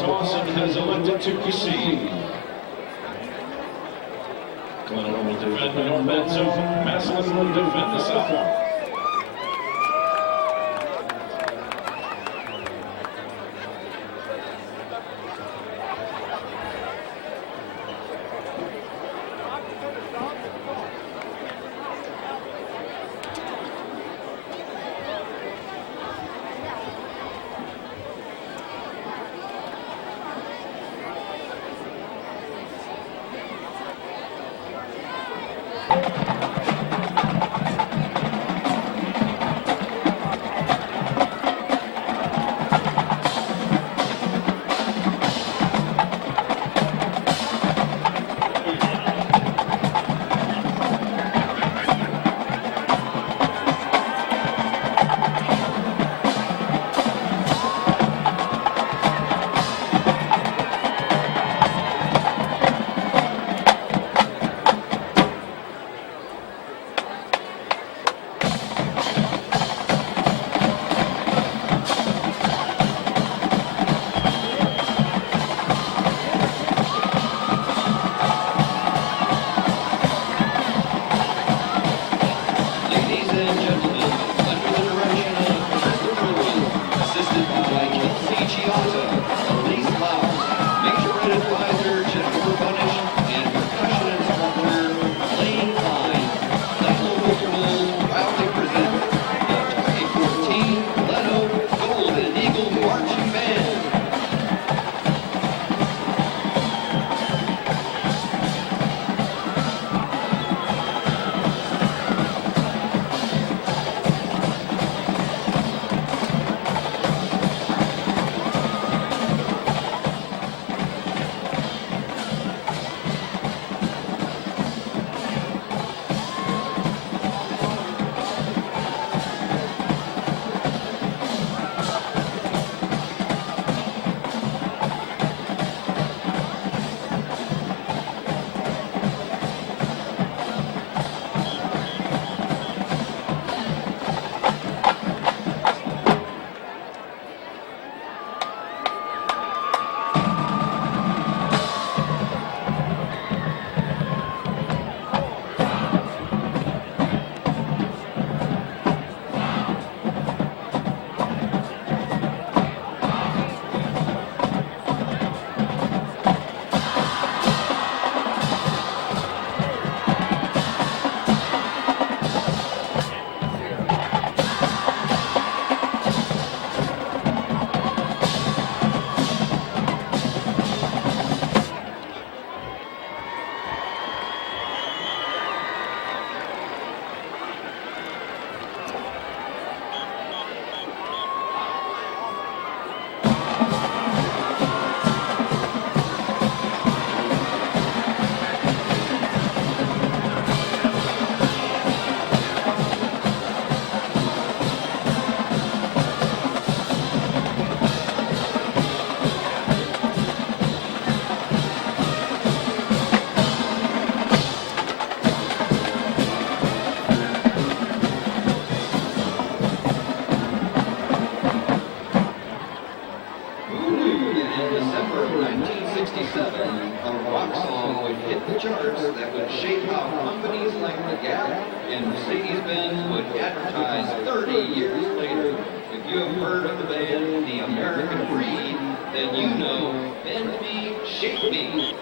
Dawson has elected to proceed. Glenoak will defend the north ends of Massillon will defend the south. that would shape how companies like the Gap and Mercedes-Benz would advertise 30 years later. If you have heard of the band The American Breed, then you know Bend Me, Shape Me.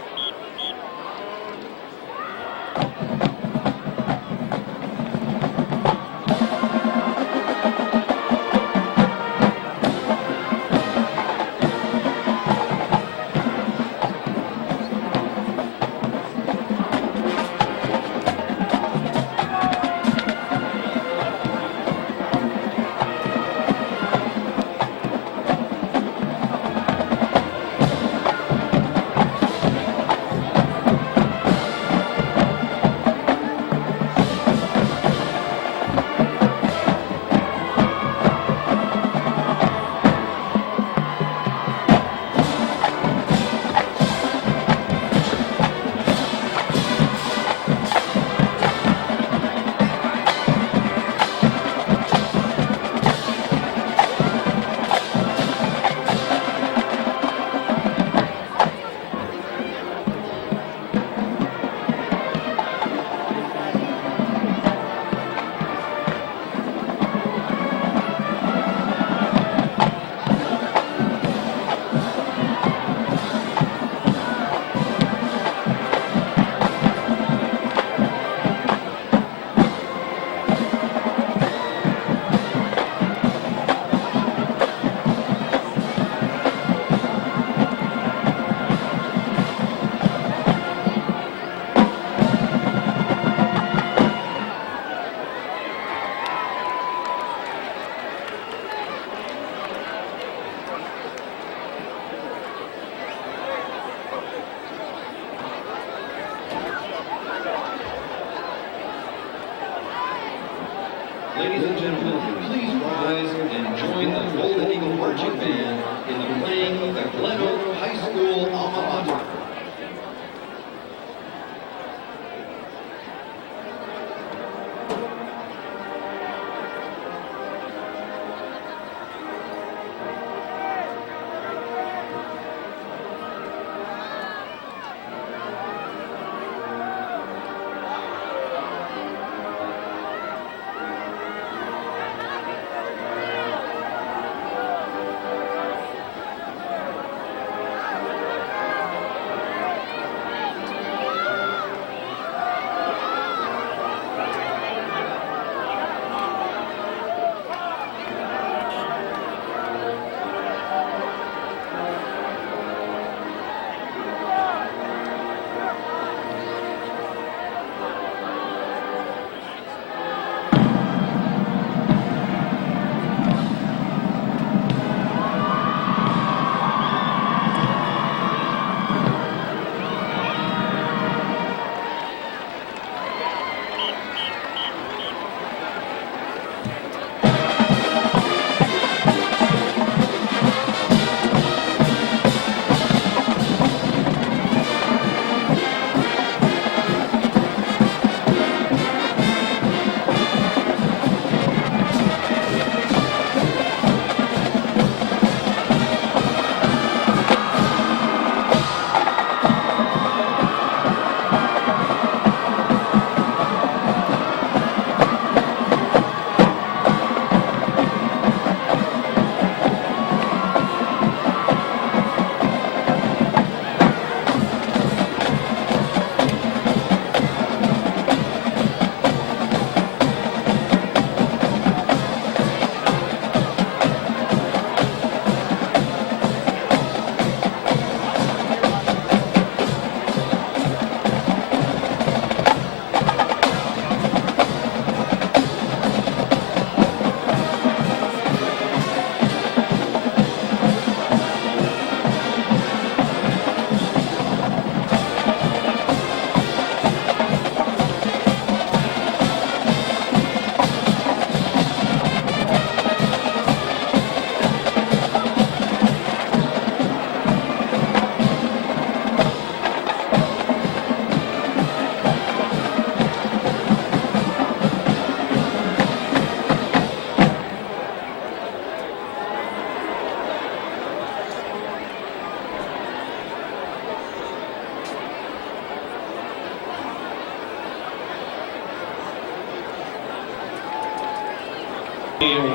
Ladies and gentlemen, please rise and join the Golden Eagle Marching Band in the playing of the Glenoak High School alma mater.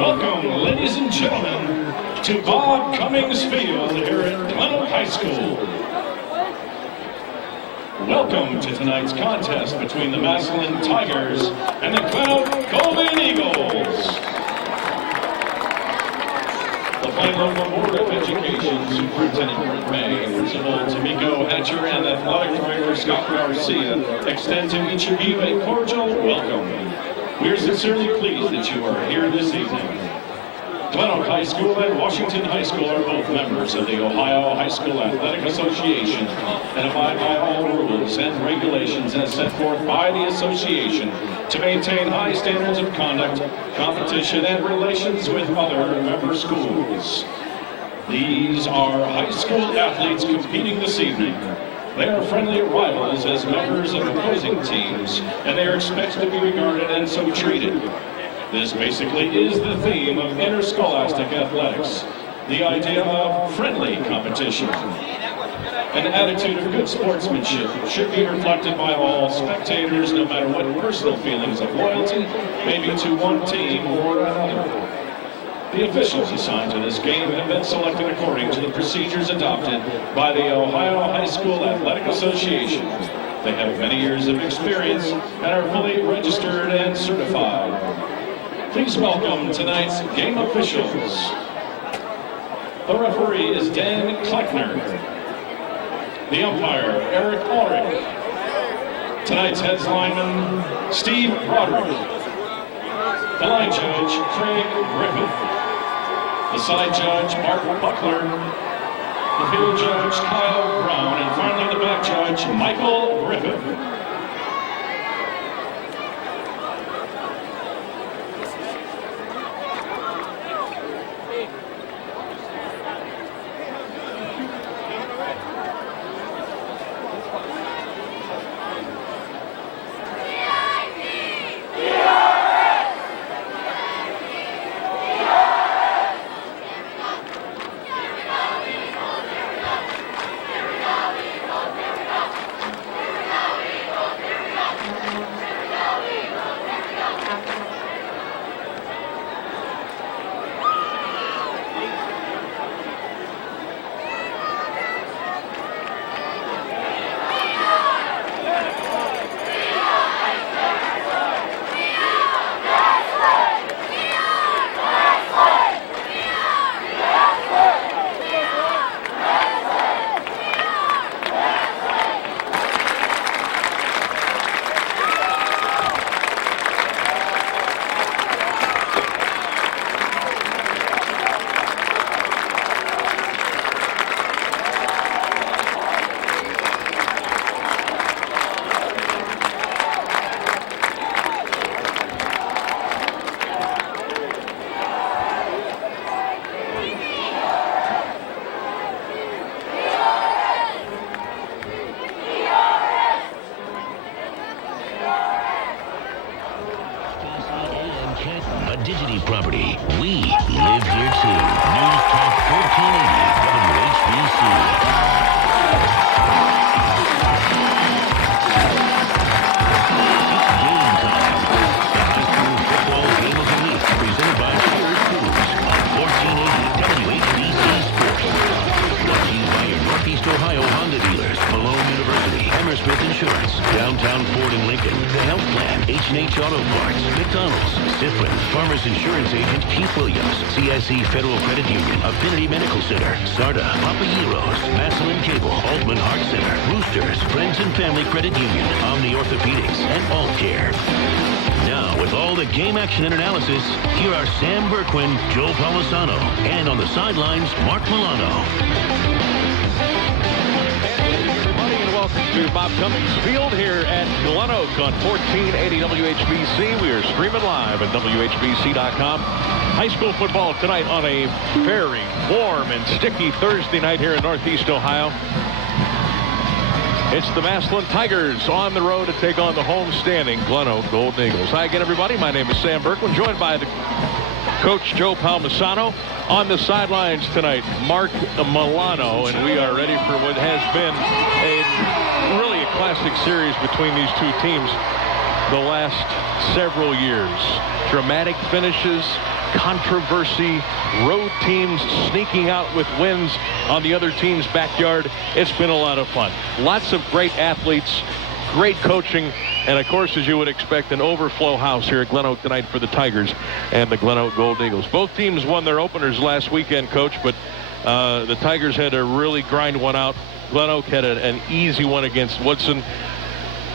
Welcome, ladies and gentlemen, to Bob Cummings Field here at Glenoak High School. Welcome to tonight's contest between the Massillon Tigers and the Glenoak Golden Eagles. The final Board of Education Superintendent Rick May, Principal Tamiko Hatcher, and Athletic Director Scott Garcia extend to each of you a cordial welcome. We are sincerely pleased that you are here this evening. Glenoak High School and Washington High School are both members of the Ohio High School Athletic Association and abide by all rules and regulations as set forth by the association to maintain high standards of conduct, competition, and relations with other member schools. These are high school athletes competing this evening. They are friendly rivals as members of opposing teams, and they are expected to be regarded and so treated. This basically is the theme of interscholastic athletics, the idea of friendly competition. An attitude of good sportsmanship should be reflected by all spectators, no matter what personal feelings of loyalty may be to one team or another. The officials assigned to this game have been selected according to the procedures adopted by the Ohio High School Athletic Association. They have many years of experience and are fully registered and certified. Please welcome tonight's game officials. The referee is Dan Kleckner. The umpire, Eric Ulrich. Tonight's heads lineman, Steve Broderick. The line judge, Craig Griffith. The side judge, Mark Buckler. The field judge, Kyle Brown. And finally, the back judge, Michael Griffith. Digity property. We live here too. News Talk 1480 WHBC. Presented by Sears Foods on 1480 WHBC Sports. Brought to you by your Northeast Ohio Honda dealers, Malone University, Hammersmith Insurance, Downtown Ford and Lincoln, The Health Plan, H&H Auto Parts, McDonald's, Sifrin, Farmers Insurance Agent Keith Williams, CIC Federal Credit Union, Affinity Medical Center, Sarda, Papayeros, Massillon Cable, Altman Heart Center, Roosters, Friends and Family Credit Union, Omni Orthopedics, and Alt Care. Now, with all the game action and analysis, here are Sam Berquin, Joe Palisano, and on the sidelines, Mark Milano. Everybody, and welcome to Bob Cummings Field here at Glenoak on 1480 WHBC. We are streaming live at WHBC.com. High school football tonight on a very warm and sticky Thursday night here in Northeast Ohio. It's the Massillon Tigers on the road to take on the home-standing Glenoak Golden Eagles. Hi again, everybody. My name is Sam Berquin, joined by the coach Joe Palmisano. On the sidelines tonight, Mark Milano, and we are ready for what has been really a classic series between these two teams the last several years. Dramatic finishes, controversy, road teams sneaking out with wins on the other team's backyard. It's been a lot of fun. Lots of great athletes, great coaching, and of course, as you would expect, an overflow house here at Glenoak tonight for the Tigers and the Glenoak Gold Eagles. Both teams won their openers last weekend, Coach, but the Tigers had to really grind one out. Glenoak had an easy one against Woodson.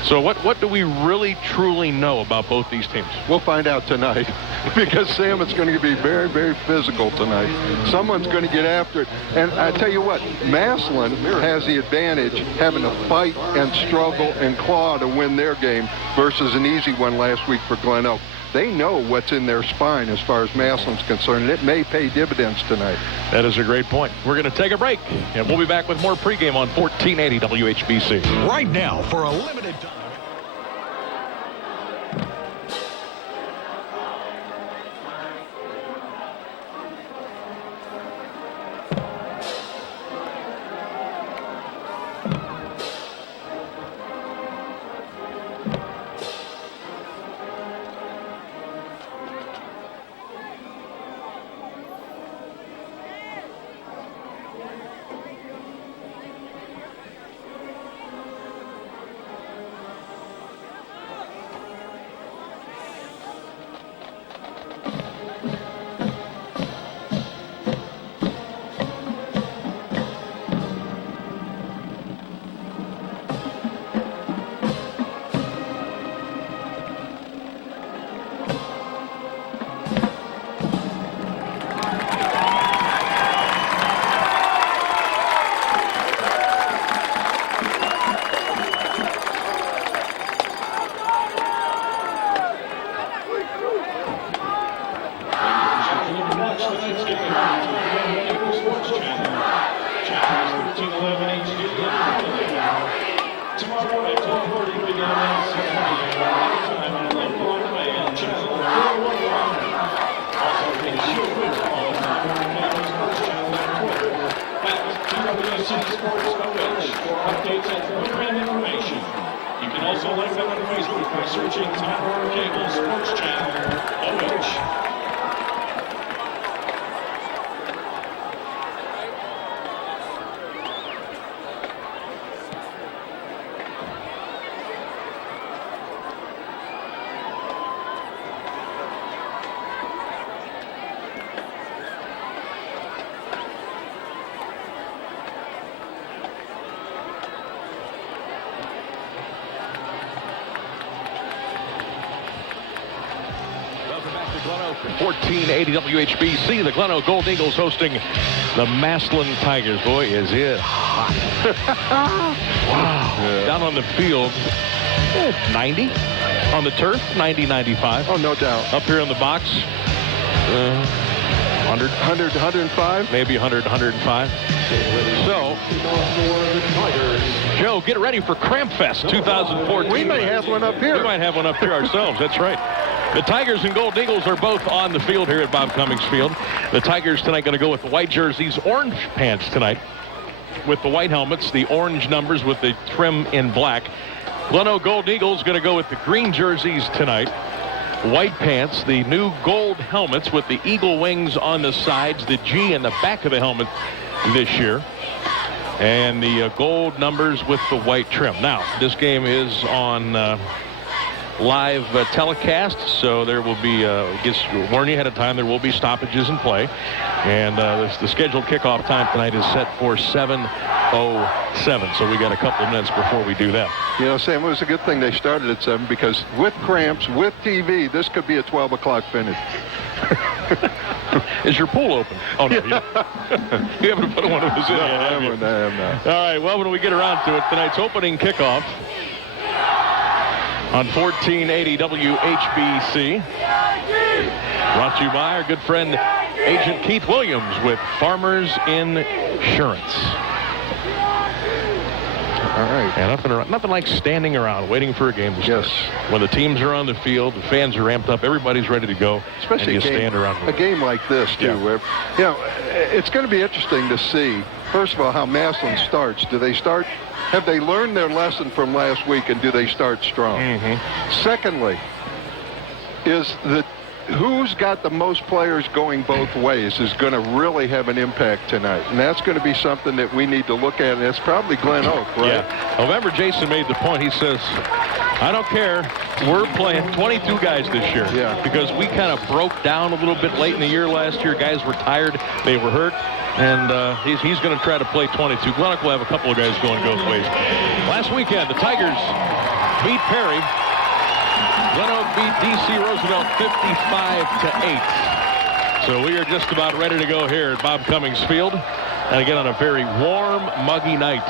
So what do we really, truly know about both these teams? We'll find out tonight because, Sam, it's going to be very, very physical tonight. Someone's going to get after it. And I tell you what, Massillon has the advantage having to fight and struggle and claw to win their game versus an easy one last week for Glenoak. They know what's in their spine as far as Massillon's concerned, and it may pay dividends tonight. That is a great point. We're going to take a break, and we'll be back with more pregame on 1480 WHBC. Right now, for a limited time. Updates and program information. You can also like them on Facebook by searching Tom Cable Sports Channel OH. Welcome back to Glenoak, 1480 WHBC. The Glenoak Gold Eagles hosting the Massillon Tigers. Boy, is it hot. Wow. Yeah. Down on the field, 90. On the turf, 90, 95. Oh, no doubt. Up here in the box, 100, 105? maybe 100, 105. So, Joe, get ready for Cramp Fest 2014. We may have one up here. We might have one up here ourselves. That's right. The Tigers and Gold Eagles are both on the field here at Bob Cummings Field. The Tigers tonight going to go with the white jerseys, orange pants tonight with the white helmets, the orange numbers with the trim in black. Glenoak Gold Eagles going to go with the green jerseys tonight, white pants, the new gold helmets with the eagle wings on the sides, the G in the back of the helmet this year, and the gold numbers with the white trim. Now, this game is on live telecast, so there will be just warn you ahead of time, there will be stoppages in play, and the scheduled kickoff time tonight is set for 7:07, so we got a couple of minutes before we do that. You know, Sam, it was a good thing they started at 7, because with cramps, with TV, this could be a 12 o'clock finish. Is your pool open? Oh, no. You haven't put one of those in yet, have you? No, I have not. All right, well, when we get around to it, tonight's opening kickoff on 1480 WHBC. Brought to you by our good friend Agent Keith Williams with Farmers Insurance. All right. And nothing like standing around waiting for a game to start. Yes. When the teams are on the field, the fans are ramped up, everybody's ready to go, Especially and you stand around. a game like this, too. Yeah. Where, you know, it's going to be interesting to see, first of all, how Massillon starts. Do they start? Have they learned their lesson from last week, and do they start strong? Mm-hmm. Secondly, is who's got the most players going both ways is going to really have an impact tonight. And that's going to be something that we need to look at, and it's probably Glenoak, right? Yeah. Remember, Jason made the point. He says, I don't care. We're playing 22 guys this year. Yeah. Because we kind of broke down a little bit late in the year last year. Guys were tired. They were hurt. And he's going to try to play 22. Glenoak will have a couple of guys going both ways. Last weekend, the Tigers beat Perry. Glenoak beat D.C. Roosevelt 55-8. So we are just about ready to go here at Bob Cummings Field. And again, on a very warm, muggy night.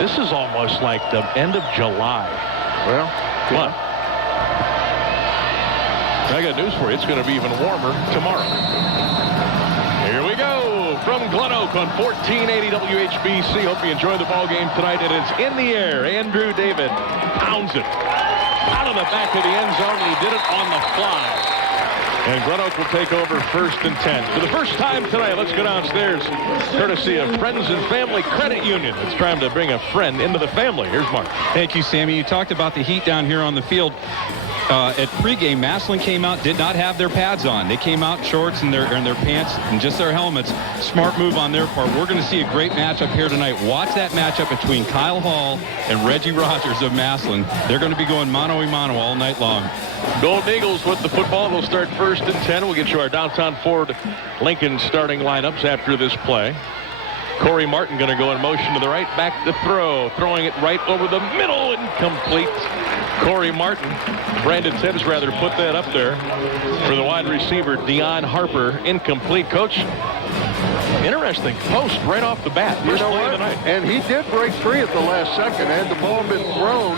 This is almost like the end of July. Well, What? I got news for you. It's going to be even warmer tomorrow. Here we go from Glenoak on 1480 WHBC. Hope you enjoy the ball game tonight. And it's in the air. Andrew David pounds it out of the back of the end zone, and he did it on the fly. And Glenoak will take over 1st and 10. For the first time tonight, let's go downstairs, courtesy of Friends and Family Credit Union. It's time to bring a friend into the family. Here's Mark. Thank you, Sammy. You talked about the heat down here on the field. At pregame, Massillon came out, did not have their pads on. They came out in shorts and their pants and just their helmets. Smart move on their part. We're going to see a great matchup here tonight. Watch that matchup between Kyle Hall and Reggie Rogers of Massillon. They're going to be going mano-a-mano all night long. Golden Eagles with the football. They'll start 1st and 10. We'll get you our downtown Ford Lincoln starting lineups after this play. Corey Martin going to go in motion to the right, back to throw. Throwing it right over the middle, incomplete. Corey Martin, Brandon Tibbs rather, put that up there for the wide receiver, Deion Harper, incomplete. Coach, interesting post right off the bat. You know what? And he did break free at the last second. Had the ball been thrown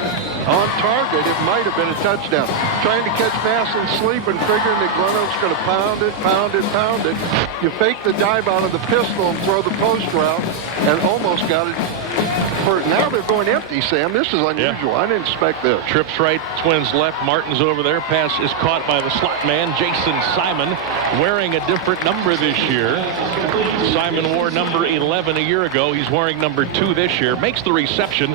on target, it might have been a touchdown. Trying to catch Massillon sleeping, figuring that Glenoak's going to pound it. You fake the dive out of the pistol and throw the post route, and almost got it. Now they're going empty, Sam. This is unusual. Yeah. I didn't expect this. Trips right, Twins left. Martin's over there. Pass is caught by the slot man, Jason Simon, wearing a different number this year. Simon wore number 11 a year ago. He's wearing number 2 this year. Makes the reception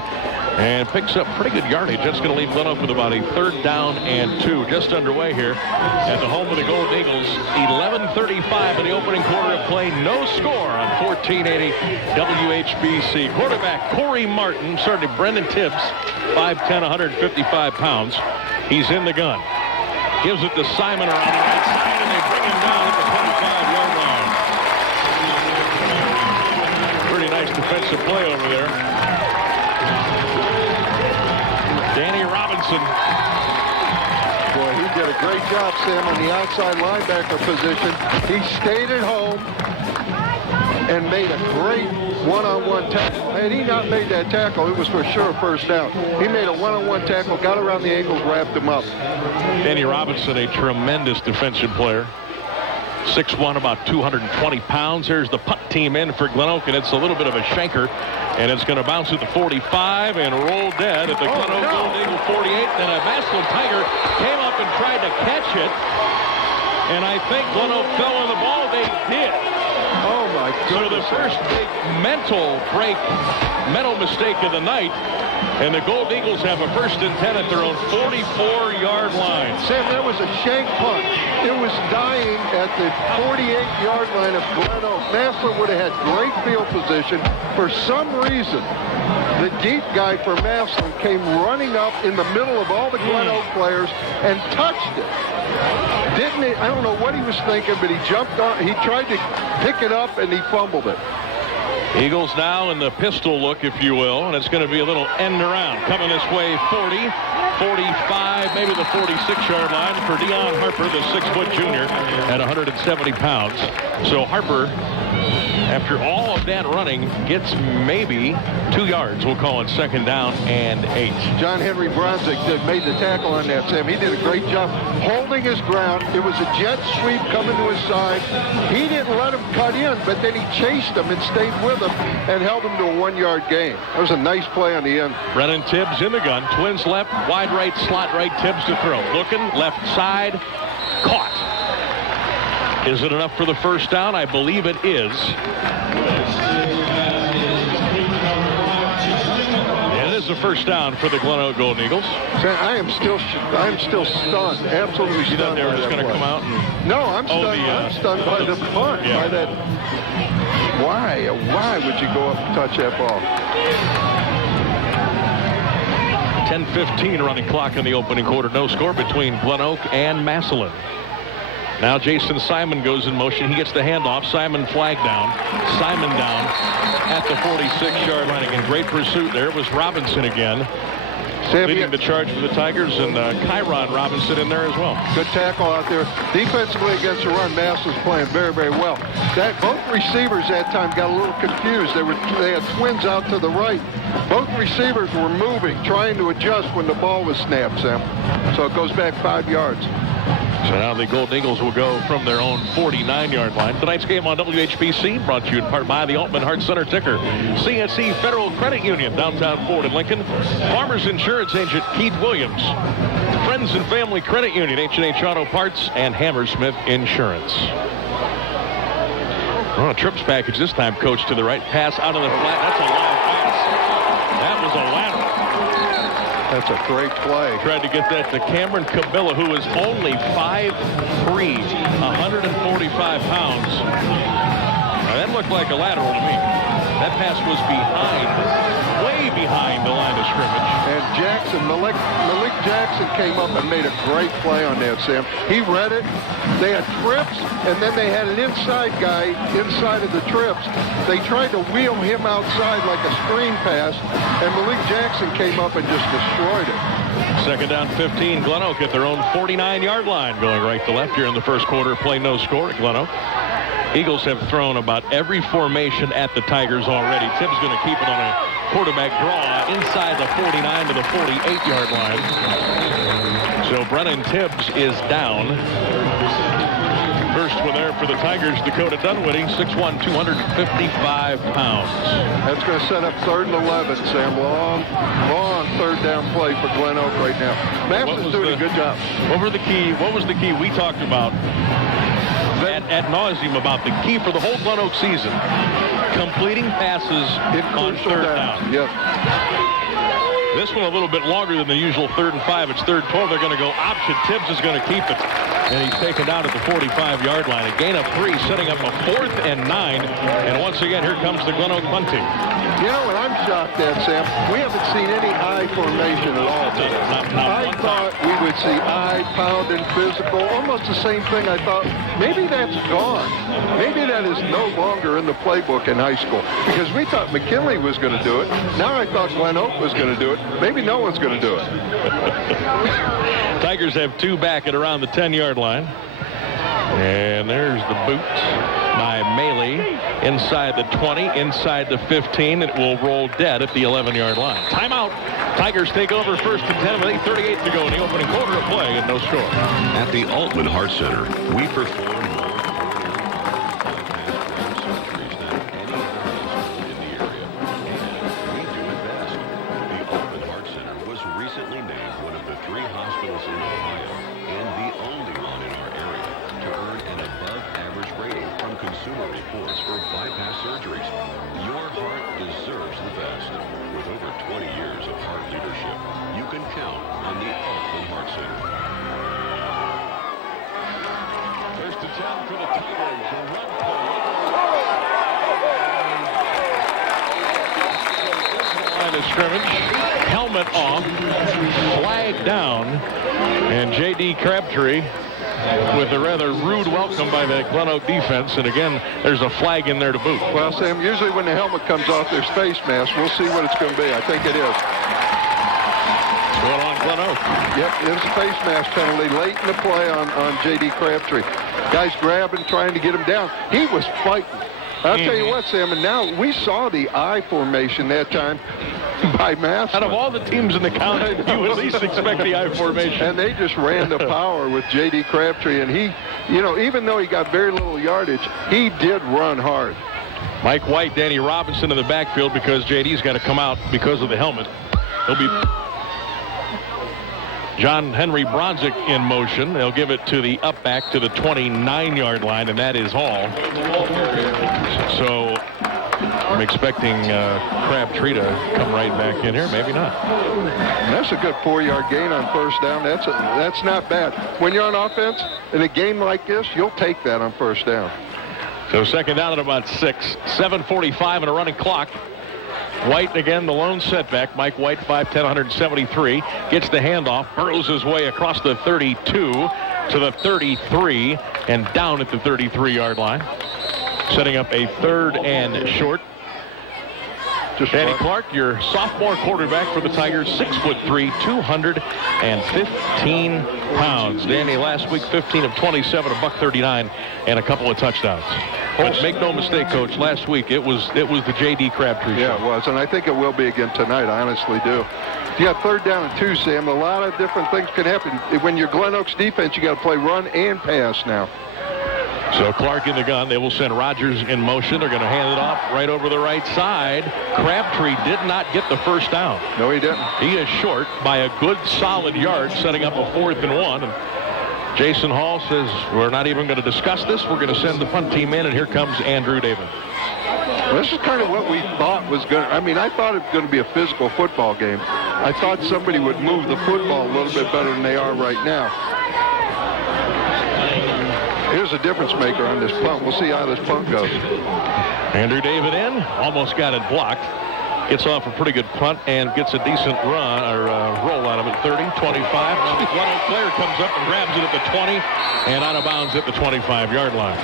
and picks up pretty good yardage. That's going to leave Glenoak with about a 3rd down and 2. Just underway here at the home of the Golden Eagles. 11:35 in the opening quarter of play. No score on 1480 WHBC. Quarterback Corey Martin, starting Brendan Tibbs, 5'10", 155 pounds. He's in the gun. Gives it to Simon around the right side, and they bring him down at the 25-yard line. Pretty nice defensive play over there. Danny Robinson. Boy, he did a great job, Sam, on the outside linebacker position. He stayed at home and made a great one-on-one tackle. Had he not made that tackle, it was for sure a 1st down. He made a one-on-one tackle, got around the ankles, wrapped him up. Danny Robinson, a tremendous defensive player. 6'1", about 220 pounds. Here's the punt team in for Glenoak, and it's a little bit of a shanker. And it's going to bounce at the 45 and roll dead at the Glenoak Golden Eagle 48. And a Massillon Massillon Tiger came up and tried to catch it. And I think Glenoak fell on the ball. They did. Oh, my So goodness. the first big mental mistake of the night. And the Golden Eagles have a 1st and 10 at their own 44-yard line. Sam, that was a shank punt. It was dying at the 48-yard line of Glenoak. Massillon would have had great field position. For some reason, the deep guy for Massillon came running up in the middle of all the Glenoak players and touched it. Didn't he? I don't know what he was thinking, but he jumped on. He tried to pick it up, and he fumbled it. Eagles now in the pistol look, if you will, and it's going to be a little end around. Coming this way, 40, 45, maybe the 46-yard line for Dion Harper, the 6-foot junior at 170 pounds. So Harper, after all of that running, gets maybe 2 yards. We'll call it 2nd down and 8. John Henry Bronzik made the tackle on that, Sam. He did a great job holding his ground. It was a jet sweep coming to his side. He didn't let him cut in, but then he chased him and stayed with him and held him to a 1-yard gain. That was a nice play on the end. Brennan Tibbs in the gun. Twins left, wide right, slot right, Tibbs to throw. Looking, left side, caught. Is it enough for the 1st down? I believe it is. It is the 1st down for the Glenoak Golden Eagles. I am still stunned, absolutely You thought stunned. they were by just that going to play. come out and... No, I'm stunned. I'm stunned by the punt. Yeah. By that. Why would you go up and touch that ball? 10:15 running clock in the opening quarter. No score between Glenoak and Massillon. Now Jason Simon goes in motion. He gets the handoff. Simon flag down. Simon down at the 46-yard line again. Great pursuit there. It was Robinson again. Sam, Leading the charge for the Tigers, and Kyron Robinson in there as well. good tackle out there. Defensively against the run, Massillon's playing very, very well. Both receivers that time got a little confused. They had twins out to the right. Both receivers were moving, trying to adjust when the ball was snapped, Sam. So it goes back 5 yards. So now the Golden Eagles will go from their own 49-yard line. Tonight's game on WHBC brought to you in part by the Altman Heart Center ticker. CSC Federal Credit Union, downtown Ford and Lincoln. Farmers Insurance agent Keith Williams. Friends and Family Credit Union, H&H Auto Parts, and Hammersmith Insurance. Oh, trips package this time, coach to the right. Pass out of the flat. That's a live pass. That was a lateral. That's a great play. Tried to get that to Cameron Cabilla, who is only 5'3", 145 pounds. Now, that looked like a lateral to me. That pass was behind, way behind the line of scrimmage. And Malik Jackson came up and made a great play on that, Sam. He read it. They had trips, and then they had an inside guy inside of the trips. They tried to wheel him outside like a screen pass, and Malik Jackson came up and just destroyed it. 2nd down 15, Glenoak at their own 49-yard line, going right to left here in the first quarter. Play no score at Glenoak. Eagles have thrown about every formation at the Tigers already. Tibbs going to keep it on a quarterback draw inside the 49 to the 48-yard line. So Brennan Tibbs is down. First one there for the Tigers, Dakota Dunwoody, 6'1", 255 pounds. That's going to set up 3rd and 11, Sam. Long 3rd down play for Glenoak right now. Massillon's doing a good job. What was the key we talked about ad nauseum about the key for the whole Glenoak season? Completing passes on 3rd down. Yep. This one a little bit longer than the usual 3rd and 5. It's 3rd 12. They're going to go option. Tibbs is going to keep it. And he's taken down at the 45-yard line. A gain of 3, setting up a 4th and 9. And once again, here comes the Glenoak punting. You know what I'm shocked at, Sam? We haven't seen any eye formation at all today. I thought we would see eye, pound, and physical. Almost the same thing. I thought maybe that's gone. Maybe that is no longer in the playbook in high school. Because we thought McKinley was going to do it. Now I thought Glenoak was going to do it. Maybe no one's going to do it. Tigers have 2 back at around the 10-yard line. And there's the boot by Maley inside the 20, inside the 15. It will roll dead at the 11-yard line. Timeout. Tigers take over 1st and 10 with 8:38 to go in the opening quarter of play and no score. At the Altman Heart Center, we perform recently named one of the 3 hospitals in Ohio and the only one in our area to earn an above-average rating from Consumer Reports for bypass surgeries. Your heart deserves the best. With over 20 years of heart leadership, you can count on the Oakland Heart Center. First and 10 for the Tigers. A run play. Line of scrimmage. Helmet off. Flag down. And J.D. Crabtree with a rather rude welcome by the Glenoak defense. And again, there's a flag in there to boot. Well, Sam, usually when the helmet comes off, there's face mask. We'll see what it's going to be. I think it is. Going on Glenoak. Yep, it's a face mask penalty late in the play on J.D. Crabtree. Guys grabbing, trying to get him down. He was fighting. I'll tell you what, Sam, and now we saw the I formation that time by Massillon. Out of all the teams in the county, you at least expect the I formation. And they just ran the power with J.D. Crabtree, and he, you know, even though he got very little yardage, he did run hard. Mike White, Danny Robinson in the backfield because J.D.'s got to come out because of the helmet. He'll be John Henry Bronzik in motion. They'll give it to the up back to the 29-yard line, and that is all. So I'm expecting Crabtree to come right back in here. Maybe not. That's a good 4-yard gain on first down. That's not bad. When you're on offense in a game like this, you'll take that on first down. So second down at about 6. 7:45 and a running clock. White again, the lone setback. Mike White, 5'10", 173, gets the handoff, burrows his way across the 32 to the 33, and down at the 33-yard line. Setting up a 3rd and short. Danny Clark, your sophomore quarterback for the Tigers, 6'3", 215 pounds. Danny last week, 15 of 27, $139, and a couple of touchdowns. But make no mistake, Coach, last week it was the J.D. Crabtree show. Yeah, it was, and I think it will be again tonight, I honestly do. If you got 3rd down and 2, Sam, a lot of different things can happen. When you're Glenoak's defense, you got to play run and pass now. So Clark in the gun. They will send Rogers in motion. They're going to hand it off right over the right side. Crabtree did not get the first down. No, he didn't. He is short by a good solid yard, setting up a 4th and 1. And Jason Hall says, we're not even going to discuss this. We're going to send the punt team in, and here comes Andrew David. Well, this is kind of what we thought was going to, I mean, I thought it was going to be a physical football game. I thought somebody would move the football a little bit better than they are right now. Here's a difference maker on this punt. We'll see how this punt goes. Andrew David in, almost got it blocked. Gets off a pretty good punt and gets a decent run or roll out of it. 30, 25. One player comes up and grabs it at the 20 and out of bounds at the 25-yard line.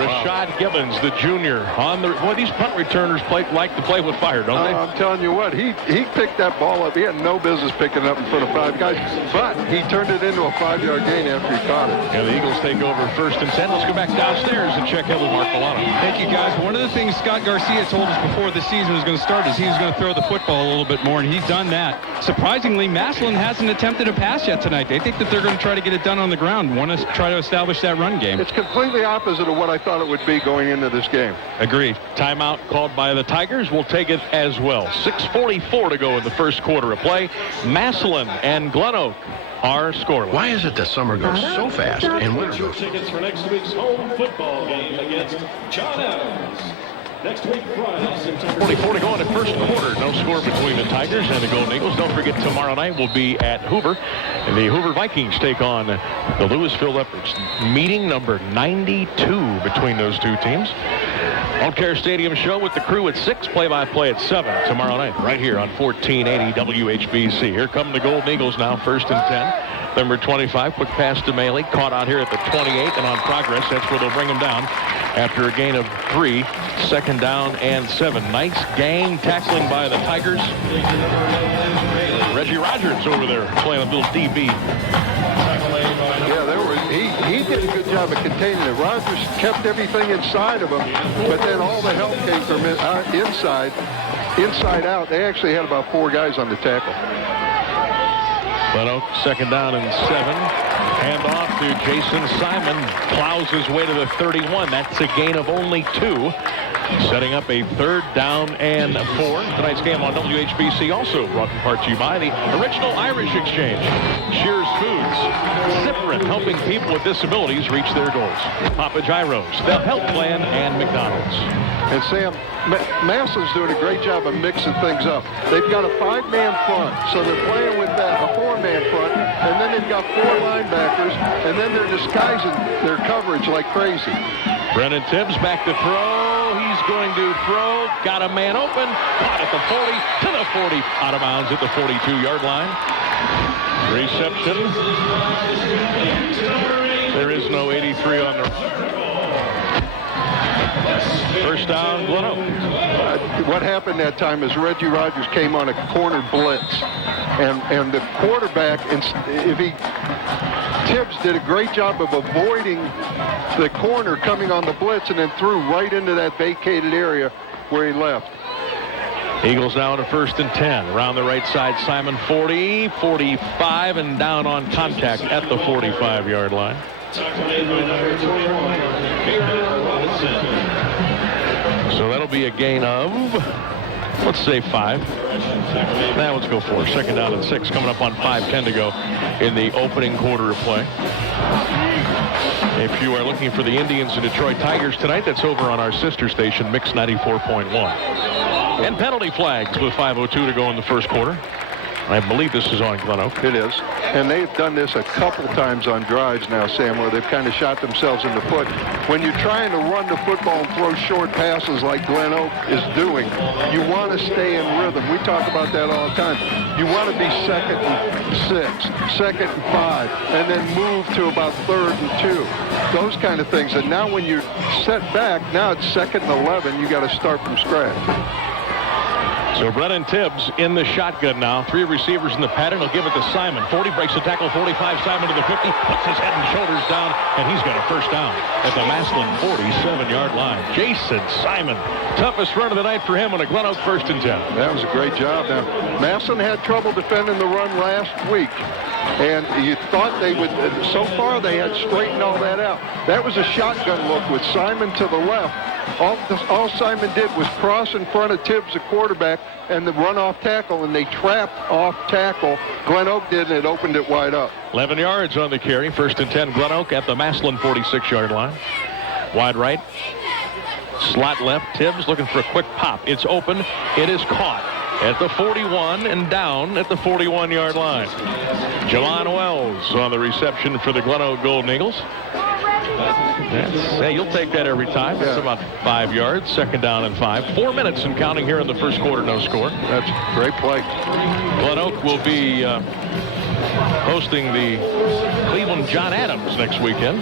Rashad Gibbons, the junior, on the. Boy, these punt returners like to play with fire, don't they? I'm telling you what, he picked that ball up. He had no business picking it up in front of 5 guys, but he turned it into a 5-yard gain after he caught it. And the Eagles take over 1st and 10. Let's go back downstairs and check in with Mark Milano. Thank you, guys. One of the things Scott Garcia told us before the season was going to start is he was going to throw the football a little bit more, and he's done that. Surprisingly, Massillon hasn't attempted a pass yet tonight. They think that they're going to try to get it done on the ground, want to try to establish that run game. It's completely opposite of what I thought it would be going into this game. Agreed. Timeout called by the Tigers. We'll take it as well. 6:44 to go in the first quarter of play. Massillon and Glenoak are scoreless. Why is it that summer goes so fast and winter Get your goes? tickets for next week's home football game against John Adams. Next week, Friday, September 44 to go in the first quarter. No score between the Tigers and the Golden Eagles. Don't forget, tomorrow night we'll be at Hoover. And the Hoover Vikings take on the Louisville Leopards. Meeting number 92 between those two teams. Home Care Stadium show with the crew at 6, play-by-play at 7 tomorrow night, right here on 1480 WHBC. Here come the Golden Eagles now, 1st and 10. Number 25, quick pass to Maley, caught out here at the 28 and on progress. That's where they'll bring him down after a gain of 3. 2nd down and 7. Nice gang tackling by the Tigers. Reggie Rogers over there playing a little DB. Yeah, he did a good job of containing it. Rogers kept everything inside of him, but then all the help came from inside out. They actually had about 4 guys on the tackle. Glenoak, 2nd down and 7. Hand off to Jason Simon. Plows his way to the 31. That's a gain of only 2. Setting up a 3rd down and 4. Tonight's game on WHBC also brought in part to you by the Original Irish Exchange. Shears Foods. Ziprin, helping people with disabilities reach their goals. Papa Gyros, the Health Plan, and McDonald's. And Sam, Massillon's doing a great job of mixing things up. They've got a 5-man front, so they're playing with that, a 4-man front, and then they've got 4 linebackers, and then they're disguising their coverage like crazy. Brennan Tibbs back to throw. He's going to throw. Got a man open. Caught at the 40 to the 40. Out of bounds at the 42-yard line. Reception. There is no 83 on the first down, Glenoak. What happened that time is Reggie Rogers came on a corner blitz, and the quarterback, Tibbs did a great job of avoiding the corner coming on the blitz and then threw right into that vacated area where he left. Eagles now in a 1st and 10. Around the right side, Simon 40, 45, and down on contact at the 45-yard line. So that'll be a gain of, let's say 5. Now let's go 4. 2nd down and 6 coming up on 5:10 to go in the opening quarter of play. If you are looking for the Indians and Detroit Tigers tonight, that's over on our sister station, Mix 94.1. And penalty flags with 5:02 to go in the first quarter. I believe this is on Glenoak. It is. And they've done this a couple times on drives now, Sam, where they've kind of shot themselves in the foot. When you're trying to run the football and throw short passes like Glenoak is doing, you want to stay in rhythm. We talk about that all the time. You want to be 2nd and 6, 2nd and 5, and then move to about 3rd and 2. Those kind of things. And now when you're set back, now it's 2nd and 11, you got to start from scratch. So Brennan Tibbs in the shotgun now. 3 receivers in the pattern. He'll give it to Simon. 40 breaks the tackle. 45. Simon to the 50. Puts his head and shoulders down, and he's got a 1st down at the Massillon 47-yard line. Jason Simon. Toughest run of the night for him on a Glenoak 1st and 10. That was a great job. Now, Massillon had trouble defending the run last week. And you thought they would, so far they had straightened all that out. That was a shotgun look with Simon to the left. All Simon did was cross in front of Tibbs, the quarterback, and the run off tackle, and they trapped off tackle. Glenoak did, and it opened it wide up. 11 yards on the carry. 1st and 10, Glenoak at the Massillon 46-yard line. Wide right. Slot left. Tibbs looking for a quick pop. It's open. It is caught at the 41 and down at the 41-yard line. Jelon Wells on the reception for the Glenoak Golden Eagles. Hey, you'll take that every time. That's about 5 yards. 2nd down and 5. 4 minutes and counting here in the first quarter. No score. That's a great play. Glenoak will be hosting the Cleveland John Adams next weekend.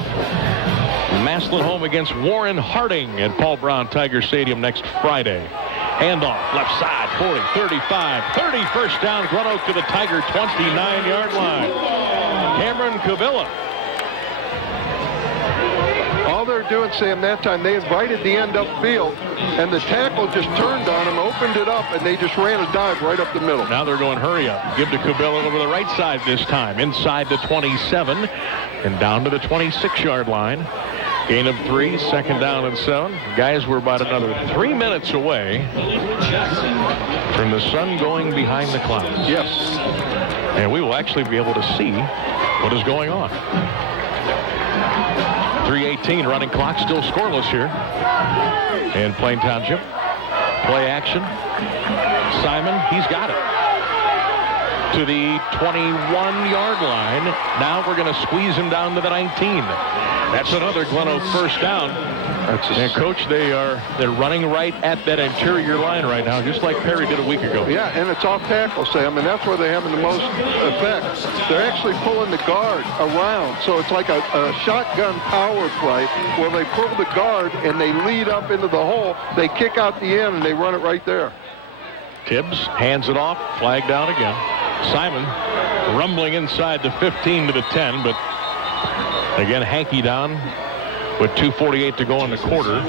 Massillon home against Warren Harding at Paul Brown Tiger Stadium next Friday. Handoff, left side, 40, 35, 30, 1st down. Glenoak to the Tiger 29-yard line. Cameron Cavilla. All they're doing, Sam, that time, they invited the end upfield, and the tackle just turned on him, opened it up, and they just ran a dive right up the middle. Now they're going hurry up. Give to Cabela over the right side this time. Inside the 27 and down to the 26-yard line. Gain of 3, 2nd down and 7. Guys, we're about another 3 minutes away from the sun going behind the clouds. Yes. And we will actually be able to see what is going on. 3:18 running clock, still scoreless here in Plain Township. Play action. Simon, he's got it. To the 21-yard line. Now we're going to squeeze him down to the 19. That's another Glenoak 1st down. And Coach, they're running right at that interior line right now, just like Perry did a week ago. Yeah, and it's off tackle, Sam, and that's where they're having the most effect. They're actually pulling the guard around, so it's like a shotgun power play where they pull the guard and they lead up into the hole. They kick out the end and they run it right there. Tibbs hands it off, flag down again. Simon rumbling inside the 15 to the 10, but again, Hanky down with 2:48 to go in the quarter.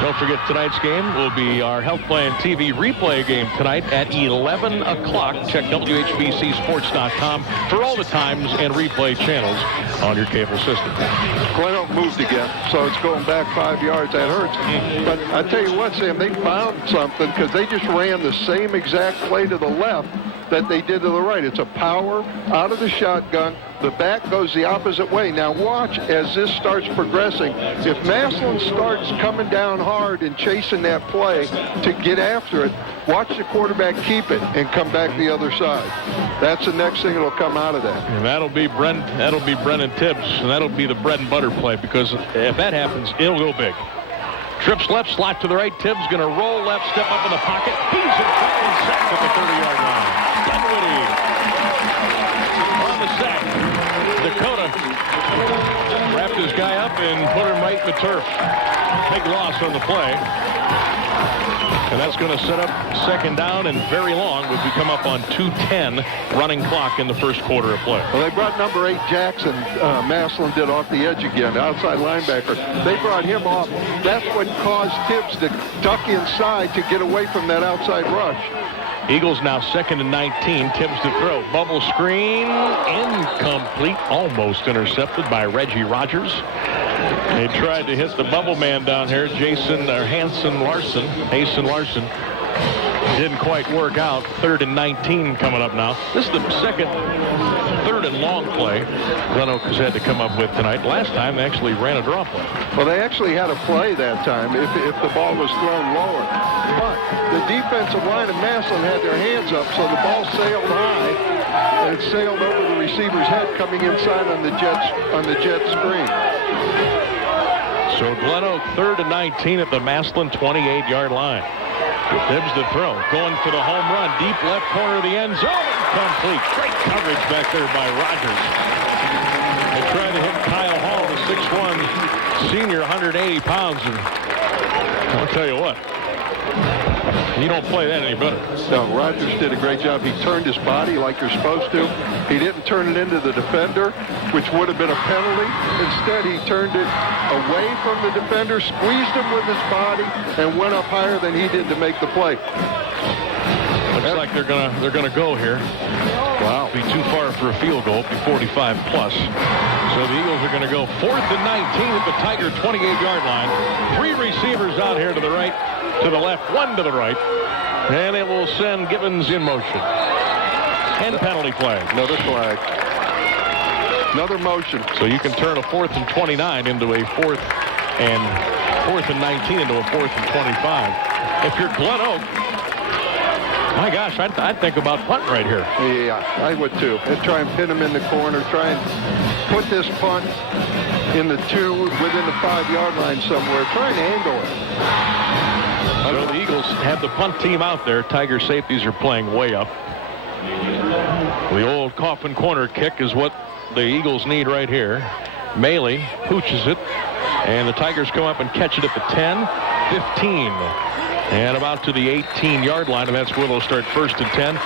Don't forget, tonight's game will be our Health Plan TV replay game tonight at 11 o'clock. Check WHBCSports.com for all the times and replay channels on your cable system. Glenoak moved again, so it's going back 5 yards. That hurts. But I tell you what, Sam, they found something because they just ran the same exact play to the left that they did to the right. It's a power out of the shotgun. The back goes the opposite way. Now watch as this starts progressing. If Massillon starts coming down hard and chasing that play to get after it, watch the quarterback keep it and come back the other side. That's the next thing that'll come out of that. And that'll be Brennan Tibbs, and that'll be the bread and butter play, because if that happens, it'll go big. Trips left, slot to the right. Tibbs going to roll left, step up in the pocket. He's in front and sacked at the 30-yard line. Dunwoody on the sack. Dakota wrapped his guy up and put him right in the turf. Big loss on the play. And that's going to set up second down and very long as we come up on 2:10 running clock in the first quarter of play. Well, they brought number 8 Jackson. Massillon did off the edge again, the outside linebacker. They brought him off. That's what caused Tibbs to duck inside to get away from that outside rush. Eagles now 2nd and 19. Tibbs to throw. Bubble screen. Incomplete. Almost intercepted by Reggie Rogers. They tried to hit the bubble man down here, Hasten Larson. Didn't quite work out. 3rd and 19 coming up now. This is the second 3rd and long play Glenoak has had to come up with tonight. Last time they actually ran a draw play. Well, they actually had a play that time if the ball was thrown lower. But the defensive line of Massillon had their hands up, so the ball sailed high, and it sailed over the receiver's head coming inside on the jet screen. So Glenoak 3rd and 19 at the Massillon 28-yard line. Tibbs the throw, going for the home run, deep left corner of the end zone, complete. Great coverage back there by Rogers. They tried to hit Kyle Hall, the 6'1" senior, 180 pounds, and I'll tell you what, you don't play that any better. No, Rogers did a great job. He turned his body like you're supposed to. He didn't turn it into the defender, which would have been a penalty. Instead, he turned it away from the defender, squeezed him with his body, and went up higher than he did to make the play. Looks like they're gonna go here. Wow, be too far for a field goal. Be 45 plus. So the Eagles are going to go 4th and 19 at the Tiger 28-yard line. 3 receivers out here to the right, to the left, 1 to the right, and it will send Gibbons in motion. And penalty flag. Another flag. Another motion. So you can turn a 4th and 29 into a 4th and 19 into a 4th and 25. If you're Glenoak, my gosh, I'd think about punting right here. Yeah, I would too. And try and pin him in the corner. Try and put this punt in the 2 within the 5-yard line somewhere. Try and angle it. So the Eagles have the punt team out there. Tiger safeties are playing way up. The old coffin corner kick is what the Eagles need right here. Maley pooches it, and the Tigers come up and catch it at the 10, 15. And about to the 18-yard line, and that's where they'll start 1st and 10.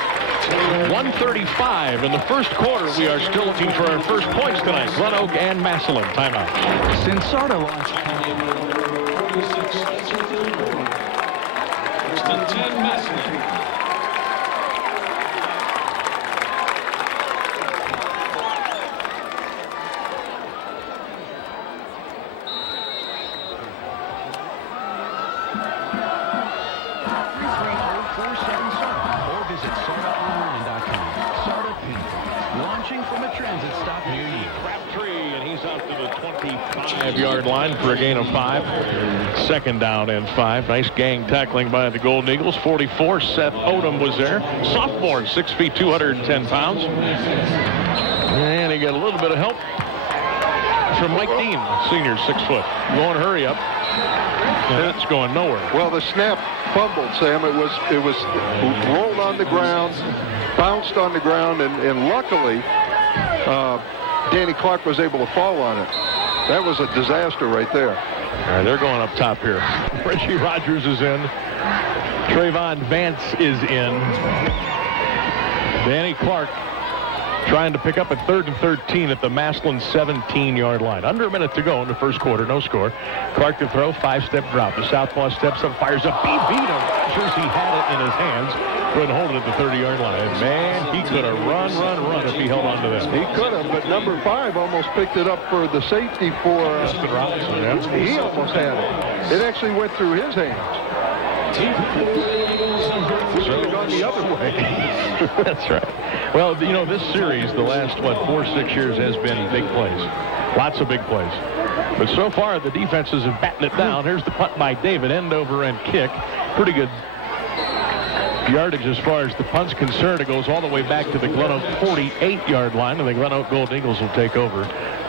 1:35 in the first quarter. We are still looking for our first points tonight. Glenoak and Massillon. Timeout. Sinsarta launched. 1st and 10, Massillon. Yard line for a gain of 5. 2nd down and 5. Nice gang tackling by the Golden Eagles. 44. Seth Odom was there. Sophomore, 6 feet, 210 pounds. And he got a little bit of help from Mike Dean, senior, 6 foot. Going hurry up. And it's going nowhere. Well, the snap fumbled, Sam. It was rolled on the ground, bounced on the ground, and luckily Danny Clark was able to fall on it. That was a disaster right there. All right, they're going up top here. Reggie Rogers is in. Trayvon Vance is in. Danny Clark trying to pick up a 3rd and 13 at the Massillon 17-yard line. Under a minute to go in the first quarter, no score. Clark to throw, 5-step drop. The southpaw steps up, fires up, BB to Rogers. He had it in his hands, couldn't hold it at the 30-yard line. And man, he could have run if he held on to that. He could have, but number 5 almost picked it up for the safety for Justin Robinson. Yeah. He almost had it. It actually went through his hands. Should have gone the other way. That's right. Well, you know, this series, the last, 4-6 years has been big plays. Lots of big plays. But so far, the defenses have battened it down. Here's the punt by David, end over end kick. Pretty good yardage as far as the punt's concerned. It goes all the way back to the Glenoak 48-yard line, and the Glenoak Golden Eagles will take over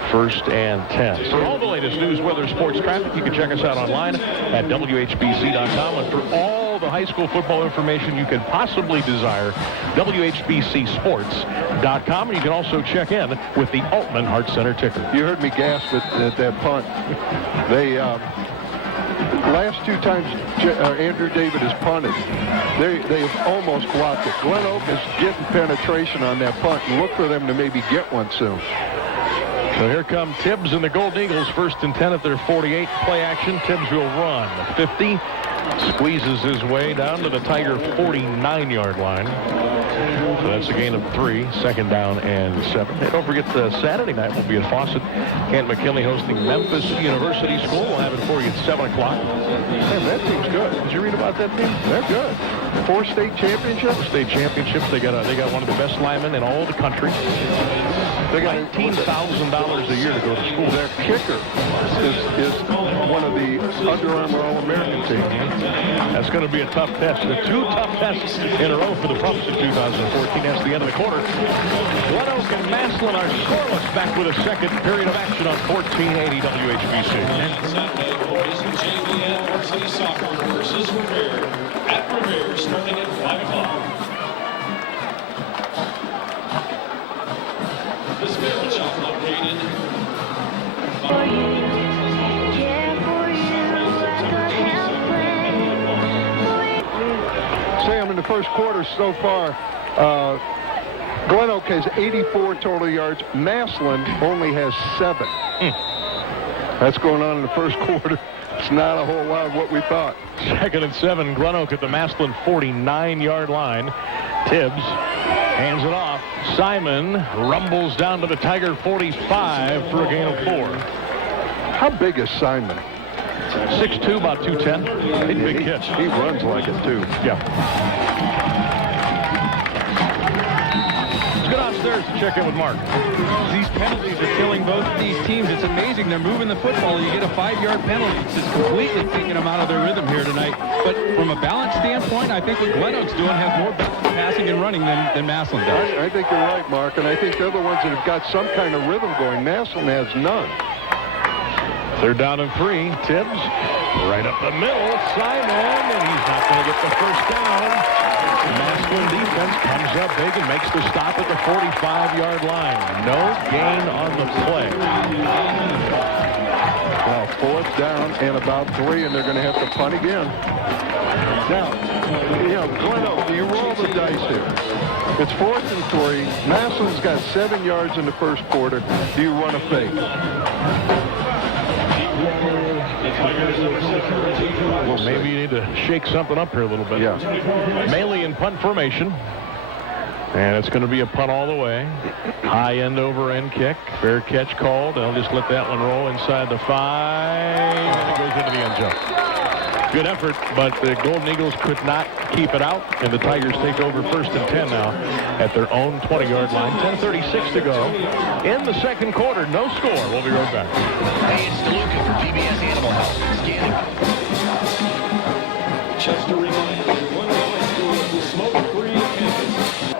1st and 10. For all the latest news, weather, sports, traffic, you can check us out online at WHBC.com. And for all the high school football information you could possibly desire, WHBCSports.com. And you can also check in with the Altman Heart Center ticker. You heard me gasp at that punt. They last 2 times Andrew David has punted, they've almost blocked it. Glenoak is getting penetration on that punt, and look for them to maybe get one soon. So here come Tibbs and the Golden Eagles, 1st and 10 at their 48. Play action. Tibbs will run. 50. Squeezes his way down to the Tiger 49-yard line. So that's a gain of 3. 2nd down and 7. Hey, don't forget Saturday night will be at Fawcett. Kent McKinley hosting Memphis University School. We'll have it for you at 7 o'clock. Man, that team's good. Did you read about that team? They're good. 4 state championships? 4 state championships. They got one of the best linemen in all the country. They got $19,000 a year to go to school. Their kicker is one of the Under Armour All-American teams. That's going to be a tough test. The 2 tough tests in a row for the Pups in 2014. That's the end of the quarter. Glenoak and Massillon are scoreless. Back with a second period of action on 1480 WHBC. Saturday, boys and JVN varsity soccer versus Revere. At Revere, starting at 5 o'clock. This barrel shop located. Sam, in the first quarter so far, Glenoak has 84 total yards. Massillon only has 7. That's going on in the first quarter. It's not a whole lot of what we thought. 2nd and 7. Glenoak at the Massillon 49-yard line. Tibbs hands it off. Simon rumbles down to the Tiger 45 for a gain of 4. How big is Simon? 6'2", about 210. Big catch. He runs like it, too. Yeah. Let's go downstairs to check in with Mark. These penalties are killing both of these teams. It's amazing. They're moving the football. You get a 5-yard penalty. It's just completely taking them out of their rhythm here tonight. But from a balance standpoint, I think what Glenoak's doing has more balance passing and running than Massillon does. I think you're right, Mark, and I think they're the ones that have got some kind of rhythm going. Massillon has none. 3rd down and 3. Tibbs right up the middle. Simon, and he's not going to get the first down. The Massillon defense comes up big and makes the stop at the 45-yard line. No gain on the play. Well, 4th down and about 3, and they're going to have to punt again. Now, Glenoak, you roll the dice here. It's 4th and 3. Massillon's got 7 yards in the first quarter. Do you run a fake? Well, maybe you need to shake something up here a little bit. Yeah. Mainly in punt formation. And it's going to be a punt all the way. High end over end kick. Fair catch called. They'll just let that one roll inside the 5. And it goes into the end zone. Good effort, but the Golden Eagles could not keep it out. And the Tigers take over 1st and 10 now at their own 20-yard line. 10:36 to go in the second quarter. No score. We'll be right back. Hey, it's DeLuca for PBS Animal Health. Scanning. Chester reminds one high school is a smoke-free campus.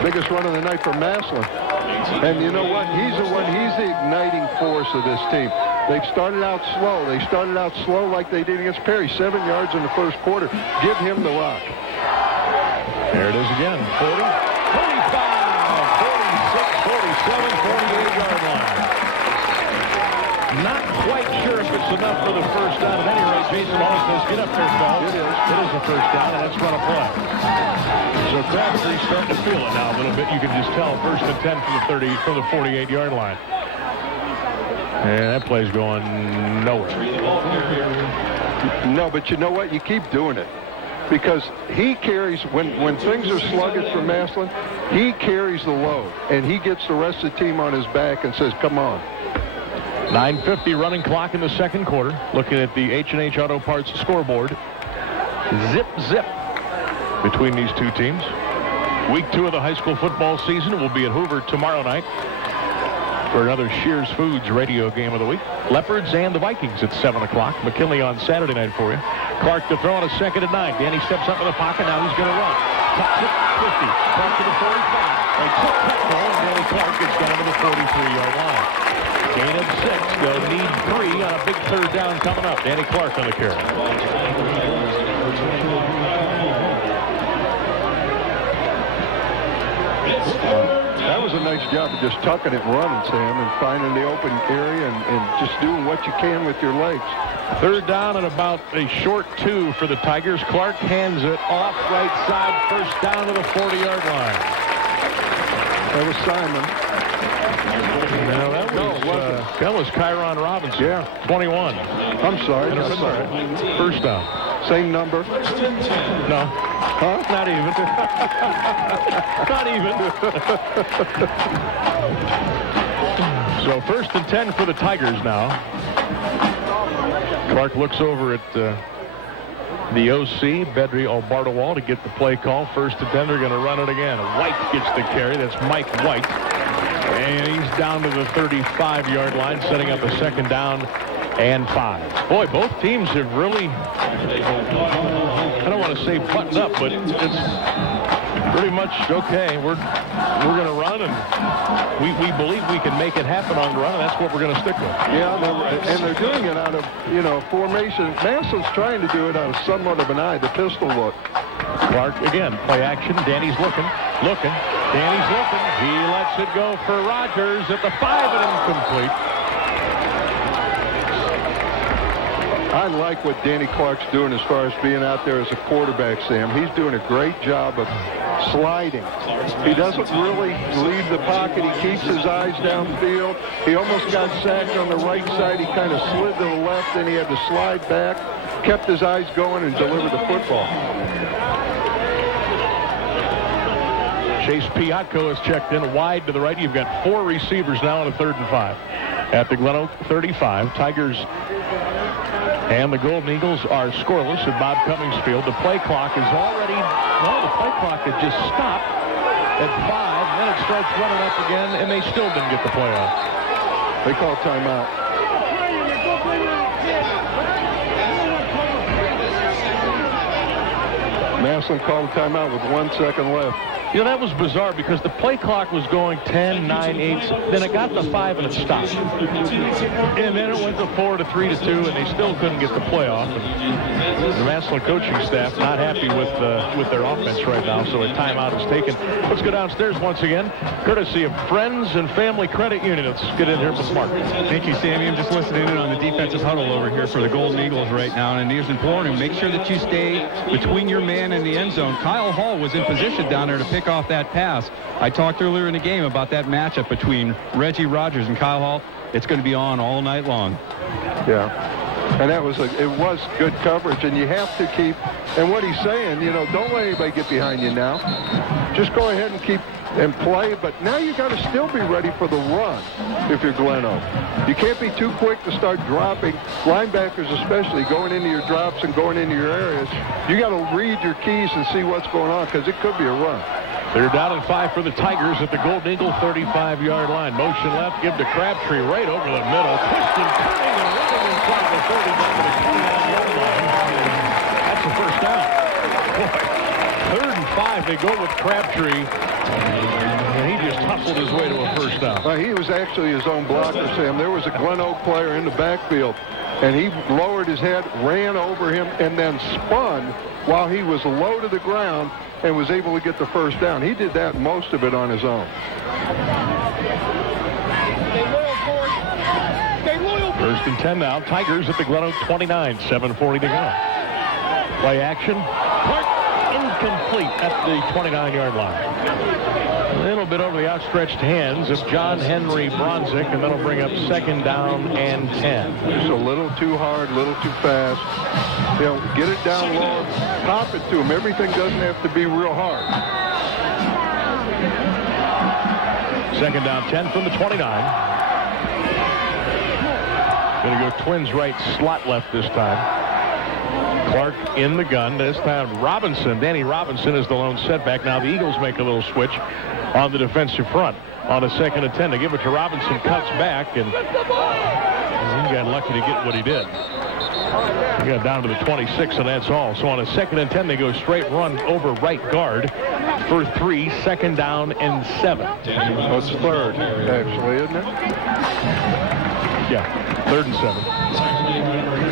Biggest run of the night for Massillon. And you know what? He's the igniting force of this team. They've started out slow. They started out slow like they did against Perry. 7 yards in the first quarter. Give him the rock. There it is again. 40, 45, 46, 47, 48-yard line. Not quite sure if it's enough for the first down. At any rate, Jason Hall says, get up there, Phelps. It is a first down, and let's run a play. So Crabtree's starting to feel it now a little bit. You can just tell. First and 10 from the 48-yard line. And that play's going nowhere. No, but you know what? You keep doing it. Because he carries, when things are sluggish for Massillon, he carries the load. And he gets the rest of the team on his back and says, come on. 9:50 running clock in the second quarter. Looking at the H&H Auto Parts scoreboard. Zip, zip between these two teams. Week 2 of the high school football season will be at Hoover tomorrow night for another Shears Foods radio game of the week. Leopards and the Vikings at 7 o'clock. McKinley on Saturday night for you. Clark to throw on a 2nd and 9. Danny steps up in the pocket. Now he's going to run. Tucks it, 50. Clark to the 45. They took that ball, and Danny Clark gets down to the 43-yard line. Gain of 6. They'll need 3 on a big third down coming up. Danny Clark on the carry. That was a nice job of just tucking it and running, Sam, and finding the open area and just doing what you can with your legs. Third down and about a short 2 for the Tigers. Clark hands it off right side. First down to the 40-yard line. That was Simon. No, that was Kyron Robinson. Yeah. 21. I'm sorry. That's all right. First down. Same number? No. Huh? Not even. Not even. So first and 10 for the Tigers now. Clark looks over at the OC, Bedri Albardawal, to get the play call. First and 10, they're going to run it again. White gets the carry. That's Mike White. And he's down to the 35-yard line, setting up a 2nd down and 5. Boy, both teams have really, I don't want to say buttoned up, but it's pretty much okay. We're going to run, and we believe we can make it happen on the run, and that's what we're going to stick with. Yeah, and they're doing it out of, formation. Massillon's trying to do it out of somewhat of an eye, the pistol look. Clark again, play action. Danny's looking. Danny's looking. He lets it go for Rogers at the 5 and incomplete. I like what Danny Clark's doing as far as being out there as a quarterback, Sam. He's doing a great job of sliding. He doesn't really leave the pocket. He keeps his eyes downfield. He almost got sacked on the right side. He kind of slid to the left, and he had to slide back, kept his eyes going, and delivered the football. Chase Piatko has checked in wide to the right. You've got 4 receivers now on a 3rd and 5. At the Glenoak 35, Tigers and the Golden Eagles are scoreless at Bob Cummings Field. The play clock is already, the play clock had just stopped at 5. Then it starts running up again, and they still didn't get the play off. They call timeout. Massillon called a timeout with 1 second left. That was bizarre because the play clock was going 10, 9, 8. Then it got to 5 and it stopped. And then it went to 4 to 3 to 2, and they still couldn't get the play off. And the Massillon coaching staff not happy with their offense right now, so a timeout is taken. Let's go downstairs once again, courtesy of Friends and Family Credit Union. Let's get in here with Mark. Thank you, Sammy. I'm just listening in on the defensive huddle over here for the Golden Eagles right now. And here's important. Make sure that you stay between your man and the end zone. Kyle Hall was in position down there to pick off that pass. I talked earlier in the game about that matchup between Reggie Rogers and Kyle Hall. It's going to be on all night long. Yeah. And it was good coverage, and you have to keep, and what he's saying, don't let anybody get behind you now. Just go ahead and keep and play, but now you got to still be ready for the run if you're Glenoak. You can't be too quick to start dropping, linebackers especially, going into your drops and going into your areas. You got to read your keys and see what's going on, because it could be a run. They're down and 5 for the Tigers at the Golden Eagle 35-yard line. Motion left, give to Crabtree right over the middle. Twisting, turning, and running inside the 30 down to the 29-yard line. That's the first down. Boy, 3rd and 5. They go with Crabtree. And he just hustled his way to a first down. Well, he was actually his own blocker, Sam. There was a Glenoak player in the backfield, and he lowered his head, ran over him, and then spun while he was low to the ground and was able to get the first down. He did that, most of it on his own. First and 10 now. Tigers at the Glenoak 29. 7:40 to go. Play action. Clark incomplete at the 29-yard line. A little bit over the outstretched hands of John Henry Bronzik, and that'll bring up 2nd down and 10. Just a little too hard, a little too fast. You know, get it down low, pop it to him. Everything doesn't have to be real hard. 2nd down, 10 from the 29. Going to go Twins right, slot left this time. Clark in the gun. This time Robinson, Danny Robinson is the lone setback. Now the Eagles make a little switch on the defensive front on a 2nd and 10. They give it to Robinson, cuts back, and he got lucky to get what he did. He got down to the 26, and that's all. So on a 2nd and 10, they go straight run over right guard for 3, 2nd down and 7. That's 3rd, actually, isn't it? Yeah, 3rd and 7.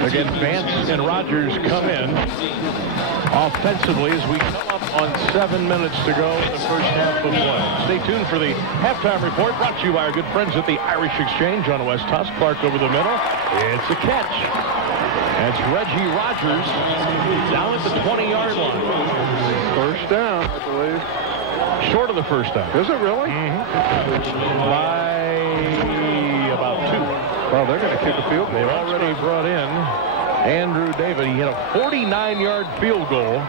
Again, Vance and Rogers come in offensively as we come up on 7 minutes to go in the first half of play. Stay tuned for the halftime report brought to you by our good friends at the Irish Exchange on West Tusk. Clark over the middle. It's a catch. That's Reggie Rogers down at the 20-yard line. First down, I believe. Short of the first down. Is it really? By about 2. Well, they're going to kick a field goal. They've already brought in Andrew David. He hit a 49-yard field goal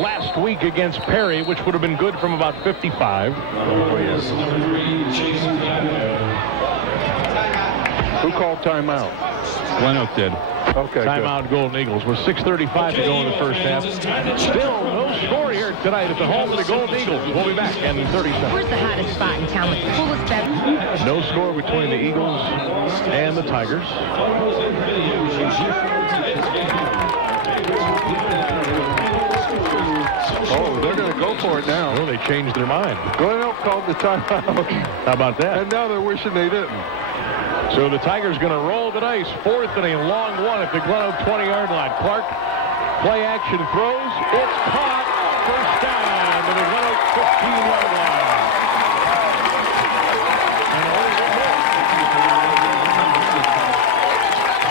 last week against Perry, which would have been good from about 55. Who called timeout? Glenoak did. Okay, Timeout, Golden Eagles. With 6:35 to go in the first half. Still no score here tonight at the home of the Golden Eagles. We'll be back in 30 seconds. Where's the hottest spot in town with the coolest beverage? No score between the Eagles and the Tigers. Oh, they're going to go for it now. Well, they changed their mind. Glenoak called the timeout. How about that? And now they're wishing they didn't. So the Tigers going to roll the dice. 4th and a long one at the Glenoak 20-yard line. Clark, play action throws. It's caught. First down to the Glenoak 15-yard line.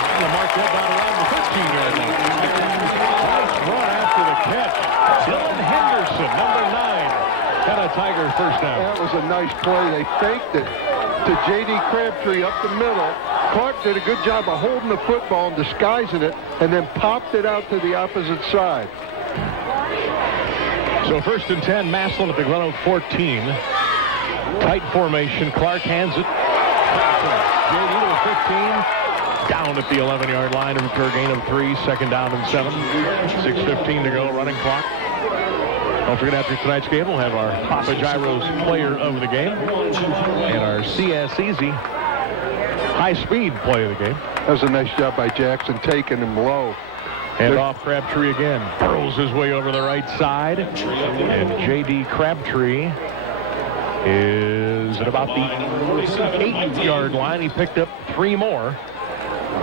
And the mark that down around the 15-yard line. Nice run after the catch. Dylan Henderson, number 9. Got a Tiger first down. That was a nice play. They faked it to J.D. Crabtree up the middle. Clark did a good job of holding the football and disguising it, and then popped it out to the opposite side. So 1st and 10, Massillon at the Glenoak 14. Tight formation. Clark hands it. J.D. to the 15. Down at the 11-yard line for a gain of 3. 2nd down and 7. 6:15 to go. Running clock. Don't forget, after tonight's game, we'll have our Papa Gyro's player of the game and our CS Easy high-speed play of the game. That was a nice job by Jackson, taking him low. And off Crabtree again. Burrows his way over the right side. And J.D. Crabtree is at about the 8-yard line. He picked up 3 more.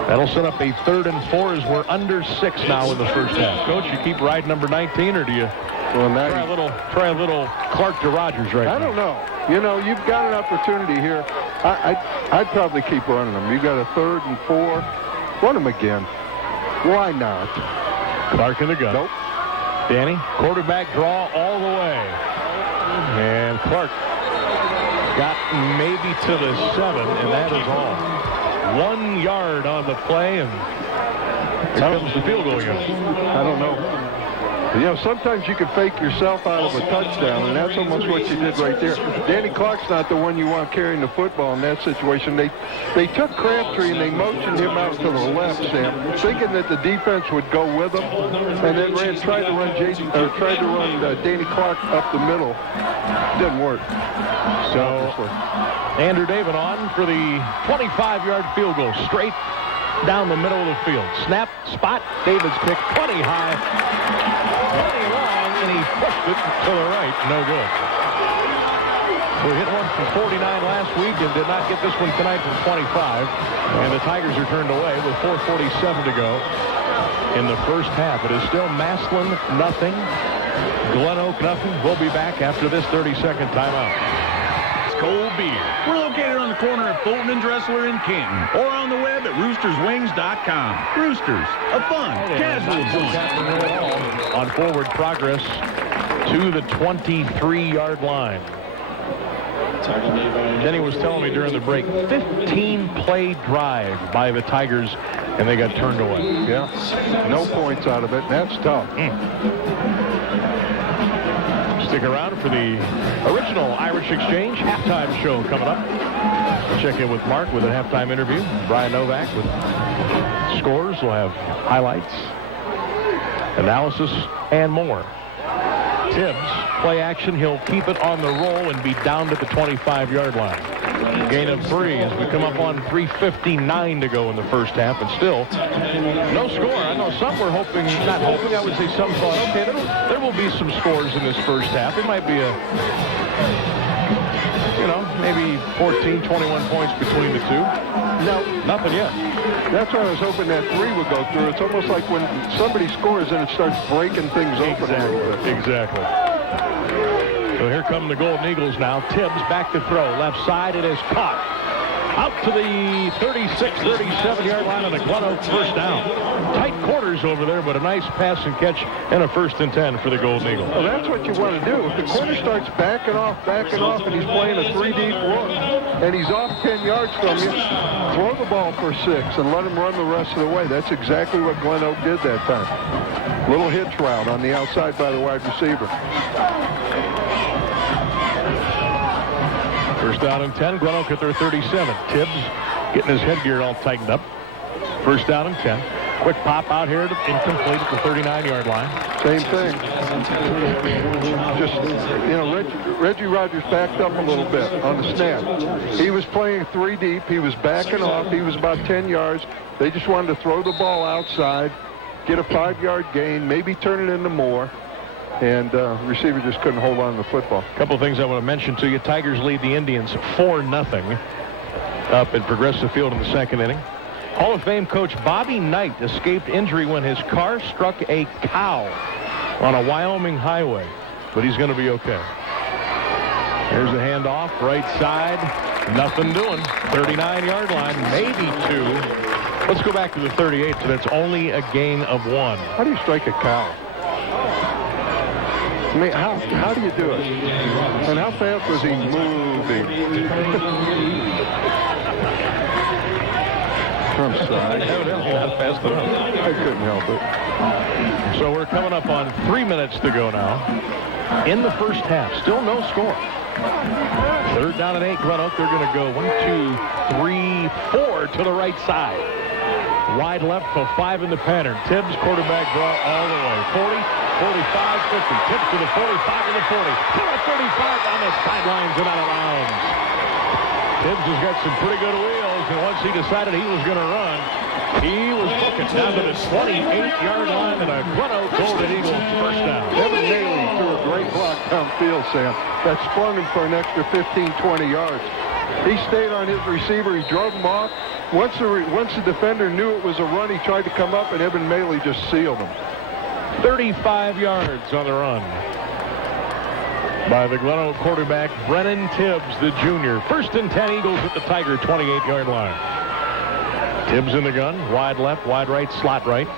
That'll set up a 3rd and 4 as we're under 6 now in the first half. Coach, you keep riding number 19, or do you try a little Clark to Rogers right now? I don't know. You know, you've got an opportunity here. I'd probably keep running them. You got a 3rd and 4. Run them again. Why not? Clark in the gun. Nope. Danny, quarterback draw all the way. And Clark got maybe to the 7, and that is all. 1 yard on the play, and here comes the field goal again. I don't know. You know, sometimes you can fake yourself out of a touchdown, and that's almost what you did right there. Danny Clark's not the one you want carrying the football in that situation. They took Crabtree and they motioned him out to the left, Sam, thinking that the defense would go with him, and then tried to run Danny Clark up the middle. Didn't work. So Andrew David on for the 25-yard field goal, straight down the middle of the field. Snap, spot, David's kick, 20 high. Plenty long, and he pushed it to the right. No good. We hit one from 49 last week and did not get this one tonight from 25. And the Tigers are turned away with 4:47 to go in the first half. It is still Massillon nothing, Glenoak nothing. We'll be back after this 30-second timeout. Cold beer. We're located on the corner of Fulton and Dressler in Canton, or on the web at roosterswings.com. Roosters, a fun, casual joint. On forward progress to the 23-yard line. Denny was telling me during the break, 15-play drive by the Tigers, and they got turned away. Yeah, no points out of it. That's tough. Stick around for the original Irish Exchange halftime show coming up. We'll check in with Mark with a halftime interview. Brian Novak with scores. We'll have highlights, analysis, and more. Tibbs, play action. He'll keep it on the roll and be down to the 25-yard line. Gain of 3 as we come up on 3:59 to go in the first half, and still no score. I know some were hoping, not hoping, I would say some thought, okay, there will be some scores in this first half. It might be maybe 14, 21 points between the two. No, nothing yet. That's why I was hoping that 3 would go through. It's almost like when somebody scores and it starts breaking things open a little bit. Exactly. So here come the Golden Eagles now. Tibbs back to throw. Left side, it is caught. Out to the 36, 37-yard line on the Glenoak first down. Tight quarters over there, but a nice pass and catch and a 1st and 10 for the Golden Eagles. Well, that's what you want to do. If the corner starts backing off, and he's playing a 3-deep look, and he's off 10 yards from you, throw the ball for 6 and let him run the rest of the way. That's exactly what Glenoak did that time. Little hitch route on the outside by the wide receiver. First down and 10. Glenoak at their 37. Tibbs getting his headgear all tightened up. First down and 10. Quick pop out here, incomplete at the 39-yard line. Same thing. Just, Reggie Rogers backed up a little bit on the snap. He was playing 3 deep. He was backing off. He was about 10 yards. They just wanted to throw the ball outside, get a 5-yard gain, maybe turn it into more. And receiver just couldn't hold on to the football. A couple of things I want to mention to you. Tigers lead the Indians 4-0 up at Progressive Field in the 2nd inning. Hall of Fame coach Bobby Knight escaped injury when his car struck a cow on a Wyoming highway, but he's going to be okay. Here's the handoff, right side, nothing doing. 39-yard line, maybe 2. Let's go back to the 38, so that's only a gain of 1. How do you strike a cow? I mean, how do you do it? And how fast was he moving? I'm sorry. Evidently not fast enough. I couldn't help it. So we're coming up on 3 minutes to go now in the first half. Still no score. 3rd down and 8. Glenoak. They're going to go 1, 2, 3, 4 to the right side. Wide left, so 5 in the pattern. Tibbs, quarterback draw all the way. 40, 45, 50. Tibbs to the 45 and the 40. To the 35 on the sidelines and out of bounds. Tibbs has got some pretty good wheels, and once he decided he was going to run, he was booking down to the 28-yard line and a Glenoak Golden Eagles first down. Evan Nailey threw a great block downfield, Sam. That sprung him for an extra 15, 20 yards. He stayed on his receiver. He drove him off. Once the defender knew it was a run, he tried to come up, and Evan Nailey just sealed him. 35 yards on the run by the Glenoak quarterback, Brennan Tibbs, the junior. 1st and 10, Eagles at the Tiger 28-yard line. Tibbs in the gun, wide left, wide right, slot right.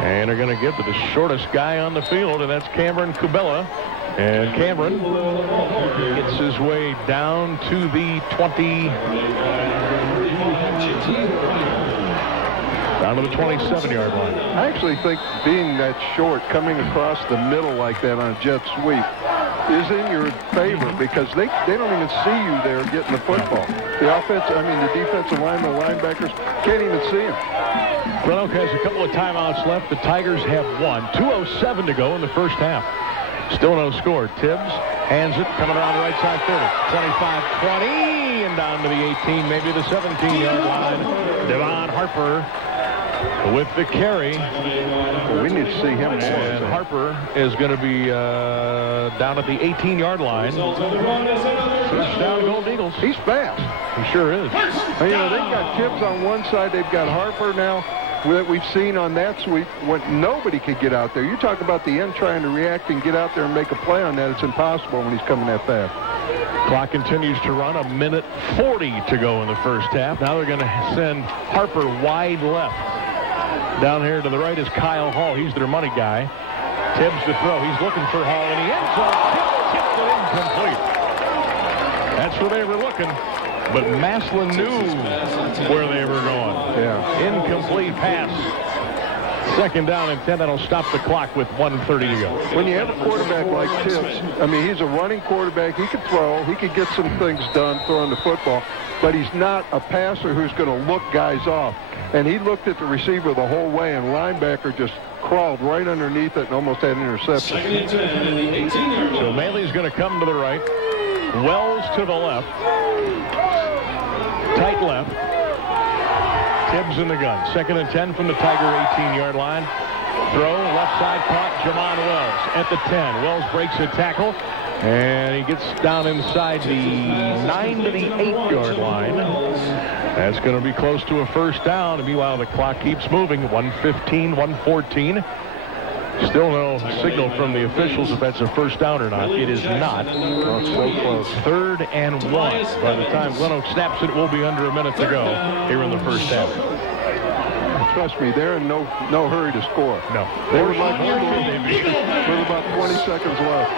And they're going to give to the shortest guy on the field, and that's Cameron Kubella. And Cameron gets his way down to the 20. Down to the 27-yard line. I actually think being that short, coming across the middle like that on a jet sweep, is in your favor because they don't even see you there getting the football. The defensive linemen, the linebackers can't even see him. Glenoak has a couple of timeouts left. The Tigers have 1. 2:07 to go in the first half. Still no score. Tibbs hands it, coming around the right side 30. 25, 20, and down to the 18, maybe the 17-yard line. Devon Harper with the carry. We need to see him more. And Harper is going to be down at the 18-yard line. First down, Gold Eagles. He's fast. He sure is. And, you know, they've got Tibbs on one side. They've got Harper now that we've seen on that sweep when nobody could get out there. You talk about the end trying to react and get out there and make a play on that. It's impossible when he's coming that fast. Clock continues to run. 1:40 to go in the first half. Now they're going to send Harper wide left. Down here to the right is Kyle Hall. He's their money guy. Tibbs to throw. He's looking for Hall in the end zone. Tipped it incomplete. That's where they were looking. But Massillon knew where they were going. Yeah. Incomplete pass. Second down and 10. That'll stop the clock with 1:30 to go. When you have a quarterback like Tibbs, I mean, he's a running quarterback. He could throw. He could get some things done throwing the football. But he's not a passer who's going to look guys off. And he looked at the receiver the whole way, and linebacker just crawled right underneath it and almost had an interception. Second and 10 in the 18-yard line. So Maley's going to come to the right. Wells to the left. Tight left. Tibbs in the gun. Second and 10 from the Tiger 18-yard line. Throw, left side caught, Jamon Wells at the 10. Wells breaks a tackle, and he gets down inside the 9 to the 8-yard line. That's going to be close to a first down. And meanwhile, the clock keeps moving. 1:15, 1:14. Still no signal from the officials if that's a first down or not. It is not. Oh, it's so close. 3rd and 1. By the time Glenoak snaps it, will be under a minute to go here in the first half. Trust me, they're in no hurry to score. No. They would like to with about 20 seconds left.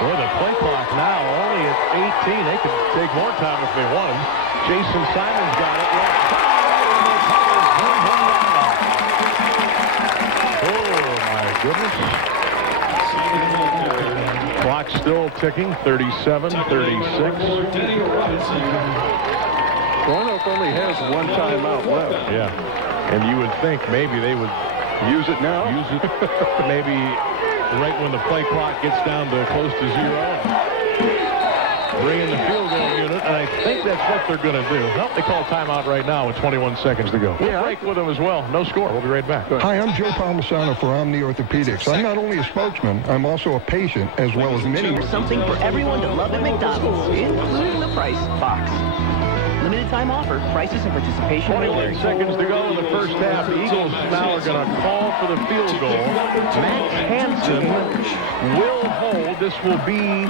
Boy, the play clock now only at 18. They could take more time if they wanted. Jason Simon's got it. Left side, and the Tigers bring him down. Oh, my goodness. Clock still ticking. 37, 36. Glenoak only has one timeout left. Yeah. And you would think maybe they would use it now. Use it maybe right when the play clock gets down to close to 0. Bring in the field goal unit, and I think that's what they're going to do. Well, they call timeout right now with 21 seconds to go. We'll break with them as well. No score. We'll be right back. Hi, I'm Joe Palmisano for Omni Orthopedics. I'm not only a spokesman, I'm also a patient, as well as many. There's something for everyone to love at McDonald's, including the price box. Limited time offer, prices and participation. 21 seconds to go in the first half. The Eagles now are going to call for the field goal. Max Hansen will hold. This will be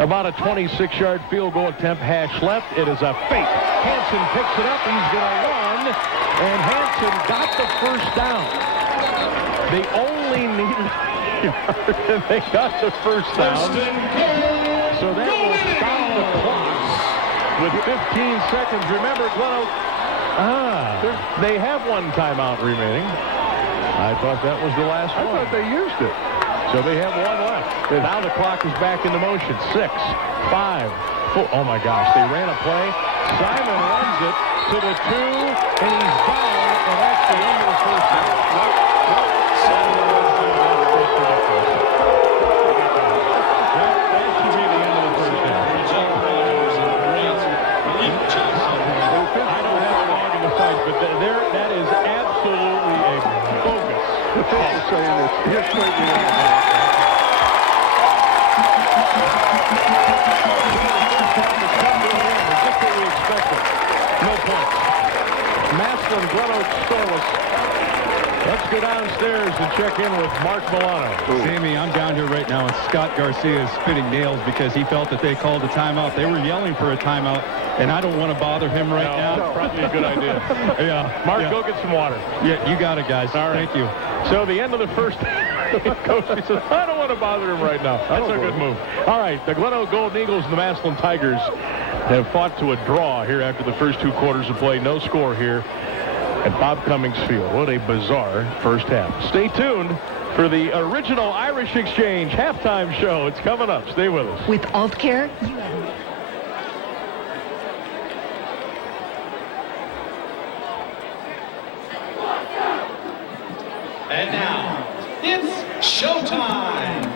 about a 26-yard field goal attempt. Hash left. It is a fake. Hansen picks it up. He's going to run. And Hansen got the first down. They only needed and they got the first down. So that will stop the clock. With 15 seconds, remember, Glenoak, they have one timeout remaining. I thought that was the last one. I thought they used it. So they have one left. Now the clock is back into motion. 6, 5, 4. Oh, my gosh. They ran a play. Simon runs it to the 2, and he's down, and that's the end of the first half. That is absolutely a bogus. The people saying this. Here's straightening out. Just what we expected. No points. Massillon, Glenoak, scoreless. Let's go downstairs and check in with Mark Milano. Sammy, I'm down here right now, and Scott Garcia is spitting nails because he felt that they called a timeout. They were yelling for a timeout, and I don't want to bother him right now. That's probably a good idea. Yeah. Mark, go get some water. Yeah, you got it, guys. All right. Thank you. So the end of the first coach says, I don't want to bother him right now. That's a good move. All right, the Glenoak Golden Eagles and the Massillon Tigers have fought to a draw here after the first 2 quarters of play. No score here at Bob Cummings Field. What a bizarre first half. Stay tuned for the original Irish Exchange halftime show. It's coming up. Stay with us. With AltCare, you have... And now, it's showtime.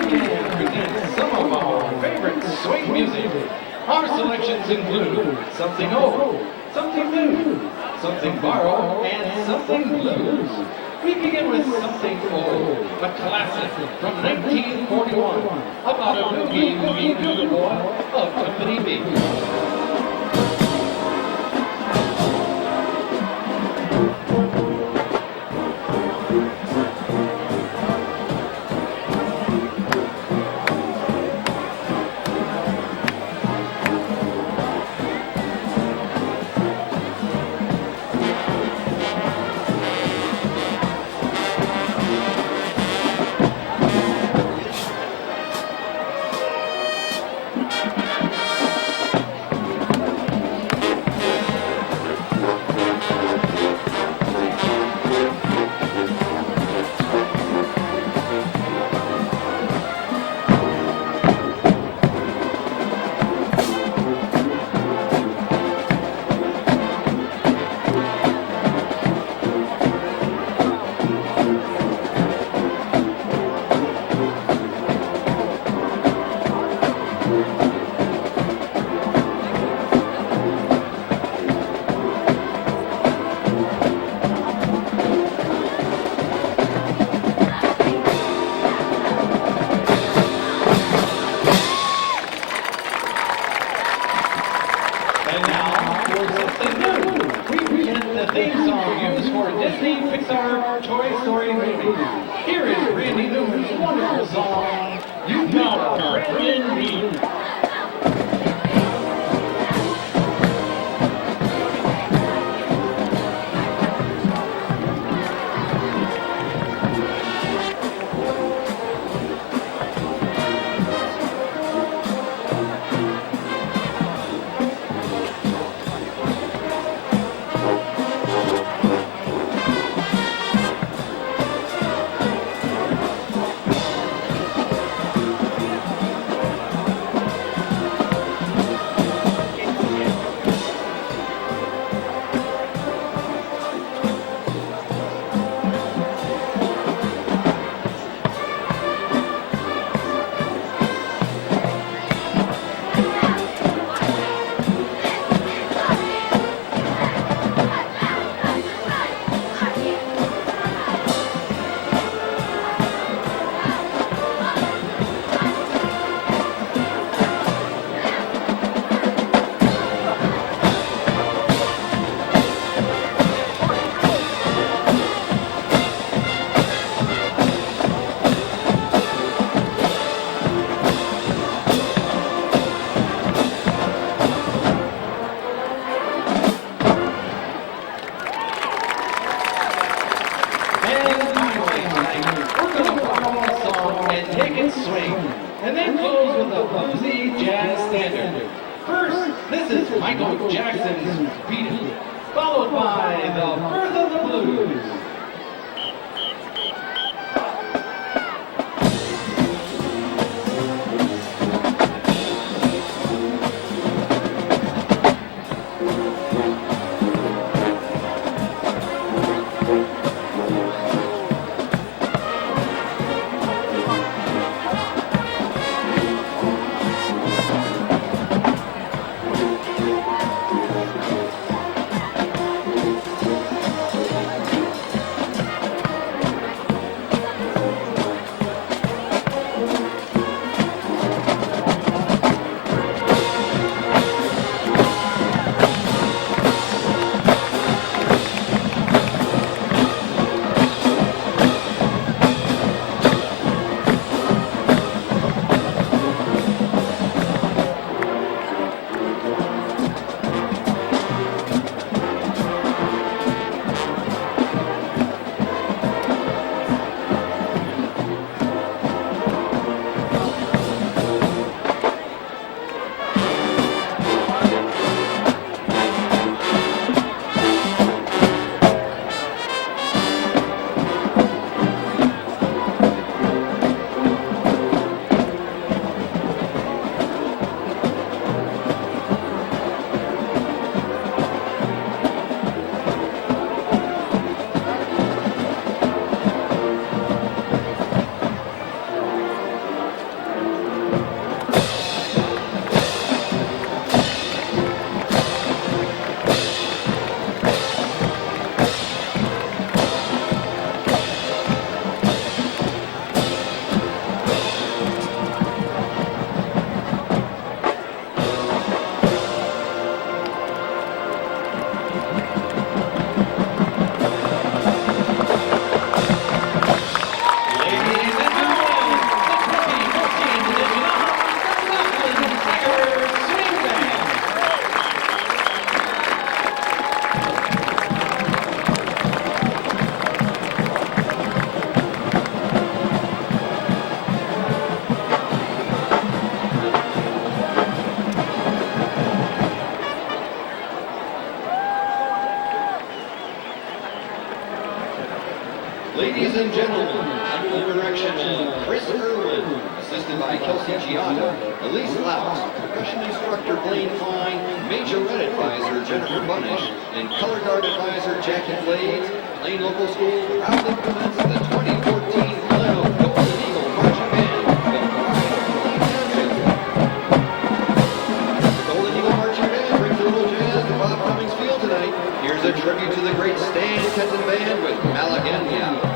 Band presents some of our favorite swing music. Our selections include something old, something new, something borrowed, and something blues. We begin with something old, a classic from 1941, about a boogie woogie googie boy of Company B. And now for something new. We present the theme song used for Disney Pixar Toy Story movie. Here is Randy Newman's wonderful song, You've Got a Friend in Me. Swing, and then close with a bluesy jazz standard. First, this is Michael Jackson's Beat It, followed by The Birth of the Blues. assisted by Kelsey Giotto, Elise Laus, percussion instructor Blaine Klein, majorette advisor Jennifer Bunish, and color guard advisor Jackie Blades. Lane Local Schools proudly presents the 2014 Glenoak Golden Eagle Marching Band. The Golden Eagle Marching Band brings a little jazz to Bob Cummings Field tonight. Here's a tribute to the great Stan Kenton Band with Malagania.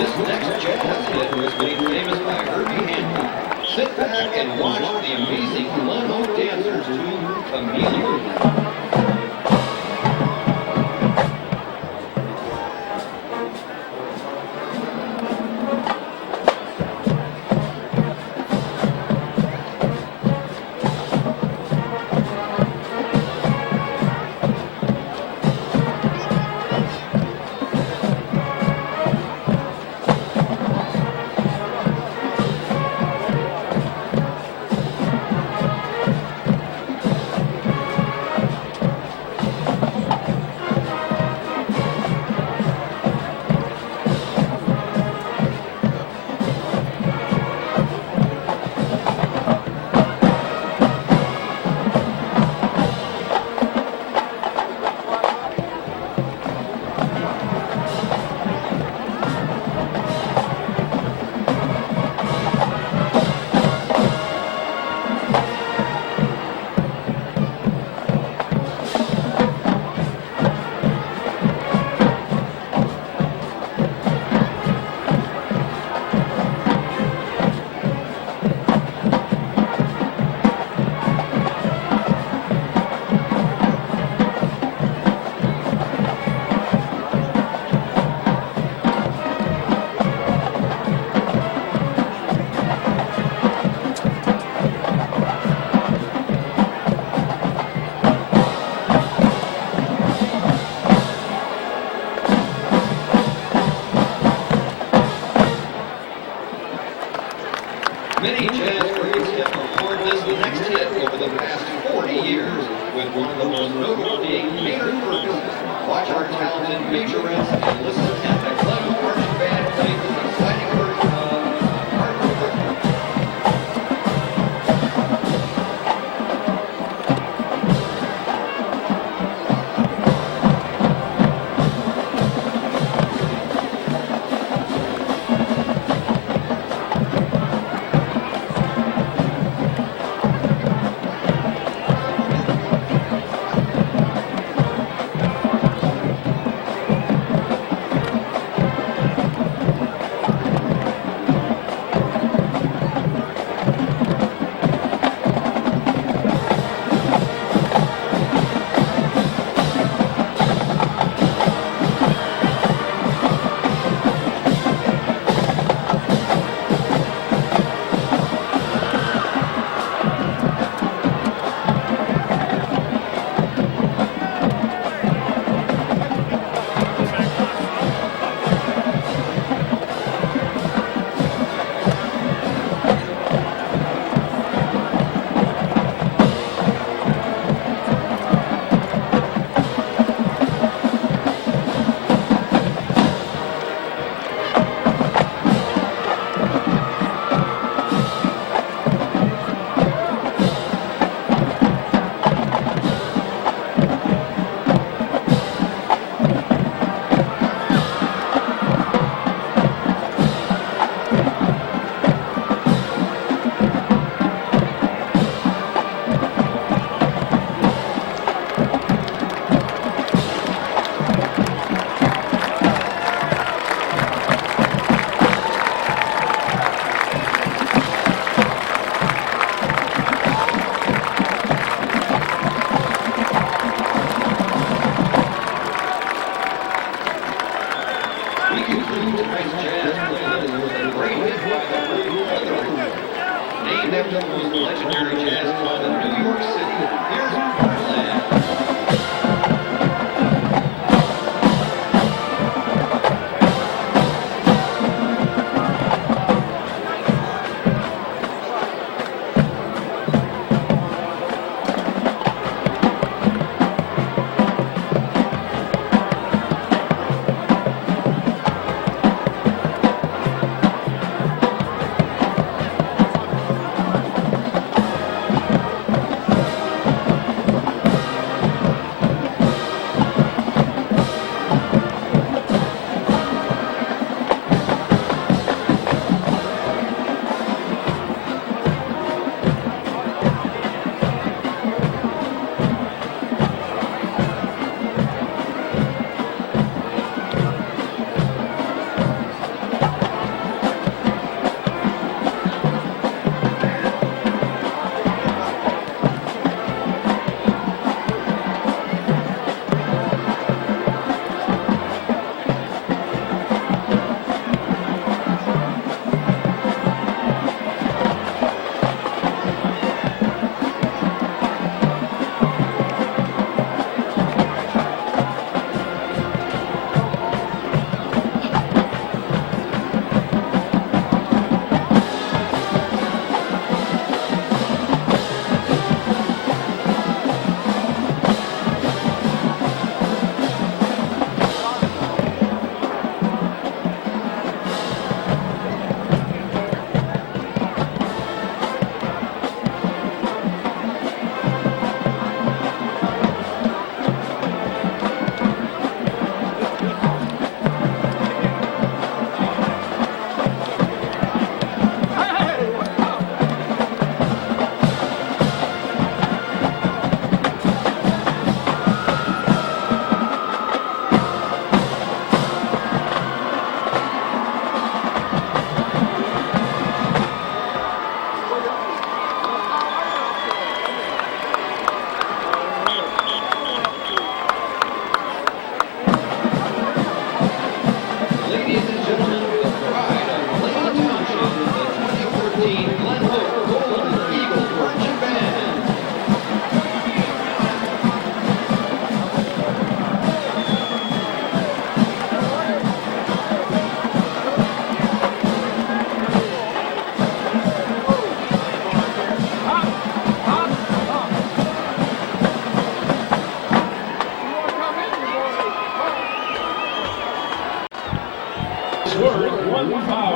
This next jazz hit was made famous by Herbie Hancock. Sit back and watch the amazing Glenoak dancers to Chameleon. Many jazz greats have performed this next hit over the past 40 years, with one of the most notable being Maynard Ferguson. Watch our talented majorettes and listen at the Glenoak Marching Band play this exciting version of Harper Ferguson. We conclude tonight's jazz playlist with a great hit by the group Weathering. Named after the most legendary jazz club in New York City, here's Portland.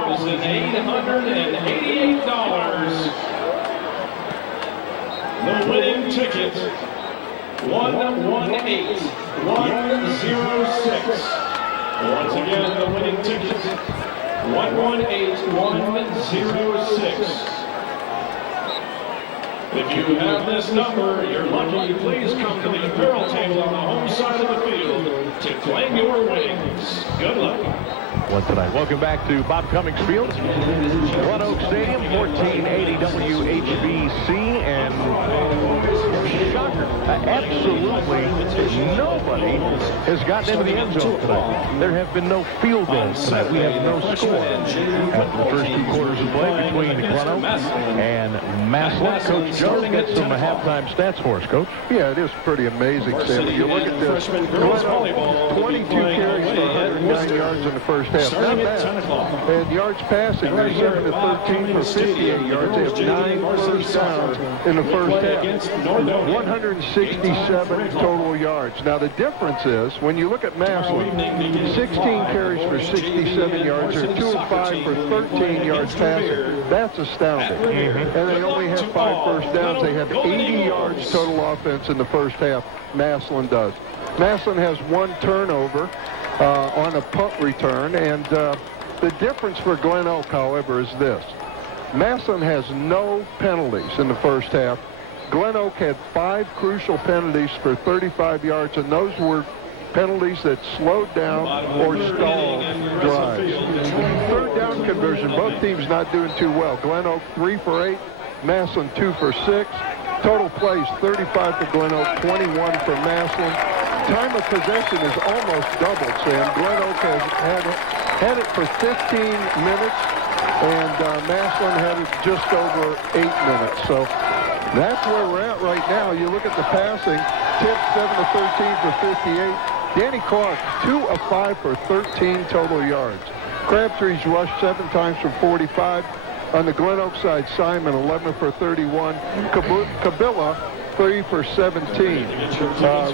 $1,888. The winning ticket, 118106. Once again, the winning ticket, 118106. If you have this number, you're lucky. Please come to the apparel table on the home side of the field to claim your winnings. Good luck. One tonight. Welcome back to Bob Cummings Field, Glenoak Stadium, 1480 WHBC, and shocker, absolutely nobody has gotten into the end zone tonight. There have been no field goals tonight. We have no score after the first 2 quarters of play between Glenoak and Massillon. Coach Joe gets some halftime stats for us, Coach. Yeah, it is pretty amazing, Sam. You look at this. Glenoak, 22 carries for 109 yards in the first half. Not bad. And yards passing, they're 7 to 13 for 58 yards. They have 9 first downs in the first half. 167 total yards. Now, the difference is, when you look at Massillon, 16 carries for 67 yards, or 2 of 5 for 13 yards passing. That's astounding. And they only have 5 first downs. They have 80 yards total offense in the first half. Massillon does. Massillon has 1 turnover on a punt return, and the difference for Glenoak, however, is this. Massillon has no penalties in the first half. Glenoak had 5 crucial penalties for 35 yards, and those were penalties that slowed down or stalled drives. Third down conversion, both teams not doing too well. Glenoak 3 for 8, Massillon 2 for 6. Total plays 35 for Glenoak, 21 for Massillon. Time of possession is almost doubled, Sam. Glenoak has had it for 15 minutes, and Massillon had it just over 8 minutes. So that's where we're at right now. You look at the passing, Tip 7 to 13 for 58. Danny Clark 2 of 5 for 13 total yards. Crabtree's rushed 7 times for 45. On the Glenoak side, Simon 11 for 31. Kabila 3 for 17.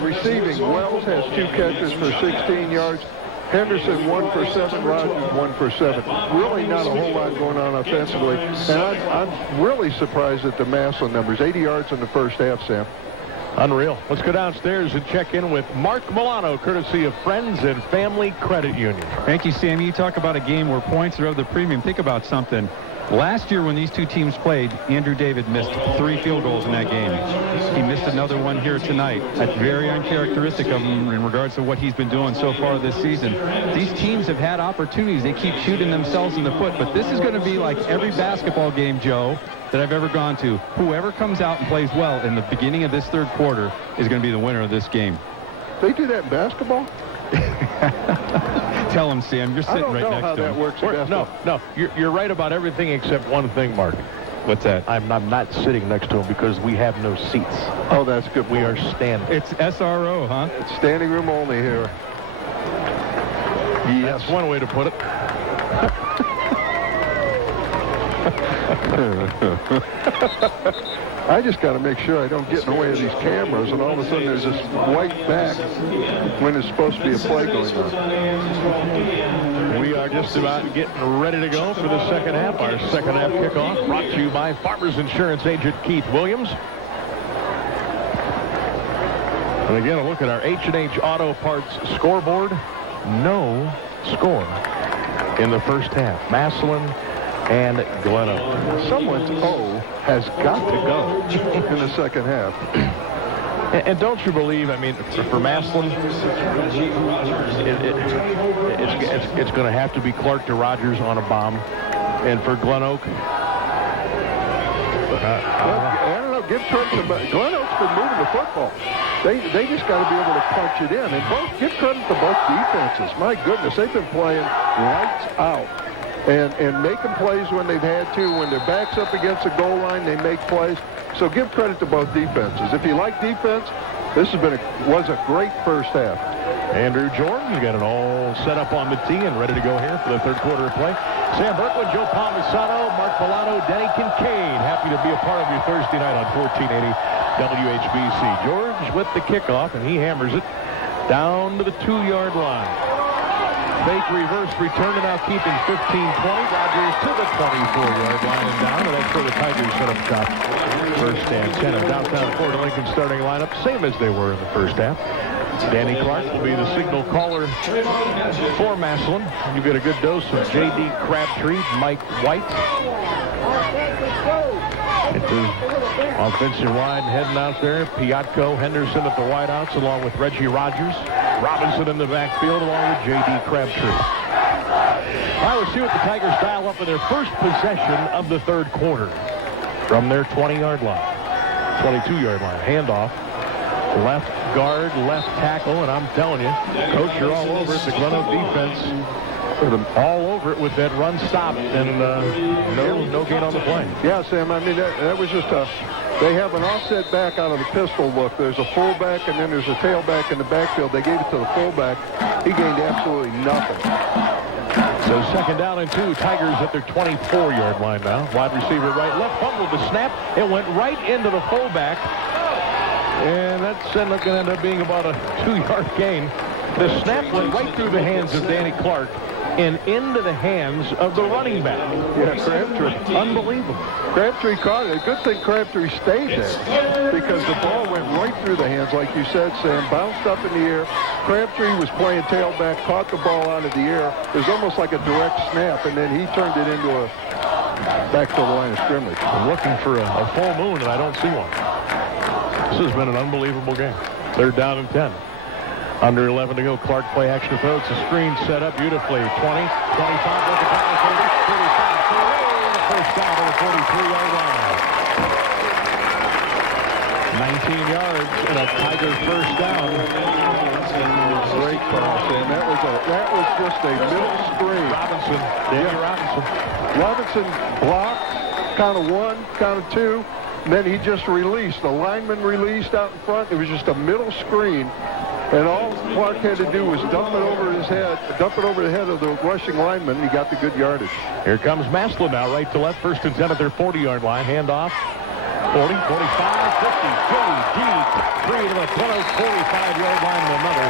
Receiving, Wells has 2 catches for 16 yards. Henderson 1 for 7, Rogers 1 for 7. Really not a whole lot going on offensively. And I'm really surprised at the Massillon numbers. 80 yards in the first half, Sam. Unreal. Let's go downstairs and check in with Mark Milano, courtesy of Friends and Family Credit Union. Thank you, Sam. You talk about a game where points are of the premium. Think about something. Last year when these 2 teams played, Andrew David missed 3 field goals in that game. He missed another one here tonight. That's very uncharacteristic of him in regards to what he's been doing so far this season. These teams have had opportunities. They keep shooting themselves in the foot, but this is going to be like every basketball game, Joe, that I've ever gone to. Whoever comes out and plays well in the beginning of this third quarter is going to be the winner of this game. They do that in basketball? Tell him, Sam. You're sitting right next to him. I don't know how that works. No. You're right about everything except one thing, Mark. What's that? I'm not sitting next to him because we have no seats. Oh, that's good. We are standing. It's SRO, huh? It's standing room only here. Yes. That's one way to put it. I just got to make sure I don't get in the way of these cameras, and all of a sudden there's this white back when there's supposed to be a play going on. We are just about getting ready to go for the second half. Our second half kickoff brought to you by Farmers Insurance agent Keith Williams. And again, a look at our H&H Auto Parts scoreboard. No score in the first half. Massillon and Glenoak. Someone's O has got to go in the second half. And don't you believe, I mean, for Massillon, it's going to have to be Clark to Rogers on a bomb. And for Glenoak, I don't know, give credit to Glenoak's been moving the football. They just got to be able to punch it in. And give credit to both defenses. My goodness, they've been playing lights out. And making plays when they've had to. When their back's up against the goal line, they make plays. So give credit to both defenses. If you like defense, this was a great first half. Andrew Jordan got it all set up on the tee and ready to go here for the third quarter of play. Sam Berkman, Joe Palmisano, Mark Milano, Denny Kincaid. Happy to be a part of your Thursday night on 1480 WHBC. George with the kickoff, and he hammers it down to the 2-yard line. Fake reverse return to now keeping 15-20. Rogers to the 24-yard line and down, and that's where the Tigers set up shop. First and 10 of downtown Fort Lincoln starting lineup, same as they were in the first half. Danny Clark will be the signal caller for Massillon. You get a good dose of J.D. Crabtree, Mike White. It's the offensive line heading out there. Piatko, Henderson at the wideouts along with Reggie Rogers. Robinson in the backfield along with J.D. Crabtree. All right, let's see what the Tigers dial up in their first possession of the third quarter. From their 20-yard line, 22-yard line. Handoff. Left guard, left tackle, and I'm telling you, Coach, you're all over it. The Glenoak defense, all over it with that run stop, and no gain on the play. Yeah, Sam, I mean, that was just they have an offset back out of the pistol look. There's a fullback, and then there's a tailback in the backfield. They gave it to the fullback. He gained absolutely nothing. So second down and 2. Tigers at their 24-yard line now. Wide receiver right, left, fumbled the snap. It went right into the fullback. And that's going to end up being about a 2-yard gain. The snap went right through the hands of Danny Clark and into the hands of the running back. Yeah, Crabtree. Unbelievable. Crabtree caught it. Good thing Crabtree stayed there because the ball went right through the hands, like you said, Sam. Bounced up in the air. Crabtree was playing tailback, caught the ball out of the air. It was almost like a direct snap, and then he turned it into a back to the line of scrimmage. I'm looking for a full moon, and I don't see one. This has been an unbelievable game. Third down and 10. Under 11 to go. Clark play action throw. It's a screen set up beautifully. 20, 25, look at 30, 35, 40. First down to the 43-yard line. 19 yards and a Tiger first down. Great call, Sam. That was just a middle screen. Robinson. Danny Robinson. Robinson blocked, count of 1, count of 2. And then he just released. The lineman released out in front. It was just a middle screen. And all Clark had to do was dump it over his head, dump it over the head of the rushing lineman. He got the good yardage. Here comes Massillon now, right to left. First and 10 at their 40-yard line. Handoff. 40, 45, 50, 20, deep. 3 to the 45-yard line and another.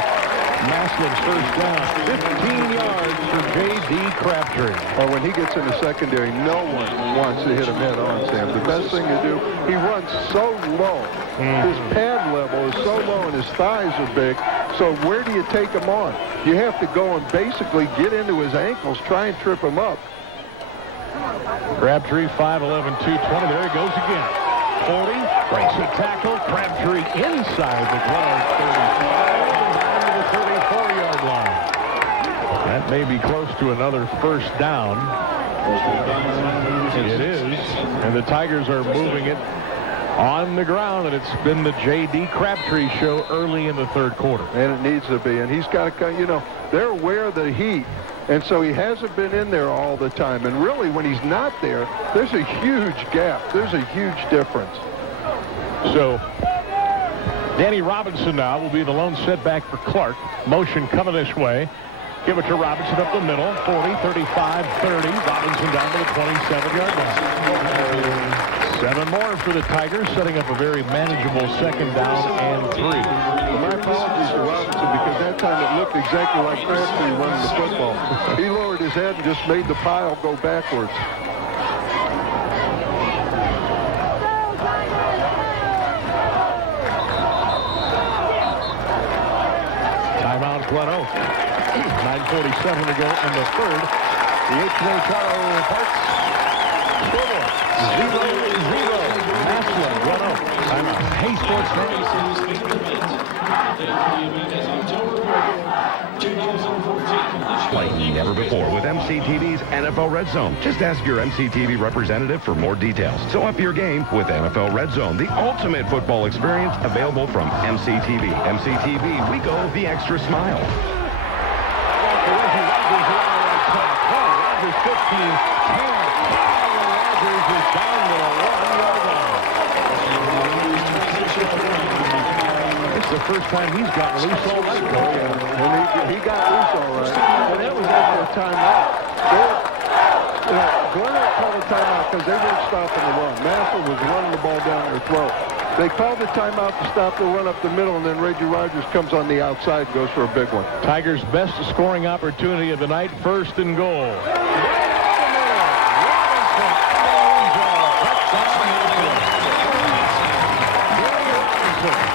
Massillon's first down. 15 yards for J.D. Crabtree. Well, when he gets in the secondary, no one wants to hit him head on, Sam. The best thing to do, he runs so low. His pad level is so low and his thighs are big. So where do you take him on? You have to go and basically get into his ankles, try and trip him up. Crabtree, 5'11", 220. There he goes again. 40, breaks a tackle. Crabtree inside the Glenoak 35, down to the 34-yard line. That may be close to another first down. It is, and the Tigers are moving it on the ground, and it's been the J.D. Crabtree show early in the third quarter. And it needs to be, and he's got to, you know, they're aware of the heat, and so he hasn't been in there all the time. And really, when he's not there, there's a huge gap. There's a huge difference. So Danny Robinson now will be the lone setback for Clark. Motion coming this way. Give it to Robinson up the middle. 40, 35, 30. Robinson down to the 27-yard line. 7 more for the Tigers, setting up a very manageable second down and 3. Well, my apologies to Robinson, because that time it looked exactly like Crabtree running the football. He lowered his head and just made the pile go backwards. Timeout, Glenoak. 9:47 to go in the third. The H-Way Charlo Parks scoreboard. 0-0. Massillon, Glenoak. Timeout. Hey, sports fans. Like never before with MCTV's NFL Red Zone. Just ask your MCTV representative for more details. So up your game with NFL Red Zone, the ultimate football experience available from MCTV. MCTV, we go the extra smile. Rogers 15, 10, Rogers is down to the 1-yard line. It's the first time he's gotten loose all night. And he got loose all right. And that was after a timeout. Glenoak called a timeout because they weren't stopping the run. Massillon was running the ball down their throat. They called the timeout to stop the run up the middle, and then Reggie Rogers comes on the outside and goes for a big one. Tigers' best scoring opportunity of the night, 1st and goal.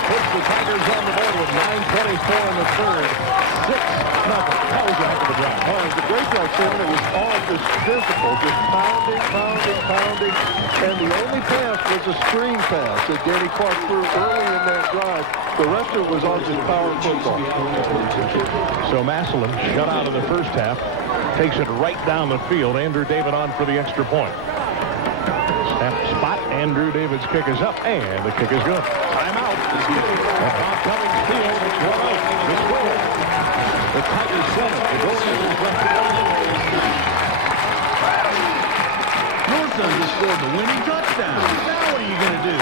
Puts the Tigers on the board with 9:24 in the 3rd. 6-0. That was a heck of a drive. Oh, it was a great drive, Sam. It was all just physical, just pounding. And the only pass was a screen pass that Danny Clark threw early in that drive. The rest of it was all just power football. So Massillon, shut out in the first half, takes it right down the field. Andrew David on for the extra point. Snap spot. Andrew David's kick is up, and the kick is good. Timeout. At Cummings Field, it's 1-0. The score. The Tigers 7. The Gold Eagles left. Your son just scored the winning touchdown. Now what are you going to do?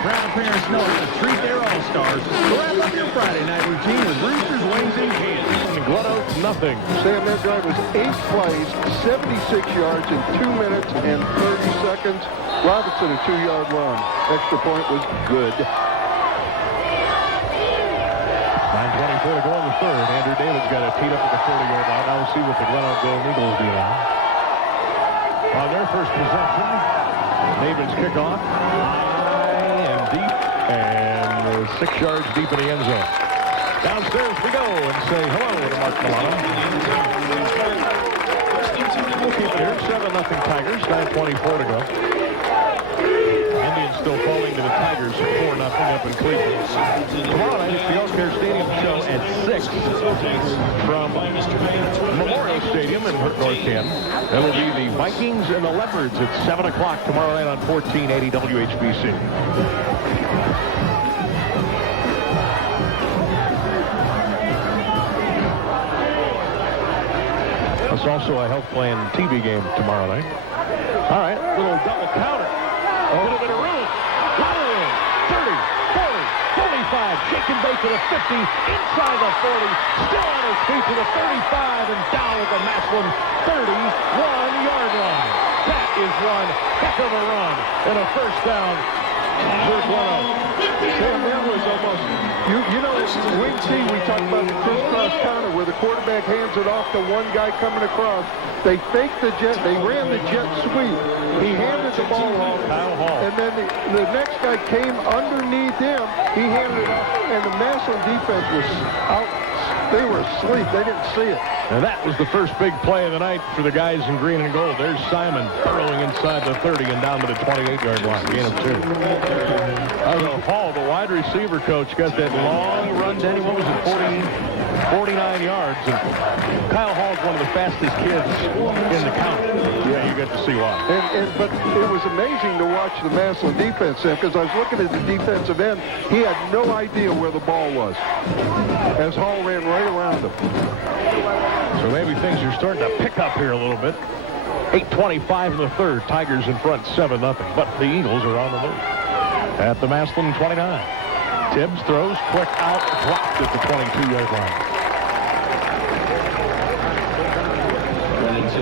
Proud parents know how to treat their all-stars. So wrap up your Friday night routine with Roosters Wings and Candy. Glenoak, nothing. Sam, that drive was 8 plays, 76 yards in 2 minutes and 30 seconds. Robinson, a 2-yard run. Extra point was good. 9:24 to go in the 3rd. Andrew David's got it teed up at the 40-yard line. Now we'll see what the Glenoak Golden Eagles do now. On their first possession, David's kickoff. High and deep, and 6 yards deep in the end zone. Downstairs we go and say hello to Mark Milano. We'll keep it here. 7-0 Tigers. 9:24 to go. Indians still falling to the Tigers 4-0 up in Cleveland. Tomorrow night it's the All-Star Stadium show at 6 from Memorial Stadium in North Canton. It'll be the Vikings and the Leopards at 7 o'clock tomorrow night on 1480 WHBC. It's also a health plan TV game tomorrow night. All right, little double counter. A little bit of room. Lot of room. 30, 40, 45. Shake and bake to the 50. Inside the 40. Still on his feet to the 35. And down at the Massillon 31-yard line. That is one heck of a run. And a first down. Sam, that was almost, you know, Wing C, we talked about the crisscross counter where the quarterback hands it off to one guy coming across. They faked the jet, they ran the jet sweep. He handed the ball off, and then the next guy came underneath him. He handed it off, and the Massillon defense was out. They were asleep. They didn't see it. And that was the first big play of the night for the guys in green and gold. There's Simon burrowing inside the 30 and down to the 28-yard line. Gain of 2. So Paul, the wide receiver coach, got that long run. Danny, what was it, 49 yards. And Kyle Hall's one of the fastest kids in the county. Yeah, you got to see why. But it was amazing to watch the Massillon defense, because I was looking at the defensive end. He had no idea where the ball was, as Hall ran right around him. So maybe things are starting to pick up here a little bit. 8:25 in the 3rd. Tigers in front 7-0. But the Eagles are on the move. At the Massillon 29. Tibbs throws quick out, dropped at the 22-yard line.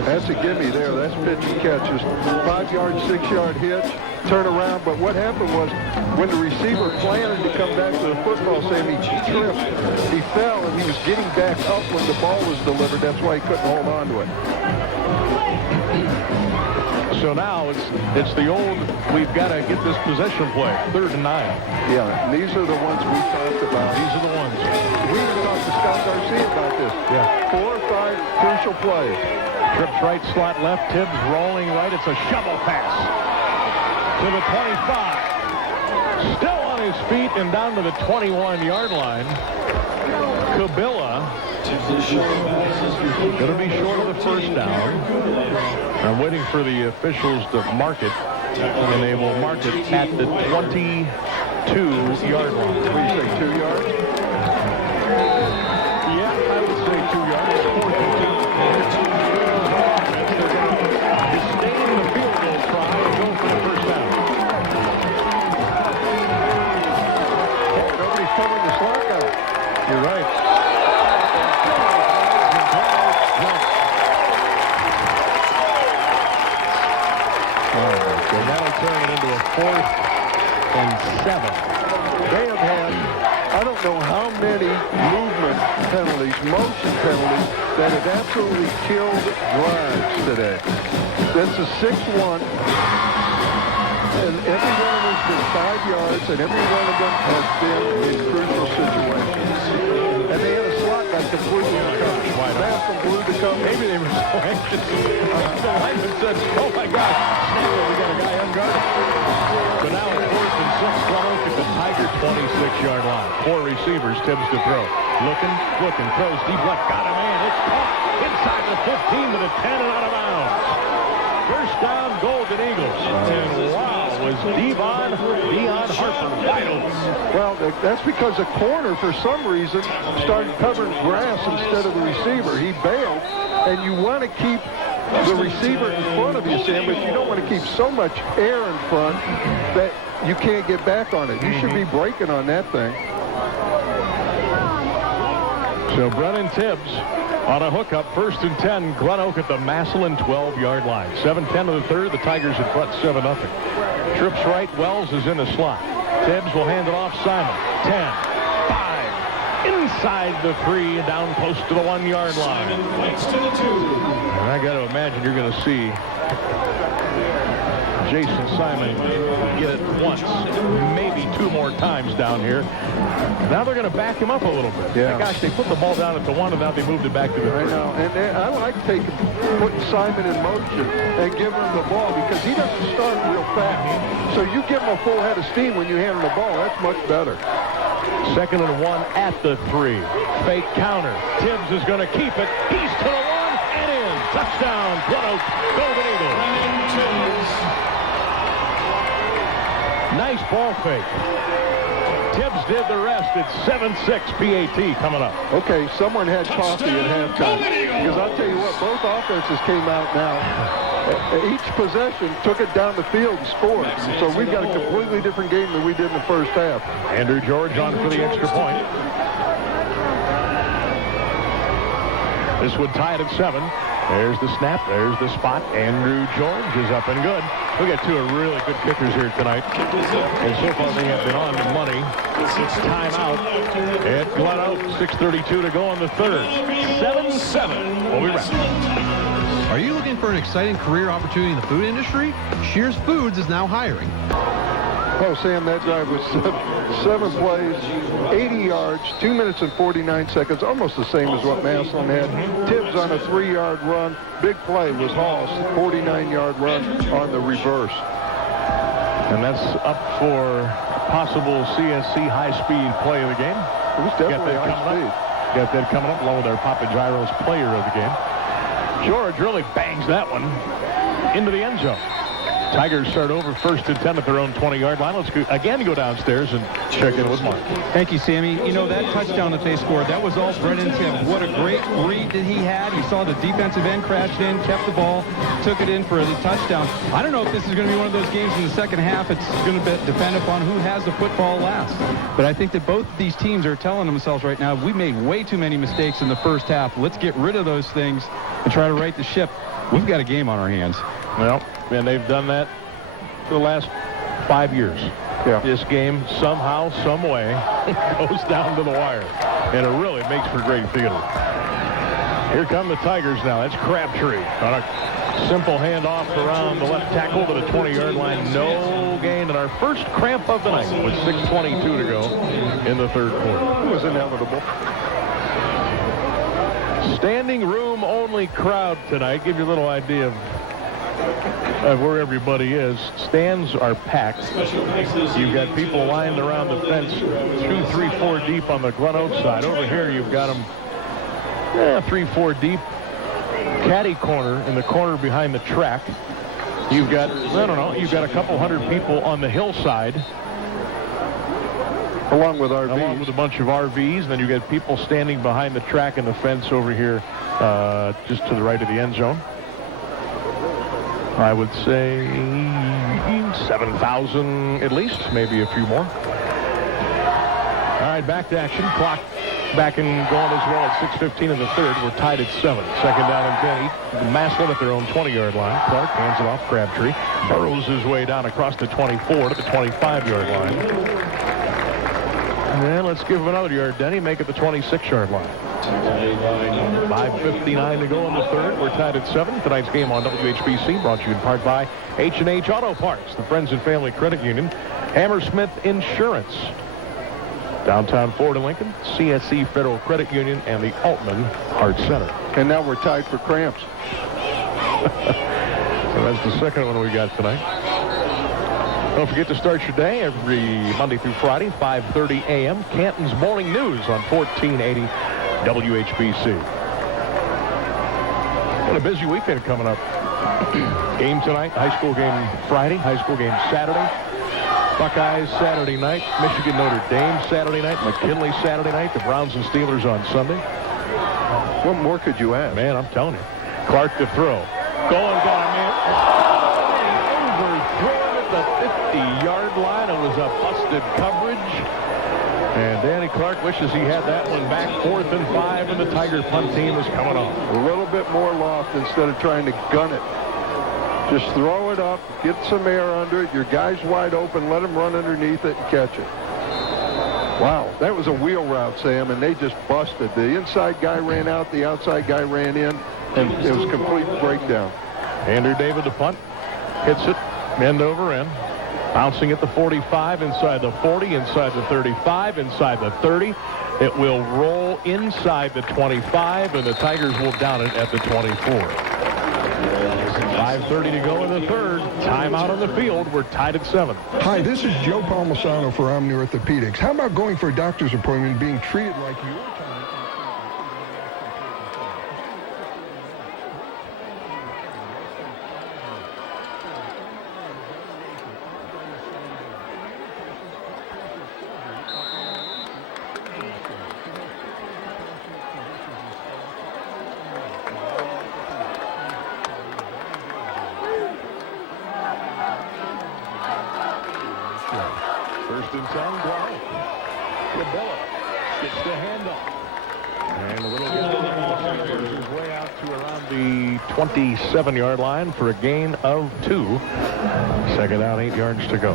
That's a gimme there. That's pitch and catch. Just 5-yard, 6-yard hitch, turn around. But what happened was when the receiver planted to come back to the football, Sam, he tripped. He fell, and he was getting back up when the ball was delivered. That's why he couldn't hold on to it. So now it's the old, we've got to get this possession play. 3rd and 9. Yeah, and these are the ones we talked about. These are the ones. We even talked to Scott Garcia about this. Yeah. 4 or 5 crucial plays. Trips right, slot left. Tibbs rolling right. It's a shovel pass to the 25. Still on his feet and down to the 21-yard line. Kabila going to be short of the first down. I'm waiting for the officials to mark it, and they will mark it at the 22-yard line. What do you say, 2 yards? Yeah, I would say 2 yards. Stay in the field goal try and go for the first down. Nobody's covering the slot guy. You're right. So that'll turn it into a 4th and 7. They have had, I don't know how many movement penalties, motion penalties, that have absolutely killed drives today. That's a 6-1. And every one of them has been 5 yards, and every one of them has been in crucial situations. And they had a slot that completely covered. Massillon blew the cover. Maybe they were so anxious. The lineman said, oh my gosh, we got a guy unguarded. So now it's 4th and 6. Glenoak at the Tiger 26-yard line. 4 receivers, Tibbs to throw. Looking, throws deep left. Got a man. It's caught inside the 15 to the 10 and out of bounds. First down, Golden Eagles. And wow, was Dion Harper wide open. Well, that's because the corner, for some reason, started covering grass instead of the receiver. He bailed, and you want to keep the receiver in front of you, Sam, but you don't want to keep so much air in front that you can't get back on it. You should be braking on that thing. So Brennan Tibbs on a hookup, 1st and 10. Glenoak at the Massillon 12-yard line. 7:10 of the 3rd. The Tigers in front 7-0. Trips right. Wells is in the slot. Tibbs will hand it off. Simon. 10, 5, inside the 3, down close to the 1-yard line. And I got to imagine you're going to see Jason Simon get it once, maybe 2 more times down here. Now they're going to back him up a little bit. Yeah. Gosh, they put the ball down at the 1, and now they moved it back to the 3. I know, and I like putting Simon in motion and giving him the ball because he doesn't start real fast. So you give him a full head of steam when you hand him the ball. That's much better. 2nd and 1 at the 3. Fake counter. Tibbs is going to keep it. He's to the 1 and in. Touchdown, Glenoak, Golden Eagles. Nice ball fake. Tibbs did the rest. It's 7-6 PAT coming up. Okay, someone had coffee at halftime. Because I'll tell you what, both offenses came out now. Each possession took it down the field and scored. So we've got a completely different game than we did in the first half. Andrew George on for the extra point. This would tie it at 7. There's the snap. There's the spot. Andrew George is up and good. We got 2 really good kickers here tonight. And so far they have been on the money. It's timeout at Glenoak. 6:32 to go in the 3rd. 7-7. We'll be back. Are you looking for an exciting career opportunity in the food industry? Shears Foods is now hiring. Oh, Sam, that drive was 7 plays, 80 yards, 2 minutes and 49 seconds, almost the same as what Massillon had. Tibbs on a 3-yard run. Big play was Hall's 49-yard run on the reverse. And that's up for possible CSC high-speed play of the game. It was definitely high speed. Got that coming up along with our Papa Gyro's player of the game. George really bangs that one into the end zone. Tigers start over 1st and 10 at their own 20-yard line. Let's go downstairs and check in with Mark. Thank you, Sammy. You know, that touchdown that they scored, that was all Brennan Tibbs. What a great read that he had. He saw the defensive end crashed in, kept the ball, took it in for the touchdown. I don't know if this is going to be one of those games in the second half. It's going to depend upon who has the football last. But I think that both these teams are telling themselves right now, we made way too many mistakes in the first half. Let's get rid of those things and try to right the ship. We've got a game on our hands. Well, and they've done that for the last 5 years. Yeah. This game, somehow, some way, goes down to the wire. And it really makes for great theater. Here come the Tigers now. That's Crabtree on a simple handoff around the left tackle to the 20-yard line. No gain. And our first cramp of the night with 6:22 to go in the 3rd quarter. It was inevitable. Standing room only crowd tonight. Give you a little idea of where everybody is. Stands are packed. You've got people lined around the fence 2, 3, 4 deep on the Glenoak side. Over here you've got them 3, 4 deep. Caddy corner in the corner behind the track. You've got, you've got a couple hundred people on the hillside. Along with RVs. Along with a bunch of RVs. And then you've got people standing behind the track and the fence over here just to the right of the end zone. I would say 7,000 at least, maybe a few more. All right, back to action. Clock back and going as well at 6:15 in the third. We're tied at 7. Second down and 10. Massillon at their own 20-yard line. Clark hands it off Crabtree. Burrows his way down across the 24 to the 25-yard line. And let's give him another yard, Denny. Make it the 26-yard line. 5:59 to go in the third. We're tied at 7. Tonight's game on WHBC brought to you in part by H&H Auto Parts, the Friends and Family Credit Union, Hammersmith Insurance, downtown Ford and Lincoln, CSC Federal Credit Union, and the Altman Heart Center. And now we're tied for cramps. So that's the second one we got tonight. Don't forget to start your day every Monday through Friday, 5:30 a.m. Canton's Morning News on 1480 WHBC. What a busy weekend coming up. Game tonight, high school game Friday, high school game Saturday. Buckeyes Saturday night, Michigan Notre Dame Saturday night, McKinley Saturday night, the Browns and Steelers on Sunday. What more could you add? Man, I'm telling you. Clark to throw. Going down, man. Overthrown at the 50-yard line. It was a busted coverage. And Danny Clark wishes he had that one back. 4th and 5, and the Tiger punt team is coming on. A little bit more loft instead of trying to gun it. Just throw it up, get some air under it. Your guy's wide open. Let him run underneath it and catch it. Wow, that was a wheel route, Sam, and they just busted. The inside guy ran out, the outside guy ran in, and it was a complete breakdown. Andrew David to punt. Hits it, end over end. Bouncing at the 45, inside the 40, inside the 35, inside the 30. It will roll inside the 25, and the Tigers will down it at the 24. 5:30 to go in the third. Timeout on the field. We're tied at 7. Hi, this is Joe Palmisano for Omni Orthopedics. How about going for a doctor's appointment and being treated like your time? First and 10, Glenoak. Cabela gets the handoff. And a little bit works his way out to around the 27-yard line for a gain of 2. Second down, 8 yards to go.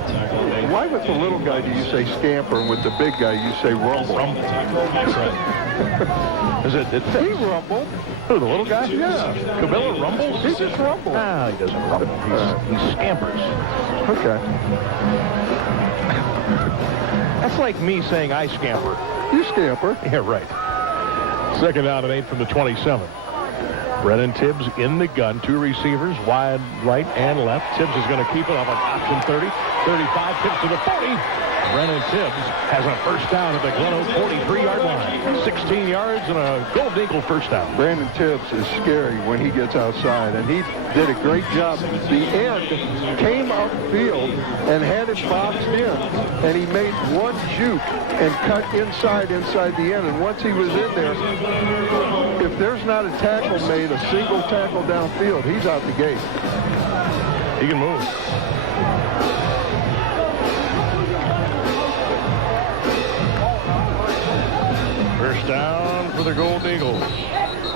Why with the little guy do you say scamper, and with the big guy you say rumble? That's right. Is it? He rumbled. Who, the little guy? Yeah. Cabela rumbles? He just rumbled. No, he doesn't rumble. He scampers. Okay. That's like me saying I scamper. You scamper. Yeah, right. Second down and 8 from the 27. Brennan Tibbs in the gun. 2 receivers, wide right and left. Tibbs is going to keep it on option 30. 35, Tibbs to the 40. Brennan Tibbs has a first down at the Glenoak 43-yard line. 16 yards and a Gold Eagle first down. Brandon Tibbs is scary when he gets outside, and he did a great job. The end came upfield and had it boxed in, and he made one juke and cut inside the end. And once he was in there, if there's not a tackle made, a single tackle downfield, he's out the gate. He can move. First down for the Gold Eagles.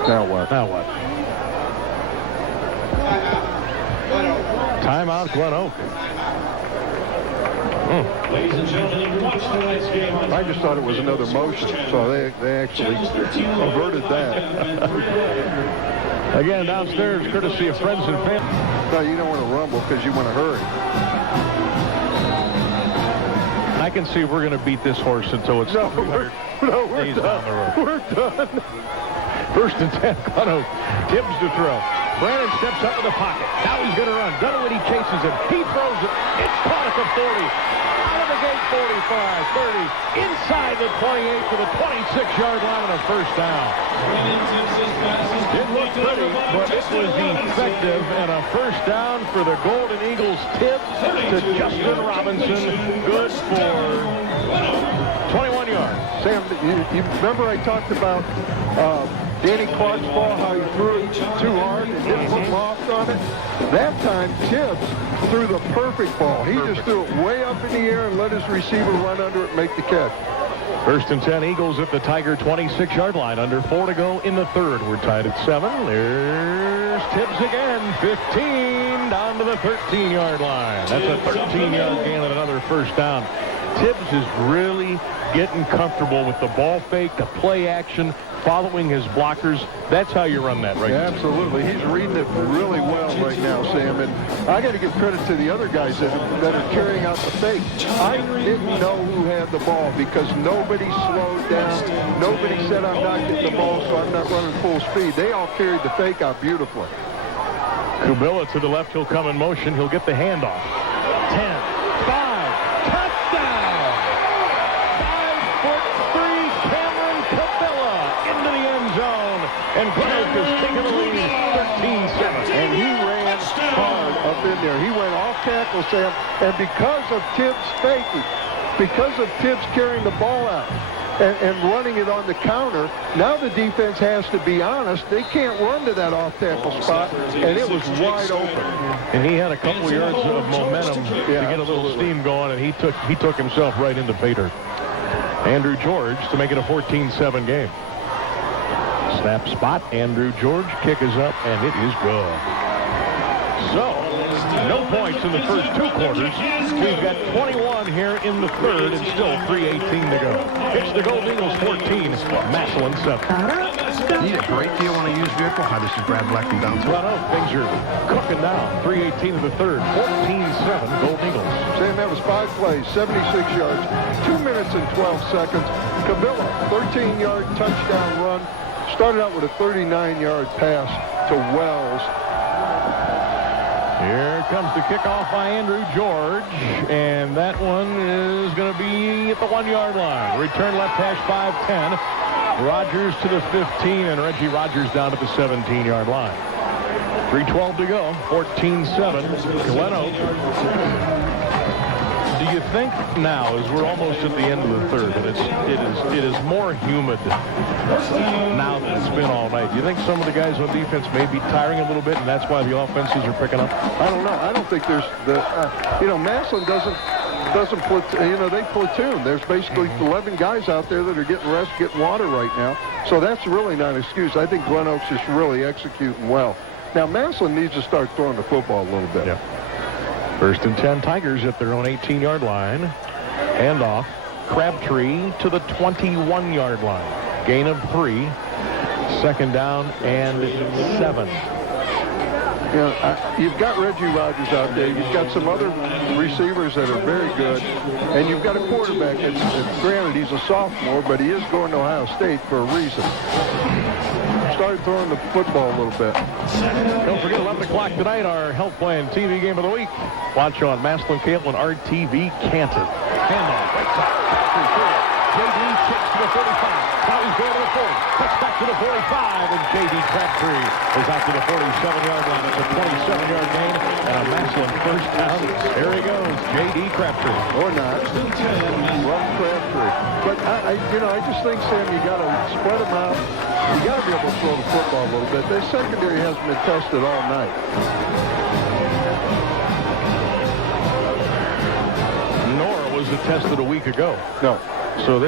Now what? Now what? Timeout, Glenoak. Ladies and gentlemen, you watched tonight's game on I just thought it was another motion, so they actually averted that. Again, downstairs, courtesy of friends and family. No, you don't want to rumble because you want to hurry. I can see we're going to beat this horse until it's we're done. Down the road. We're done. First and 10, Glenoak. Tibbs to throw. Brandon steps up in the pocket. Now he's going to run. Dunaway chases him. He throws it. It's caught at the 40. Out of the gate, 45, 30. Inside the 28 to the 26-yard line and a first down. Didn't look pretty, but it was effective and a first down for the Golden Eagles. Tibbs to Justin Robinson. Good for 21 yards. Sam, you remember I talked about Danny Clark's ball, how he threw it too hard and didn't put loft on it? That time, Tibbs threw the perfect ball. He just threw it way up in the air and let his receiver run under it and make the catch. First and 10, Eagles at the Tiger 26-yard line. Under 4 to go in the third. We're tied at 7. There's Tibbs again. 15 down to the 13-yard line. That's a 13-yard gain and another first down. Tibbs is really getting comfortable with the ball fake, the play action, following his blockers. That's how you run that, right? Yeah, absolutely. He's reading it really well right now, Sam. And I got to give credit to the other guys that are carrying out the fake. I didn't know who had the ball because nobody slowed down. Nobody said, I'm not getting the ball, so I'm not running full speed. They all carried the fake out beautifully. Kubilla to the left. He'll come in motion. He'll get the handoff. 10. 5, touchdown! 5'3" Cameron Kubilla into the end zone, and Glenoak is taking the lead 13-7. And he ran hard up in there. He went off tackle, Sam, and because of Tibbs faking, because of Tibbs carrying the ball out and running it on the counter, now the defense has to be honest. They can't run to that off-tackle spot, and it was wide open. And he had a couple yards of momentum to get a little steam going, and he took himself right into pay dirt. Andrew George to make it a 14-7 game. Snap spot, Andrew George. Kick is up, and it is good. So, no points in the first 2 quarters. We've got 21 here in the third and still 3:18 to go. It's the Gold Eagles 14, Massillon 7. Need a great deal on a used vehicle? Hi, this is Brad Black from Downtown. Well, no, things are cooking down. 3:18 in the third, 14-7 Gold Eagles. Sam, that was 5 plays, 76 yards, 2 minutes and 12 seconds. Kubilla, 13-yard touchdown run. Started out with a 39-yard pass to Wells. Here comes the kickoff by Andrew George, and that one is going to be at the 1-yard line. Return left hash 5-10. Rogers to the 15, and Reggie Rogers down to the 17-yard line. 3:12 to go, 14-7. Glenoak. Do you think now, as we're almost at the end of the third, and it is more humid now than it's been all night, do you think some of the guys on defense may be tiring a little bit, and that's why the offenses are picking up? I don't know. I don't think there's the, Massillon doesn't they platoon. There's basically 11 guys out there that are getting rest, getting water right now. So that's really not an excuse. I think Glenoak's just really executing well. Now, Massillon needs to start throwing the football a little bit. Yeah. First and 10, Tigers at their own 18-yard line. Handoff. Crabtree to the 21-yard line. Gain of 3. Second down and 7. You've got Reggie Rogers out there. You've got some other receivers that are very good. And you've got a quarterback. Granted, he's a sophomore, but he is going to Ohio State for a reason. Started throwing the football a little bit. Don't forget, 11 o'clock tonight, our Health Plan TV Game of the Week. Watch on Massillon Cable and RTV Canton. Handoff. Right side. J.D. kicks to the 45. Now he's going to the 40. Cuts back to the 45, and J.D. Crabtree is out to the 47-yard line. That's a 27-yard gain and a Massillon first down. There he goes, J.D. Crabtree. Or not. Well, Crabtree. But I just think, Sam, you got to spread them out. You got to be able to throw the football a little bit. Their secondary hasn't been tested all night. Nor was it tested a week ago. No. So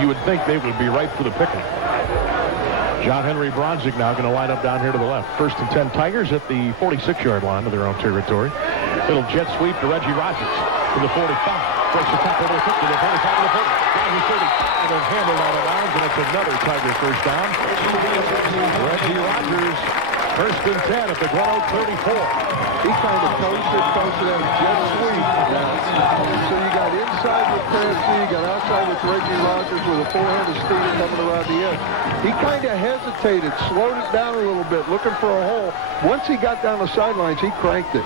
you would think they would be ripe for the picking. John Henry Bronzik now going to line up down here to the left. First and 10 Tigers at the 46-yard line of their own territory. Little jet sweep to Reggie Rogers to the 45. Breaks the top over the 50 to the 45 to the 40. Down to 30. And then handled out of bounds, and it's another Tiger first down. Reggie Rogers, first and 10 at the Glenoak 34. He kind of posted that jet sweep. So you got inside with Crabtree, you got outside with Reggie Rogers with a four-handed steamer coming around the edge. He kind of hesitated, slowed it down a little bit, looking for a hole. Once he got down the sidelines, he cranked it.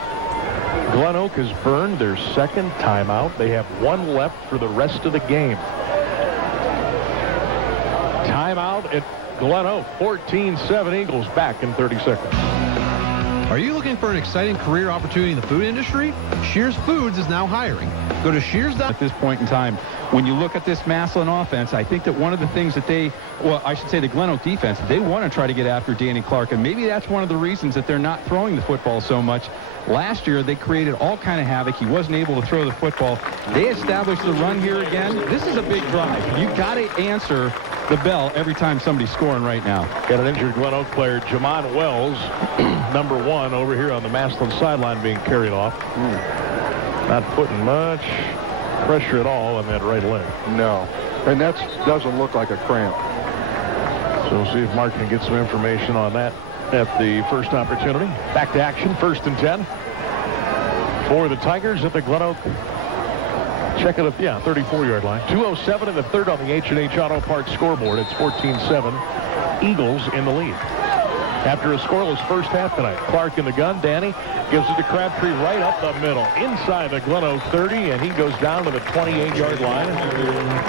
Glenoak has burned their second timeout. They have one left for the rest of the game. Timeout at Glenoak. 14-7 Eagles back in 30 seconds. Are you looking for an exciting career opportunity in the food industry? Shears Foods is now hiring. Go to Shears. At this point in time, when you look at this Massillon offense, I think that one of the things that the Glenoak defense, they want to try to get after Danny Clark, and maybe that's one of the reasons that they're not throwing the football so much. Last year, they created all kind of havoc. He wasn't able to throw the football. They established the run here again. This is a big drive. You got to answer the bell every time somebody's scoring right now. Got an injured Glenoak player, Jamon Wells, number 1, over here on the Massillon sideline being carried off. Not putting much pressure at all on that right leg. No, and that doesn't look like a cramp. So we'll see if Mark can get some information on that at the first opportunity. Back to action, 1st and 10 for the Tigers at the Glenoak. Check it up, 34-yard line. 2:07 in the third on the H&H Auto Parts scoreboard. It's 14-7. Eagles in the lead. After a scoreless first half tonight, Clark in the gun. Danny gives it to Crabtree right up the middle, inside the Glenoak 30, and he goes down to the 28-yard line.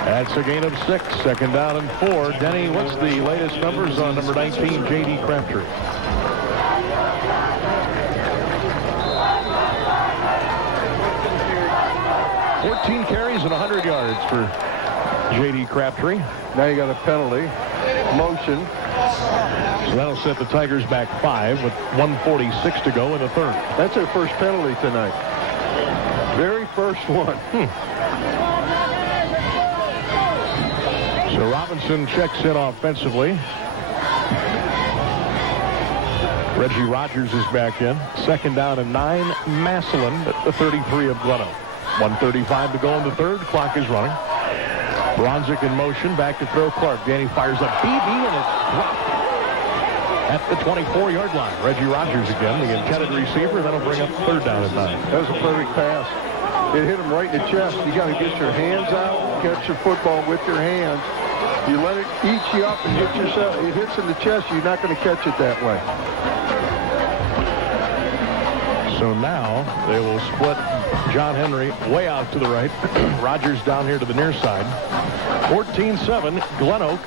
That's a gain of 6. 2nd down and 4. Denny, what's the latest numbers on number 19, J.D. Crabtree? Carries and 100 yards for J.D. Crabtree. Now you got a penalty. Motion. So that'll set the Tigers back 5 with 1:46 to go in the third. That's their first penalty tonight. Very first one. So Robinson checks in offensively. Reggie Rogers is back in. 2nd down and 9. Massillon at the 33 of Glenoak. 1:35 to go in the third. Clock is running. Bronzik in motion. Back to throw Clark. Danny fires a BB and it's dropped at the 24-yard line. Reggie Rogers again, the intended receiver. That'll bring up 3rd down and 9. That was a perfect pass. It hit him right in the chest. You got to get your hands out, catch your football with your hands. You let it eat you up and hit yourself. It hits in the chest. You're not going to catch it that way. So now they will split John Henry way out to the right. Rogers down here to the near side. 14-7, Glenoak.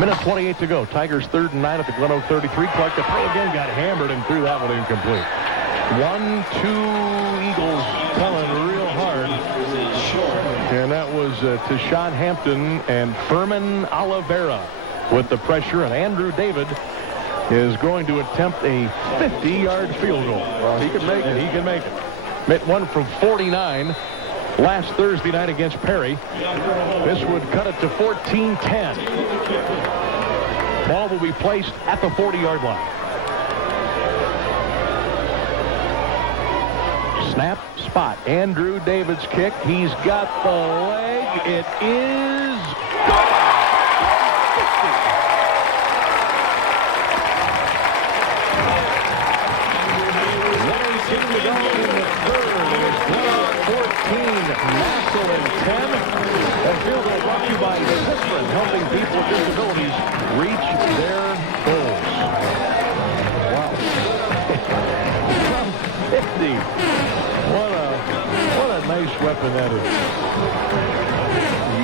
Minute 28 to go. Tigers 3rd and 9 at the Glenoak 33. Clark to throw again, got hammered and threw that one incomplete. 1-2 Eagles coming real hard. And that was to Sean Hampton and Furman Oliveira with the pressure, and Andrew David is going to attempt a 50-yard field goal. Well, he can make it. He can make it. Hit one from 49 last Thursday night against Perry. This would cut it to 14-10. Ball will be placed at the 40-yard line. Snap, spot. Andrew David's kick. He's got the leg. It is good. 14, Massillon 10. That field goal brought to you by Cifrin, helping people with disabilities reach their goals. Wow. From 50. What a nice weapon that is.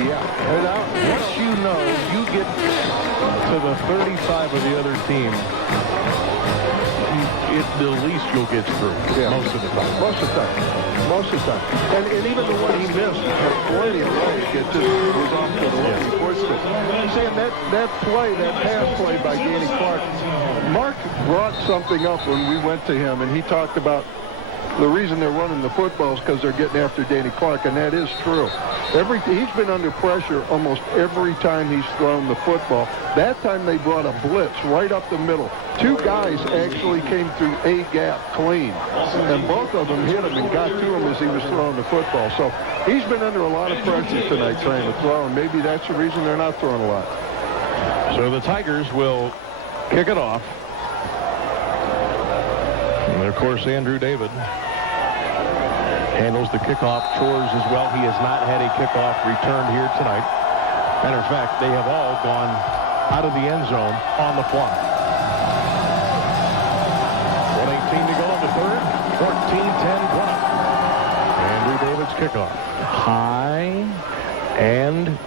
Yeah. And now, once you know you get to the 35 of the other team, the least you'll get through. Yeah. Most of the time. Most of the time. Most of the time. And even the one he missed had plenty of legs. It just was off to the left. He forced it. Sam, that play, that pass play by Danny Clark, Mark brought something up when we went to him, and he talked about the reason they're running the football is because they're getting after Danny Clark, and that is true. He's been under pressure almost every time he's thrown the football. That time they brought a blitz right up the middle. 2 guys actually came through a gap clean, and both of them hit him and got to him as he was throwing the football. So he's been under a lot of pressure tonight trying to throw, and maybe that's the reason they're not throwing a lot. So the Tigers will kick it off. And of course, Andrew David handles the kickoff chores as well. He has not had a kickoff returned here tonight. Matter of fact, they have all gone out of the end zone on the fly. 1:18 to go in the third. 14-10 Glenoak. Andrew David's kickoff. High and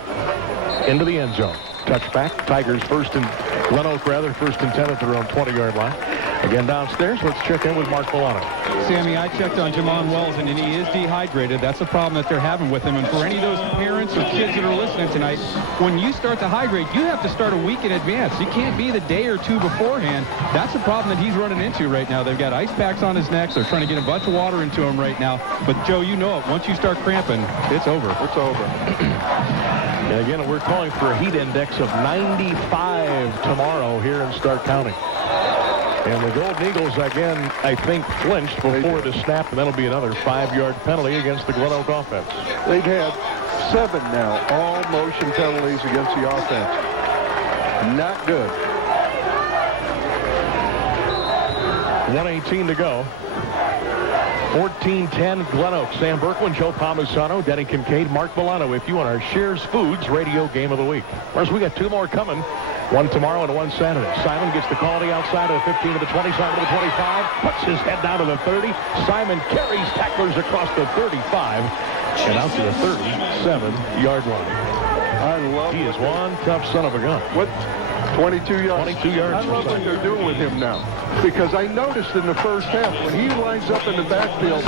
into the end zone. Touchback. Tigers first and Glenoak rather first and 10 at their own 20-yard line. Again, downstairs, let's check in with Mark Milano. Sammy, I checked on Jamon Wells, and he is dehydrated. That's a problem that they're having with him. And for any of those parents or kids that are listening tonight, when you start to hydrate, you have to start a week in advance. You can't be the day or two beforehand. That's a problem that he's running into right now. They've got ice packs on his neck. They're trying to get a bunch of water into him right now. But, Joe, you know it. Once you start cramping, it's over. It's over. And again, we're calling for a heat index of 95 tomorrow here in Stark County. And the Golden Eagles, again, I think, flinched before the snap, and that'll be another 5-yard penalty against the Glenoak offense. They've had 7 now, all motion penalties against the offense. Not good. 1:18 to go. 14-10 Glenoak. Sam Berkwin, Joe Palmisano, Denny Kincaid, Mark Milano with you on our Shears Foods Radio Game of the Week. Of course, we got 2 more coming. One tomorrow and one Saturday. Simon gets the call to the outside of the 15 to the 20, Simon to the 25, puts his head down to the 30. Simon carries tacklers across the 35 and out to the 37-yard line. I love He is one tough son of a gun. What? 22 yards. 22 yards. I love what they're doing with him now. Because I noticed in the first half, when he lines up in the backfield,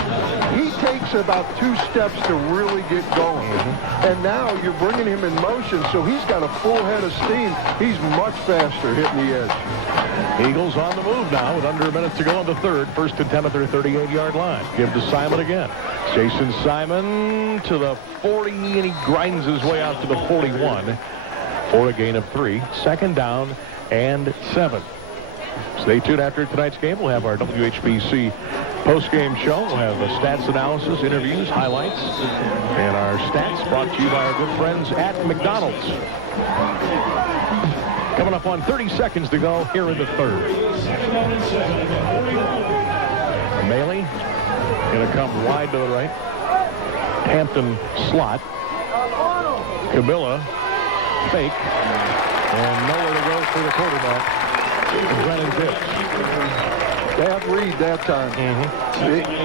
he takes about 2 steps to really get going. And now you're bringing him in motion, so he's got a full head of steam. He's much faster hitting the edge. Eagles on the move now with under a minute to go in the third. 1st and 10 at their 38-yard line. Give to Simon again. Jason Simon to the 40, and he grinds his way out to the 41 for a gain of 3. 2nd down and 7. Stay tuned after tonight's game. We'll have our WHBC post-game show. We'll have a stats analysis, interviews, highlights, and our stats brought to you by our good friends at McDonald's. Coming up on 30 seconds to go here in the third. Bailey going to come wide to the right. Hampton slot. Kabila fake. And nowhere to go for the quarterback. Brennan Pitts. Bad read that time.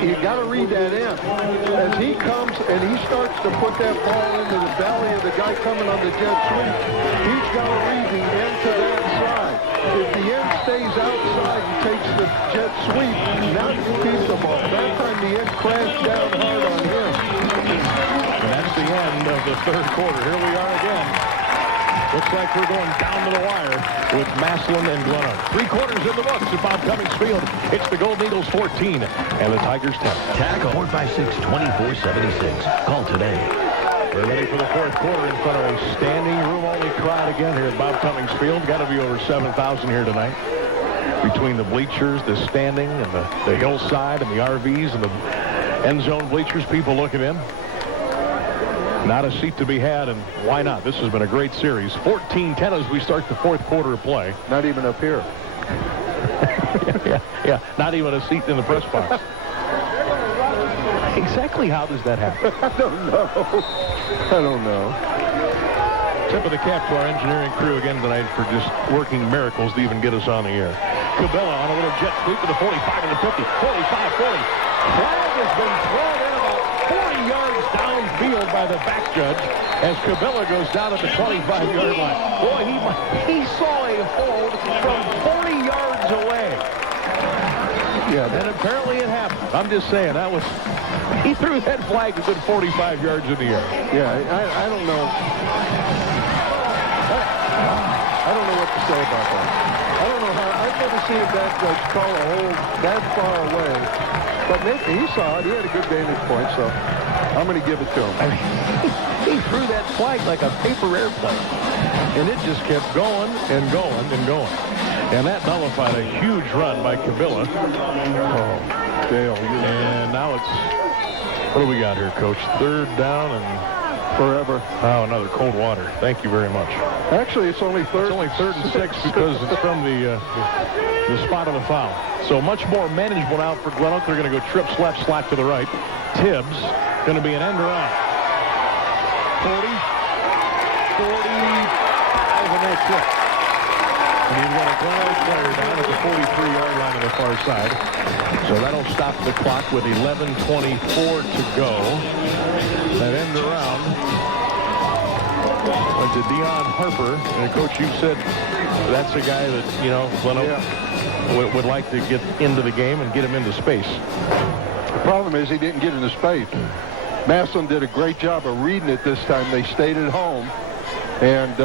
You got to read that in. As he comes and he starts to put that ball into the belly of the guy coming on the jet sweep, he's got to read the end to that side. If the end stays outside and takes the jet sweep, now you keep the ball. That time the end crashed down hard on him. And that's the end of the third quarter. Here we are again. Looks like we're going down to the wire with Massillon and Glenoak. 3 quarters in the books at Bob Cummings Field. It's the Golden Eagles 14 and the Tigers 10. Tackle 456-2476. Call today. We're ready for the fourth quarter in front of a standing room only crowd again here at Bob Cummings Field. Got to be over 7,000 here tonight. Between the bleachers, the standing, and the hillside, and the RVs, and the end zone bleachers, people looking in. Not a seat to be had, and why not? This has been a great series. 14-10 as we start the fourth quarter of play. Not even up here. yeah, not even a seat in the press box. Exactly how does that happen? I don't know. Tip of the cap to our engineering crew again tonight for just working miracles to even get us on the air. Cabela on a little jet sweep to the 45 and the 50, 45, 40. Flag has been thrown in about 40 yards downfield by the back judge as Cabela goes down at the 25-yard line. Boy, he saw a hold from 40 yards away. Yeah, and apparently it happened. I'm just saying, he threw that flag a good 45 yards in the air. Yeah, I don't know. I don't know what to say about that. I don't know how. I've never seen a back judge call a hold that far away. But maybe he saw it. He had a good vantage point, so I'm going to give it to him. I mean, he threw that flag like a paper airplane. And it just kept going and going and going. And that nullified a huge run by Cabela. Oh, Dale. And now it's, what do we got here, Coach? 3rd down and forever. Oh, another cold water. Thank you very much. Actually, it's only 3rd. It's only 3rd and 6 because it's from the spot of the foul. So much more manageable now for Glenoak. They're going to go trips left, slot to the right. Tibbs going to be an end around. 40, 45, and that's it. And you've got a Glenoak player down at the 43-yard line on the far side. So that'll stop the clock with 11:24 to go. That end around went to Deion Harper. And, Coach, you said that's a guy that, Glenoak would like to get into the game and get him into space. The problem is he didn't get into space. Massillon did a great job of reading it this time. They stayed at home, and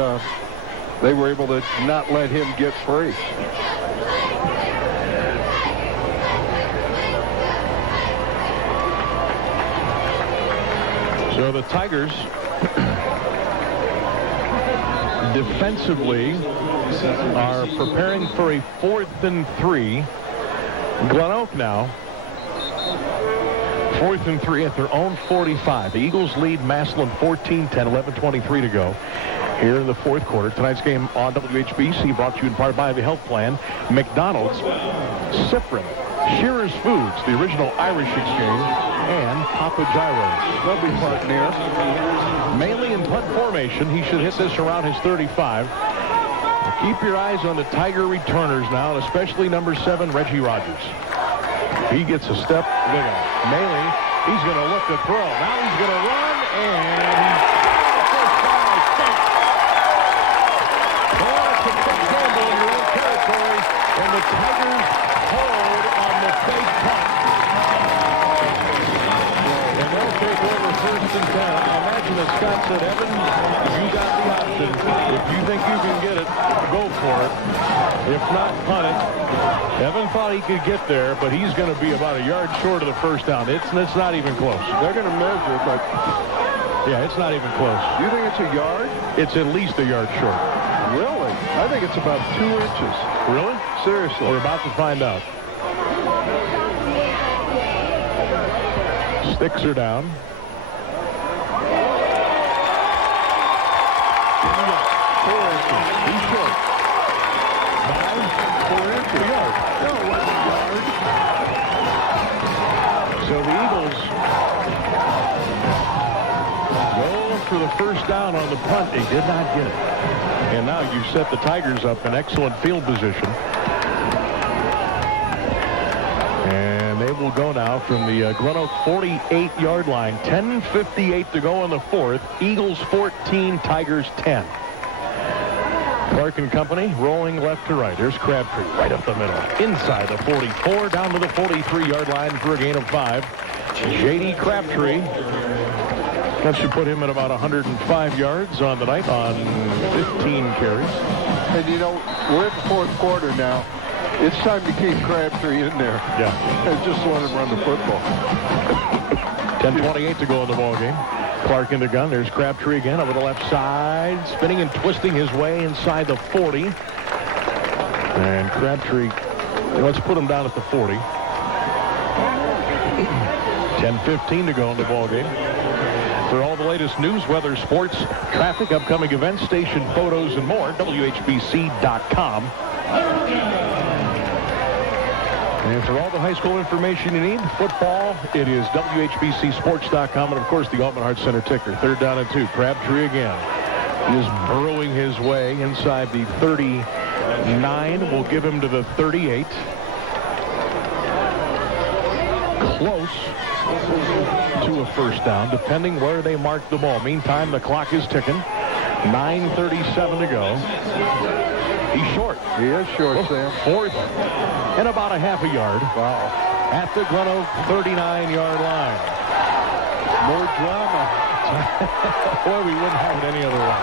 they were able to not let him get free. So the Tigers defensively are preparing for a 4th and 3. Glenoak now 4th and 3 at their own 45. The Eagles lead Massillon 14-10, 11:23 to go here in the 4th quarter. Tonight's game on WHBC brought to you in part by the Health Plan, McDonald's, Sifrin, Shearer's Foods, the original Irish Exchange, and Papa Gyro's. They'll be part near. Mainly in punt formation. He should hit this around his 35. Now keep your eyes on the Tiger returners now, and especially number 7, Reggie Rogers. He gets a step. Look at him. Maley, he's going to look to throw. Now he's going to run, and he's first down, I think. Well, it's a quick gamble in your own territory, and the Tigers hold on the fake punt. And they'll take over 1st and 10. I imagine that Scott said, Evan, you got the option. If you think you can get it, go for it. If not, punt it. Evan thought he could get there, but he's going to be about a yard short of the first down. It's not even close. They're going to measure, but yeah, it's not even close. You think it's a yard? It's at least a yard short. Really? I think it's about 2 inches. Really? Seriously. We're about to find out. Sticks are down. 4 inches. He's short. 4 inches. A yard. No, it wasn't a yard. So the Eagles go for the first down on the punt. They did not get it. And now you set the Tigers up in excellent field position. And they will go now from the Glenoak 48-yard line. 10:58 to go in the 4th. Eagles 14, Tigers 10. Clark and company rolling left to right. There's Crabtree right up the middle. Inside the 44, down to the 43-yard line for a gain of 5. J.D. Crabtree. That should put him at about 105 yards on the night on 15 carries. And you know, we're at the 4th quarter now. It's time to keep Crabtree in there. Yeah. And just let him run the football. 10:28 to go in the ball game. Clark in the gun. There's Crabtree again over the left side, spinning and twisting his way inside the 40. And Crabtree, let's put him down at the 40. 10:15 to go in the ball game. For all the latest news, weather, sports, traffic, upcoming events, station photos, and more, WHBC.com. And for all the high school information you need, football, it is WHBCSports.com, and of course the Altman Heart Center ticker. 3rd down and 2. Crabtree again. He is burrowing his way inside the 39. We'll give him to the 38. Close to a first down, depending where they mark the ball. Meantime, the clock is ticking. 9:37 to go. He's short. He is short, Sam. 4th and about a half a yard. Wow. At the Glenoak 39-yard line. More drama. Boy, we wouldn't have it any other way.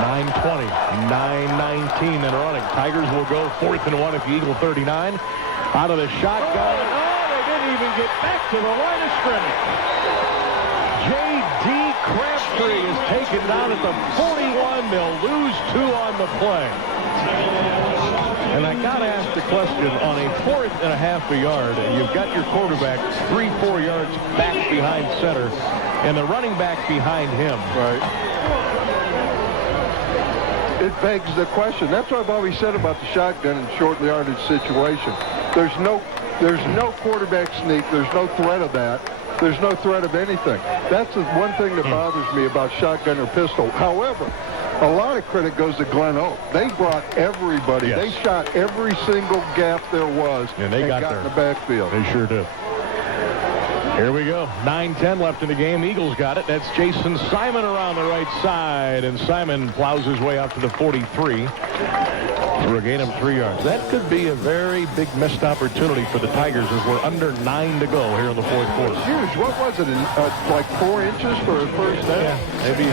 9:20, 9:19 and running. Tigers will go 4th and 1 at the Eagle 39. Out of the shotgun. Oh, they didn't even get back to the line of scrimmage. J.D. Crabtree is taken down at the 41. They'll lose 2 on the play. And I got to ask the question, on a 4th and a half a yard, and you've got your quarterback 3-4 yards back behind center, and the running back behind him. Right. It begs the question. That's what I've always said about the shotgun and short yardage situation. There's no quarterback sneak. There's no threat of that. There's no threat of anything. That's the one thing that bothers me about shotgun or pistol. However, a lot of credit goes to Glenoak. They brought everybody. Yes. They shot every single gap there was and they got in the backfield. They sure did. Here we go. 9-10 left in the game. Eagles got it. That's Jason Simon around the right side. And Simon plows his way out to the 43 for a gain of 3 yards. That could be a very big missed opportunity for the Tigers as we're under 9 to go here in the fourth quarter. Huge. What was it? Like 4 inches for a first down? Yeah, maybe.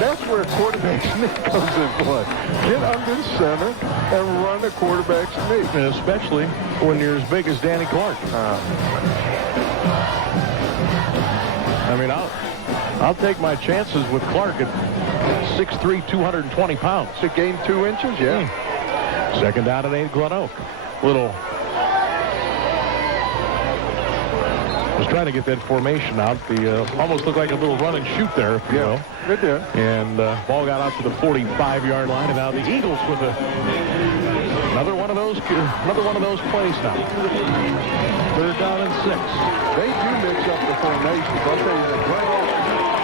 That's where a quarterback sneak comes in play. Get under center and run a quarterback sneak. And especially when you're as big as Danny Clark. I mean, I'll take my chances with Clark at 6'3", 220 pounds. To gain 2 inches, yeah. Second down and 8, Glenoak. Little. Was trying to get that formation out. The almost looked like a little run and shoot there, if you will. Good there. And ball got out to the 45-yard line, and now the Eagles with another one of those plays now. Third down and 6. They do mix up the formations. I'll tell you, the Glenoak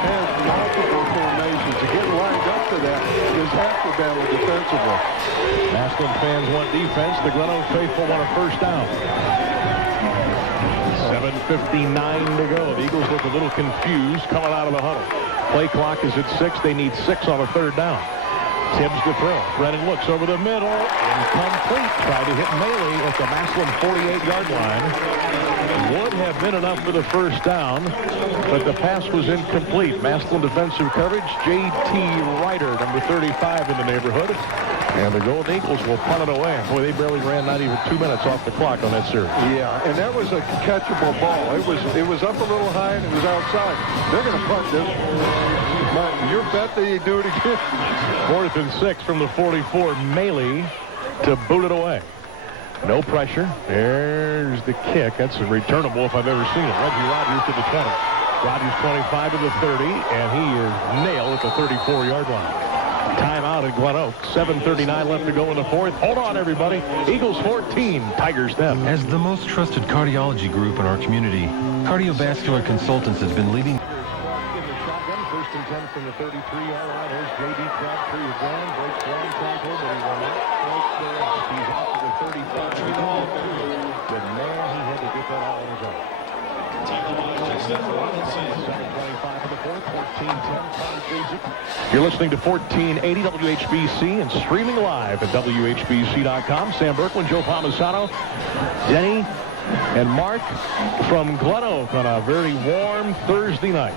has multiple formations. To get lined up to that is half the battle defensively. Massillon fans want defense. The Glenoak faithful want a first down. 7:59 to go. The Eagles look a little confused coming out of the huddle. Play clock is at 6. They need 6 on a third down. Tibbs to throw. Brennan looks over the middle. Incomplete. Tried to hit Maley at the Massillon 48-yard line. Would have been enough for the first down, but the pass was incomplete. Massillon defensive coverage. J.T. Ryder, number 35 in the neighborhood. And the Golden Eagles will punt it away. Boy, they barely ran not even 2 minutes off the clock on that series. Yeah, and that was a catchable ball. It was up a little high and it was outside. They're going to punt this. But you bet they do it again. 4th and 6 from the 44. Maley to boot it away. No pressure. There's the kick. That's a returnable if I've ever seen it. Reggie Rogers to the 20. Rogers 25 to the 30, and he is nailed at the 34-yard line. Timeout at Glenoak. 7:39 left to go in the fourth. Hold on, everybody. Eagles 14, Tigers 10. As the most trusted cardiology group in our community, Cardiovascular Consultants has been leading. First and 10 from the 33-yard line. There's J.D. Crabtree again. Breaks one tackle, but he went out. He's out to the 35. But man, he had to get that all on his own. 7:25 for the fourth. 14-10. You're listening to 1480 WHBC and streaming live at WHBC.com. Sam Berkman, Joe Palmisano, Denny, and Mark from Glenoak on a very warm Thursday night.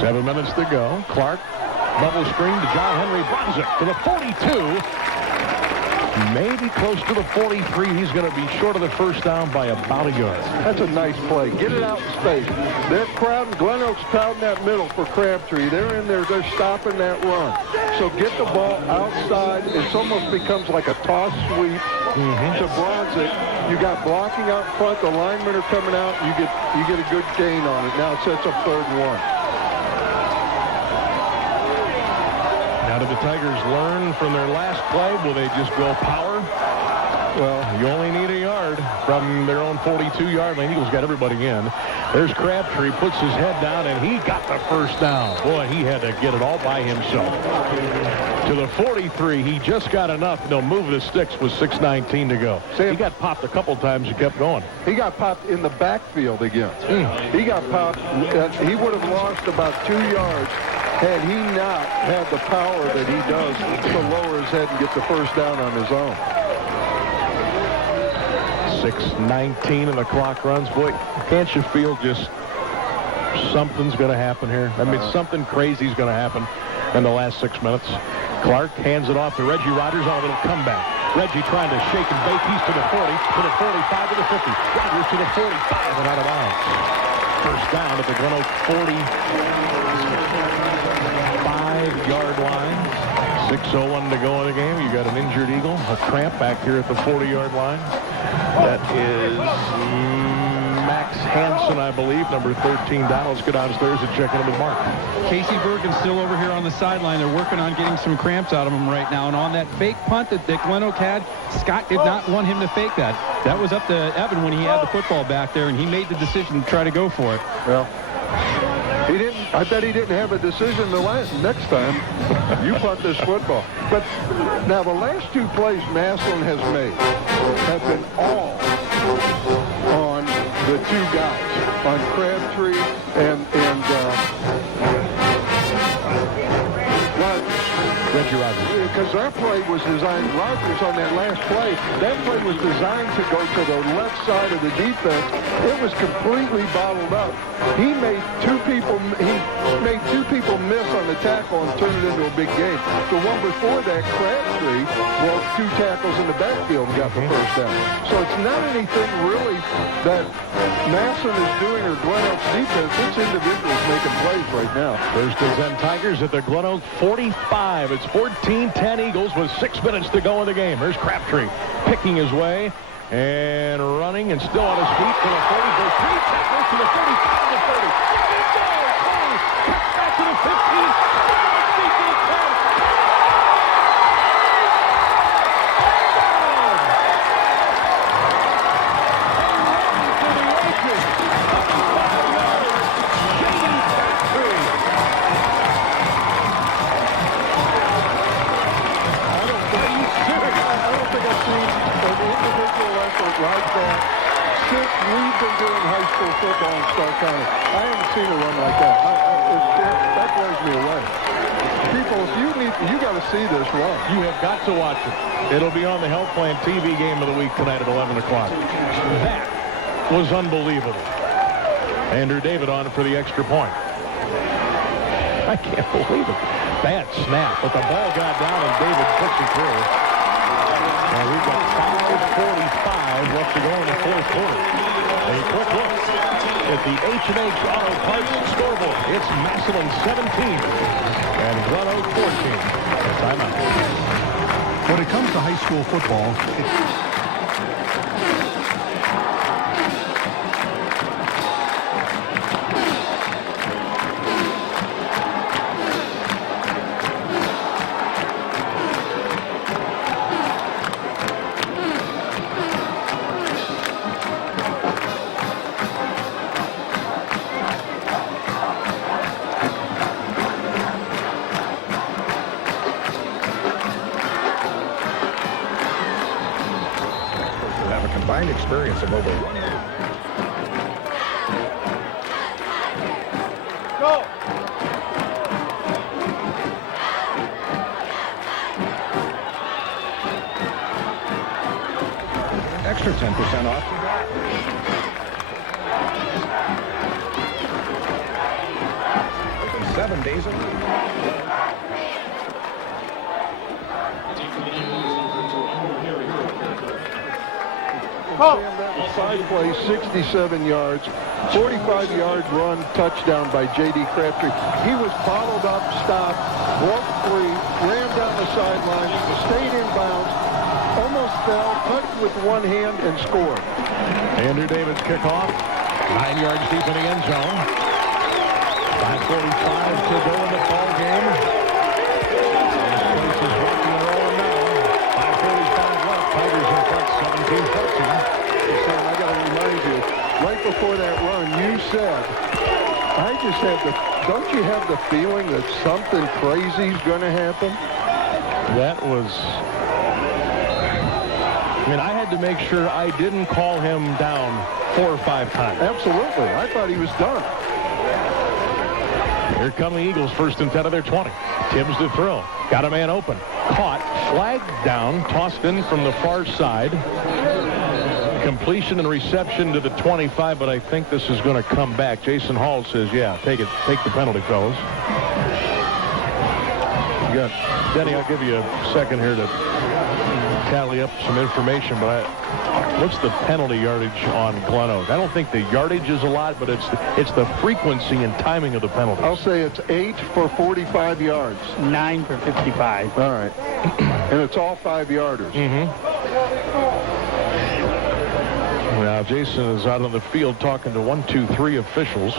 Seven minutes to go. Clark, bubble screen to John Henry Bronzik to the 42. Maybe close to the 43. He's going to be short of the first down by about a yard. That's a nice play. Get it out in space. They're crowding. Glenoak's crowding that middle for Crabtree. They're in there. They're stopping that run. So get the ball outside. It almost becomes like a toss sweep to Bronzik. You got blocking out front. The linemen are coming out. You get a good gain on it. Now it sets up 3rd and 1. Now, did the Tigers learn from their last play? Will they just go power? Well, you only need a yard from their own 42-yard line. Eagles got everybody in. There's Crabtree, puts his head down, and he got the first down. Boy, he had to get it all by himself. To the 43, he just got enough. They'll move the sticks with 6:19 to go. He got popped a couple times and kept going. He got popped in the backfield again. He got popped. He would have lost about 2 yards had he not had the power that he does to lower his head and get the first down on his own. 6:19 and the clock runs. Boy, can't you feel just something's going to happen here? I mean, something crazy is going to happen in the last 6 minutes. Clark hands it off to Reggie Rogers on a little comeback. Reggie trying to shake and bake. He's to the 40, to the 45, to the 50. Rogers to the 45 and out of bounds. First down at the Glenoak 45-yard line. 6:01 to go in the game. You got an injured Eagle, a cramp back here at the 40-yard line. That is Max Hansen, I believe, number 13 down. Let's go downstairs and check in with Mark. Casey Bergen's still over here on the sideline. They're working on getting some cramps out of him right now. And on that fake punt that Glenoak had, Scott did not want him to fake that. That was up to Evan when he had the football back there, and he made the decision to try to go for it. Well, he didn't I bet he didn't have a decision next time. You punt this football. But now the last two plays Massillon has made have been all on the two guys, on Crabtree and Reggie Rogers. Because that play was designed, Rogers on that last play, that play was designed to go to the left side of the defense. It was completely bottled up. He made two people miss on the tackle and turned it into a big game. The one before that, Crabtree broke two tackles in the backfield and got the first down. So it's not anything really that Massillon is doing or Glenoak's defense. It's individuals making plays right now. First and 10 Tigers at the Glenoak 45. It's 14-10 Eagles with 6 minutes to go in the game. Here's Crabtree picking his way and running and still on his feet to the 40. Goes 3 tackles to the 35 to the 30. Back to the 15. Like that since we've been doing high school football in Stark County. I haven't seen a run like that. That blows me away. People, if you got to see this run. You have got to watch it. It'll be on the Health Plan TV game of the week tonight at 11 o'clock. That was unbelievable. Andrew David on for the extra point. I can't believe it. Bad snap, but the ball got down and David puts it through. And we've got 5:45 left to go in the fourth quarter. A quick look at the H&H Auto Parts scoreboard. It's Massillon 17 and Glenoak 14. Timeout. When it comes to high school football, experience of over 1 year. Go! Extra 10% off. Open 7 days a week. Side play, 67 yards, 45-yard run, touchdown by J.D. Crabtree. He was bottled up, stopped, broke free, ran down the sideline, stayed in bounds, almost fell, touched with one hand, and scored. Andrew David's kickoff, 9 yards deep in the end zone. 5:45 to go in the ball game. This place is rocking and rolling now. 5:45 left. Tigers in front, 17-14. Sam, I got to remind you, right before that run, you said, I just had the, don't you have the feeling that something crazy is going to happen? That was, I mean, I had to make sure I didn't call him down 4 or 5 times. Absolutely. I thought he was done. Here come the Eagles, 1st and 10 of their 20. Tibbs to throw. Got a man open. Caught, flagged down, tossed in from the far side. Completion and reception to the 25, but I think this is going to come back. Jason Hall says, yeah, take it. Take the penalty, fellas. You got, Denny, I'll give you a second here to tally up some information, but what's the penalty yardage on Glenoak? I don't think the yardage is a lot, but it's the frequency and timing of the penalties. I'll say it's 8 for 45 yards. 9 for 55. All right. And it's all 5-yarders. Now Jason is out on the field talking to 1, 2, 3 officials.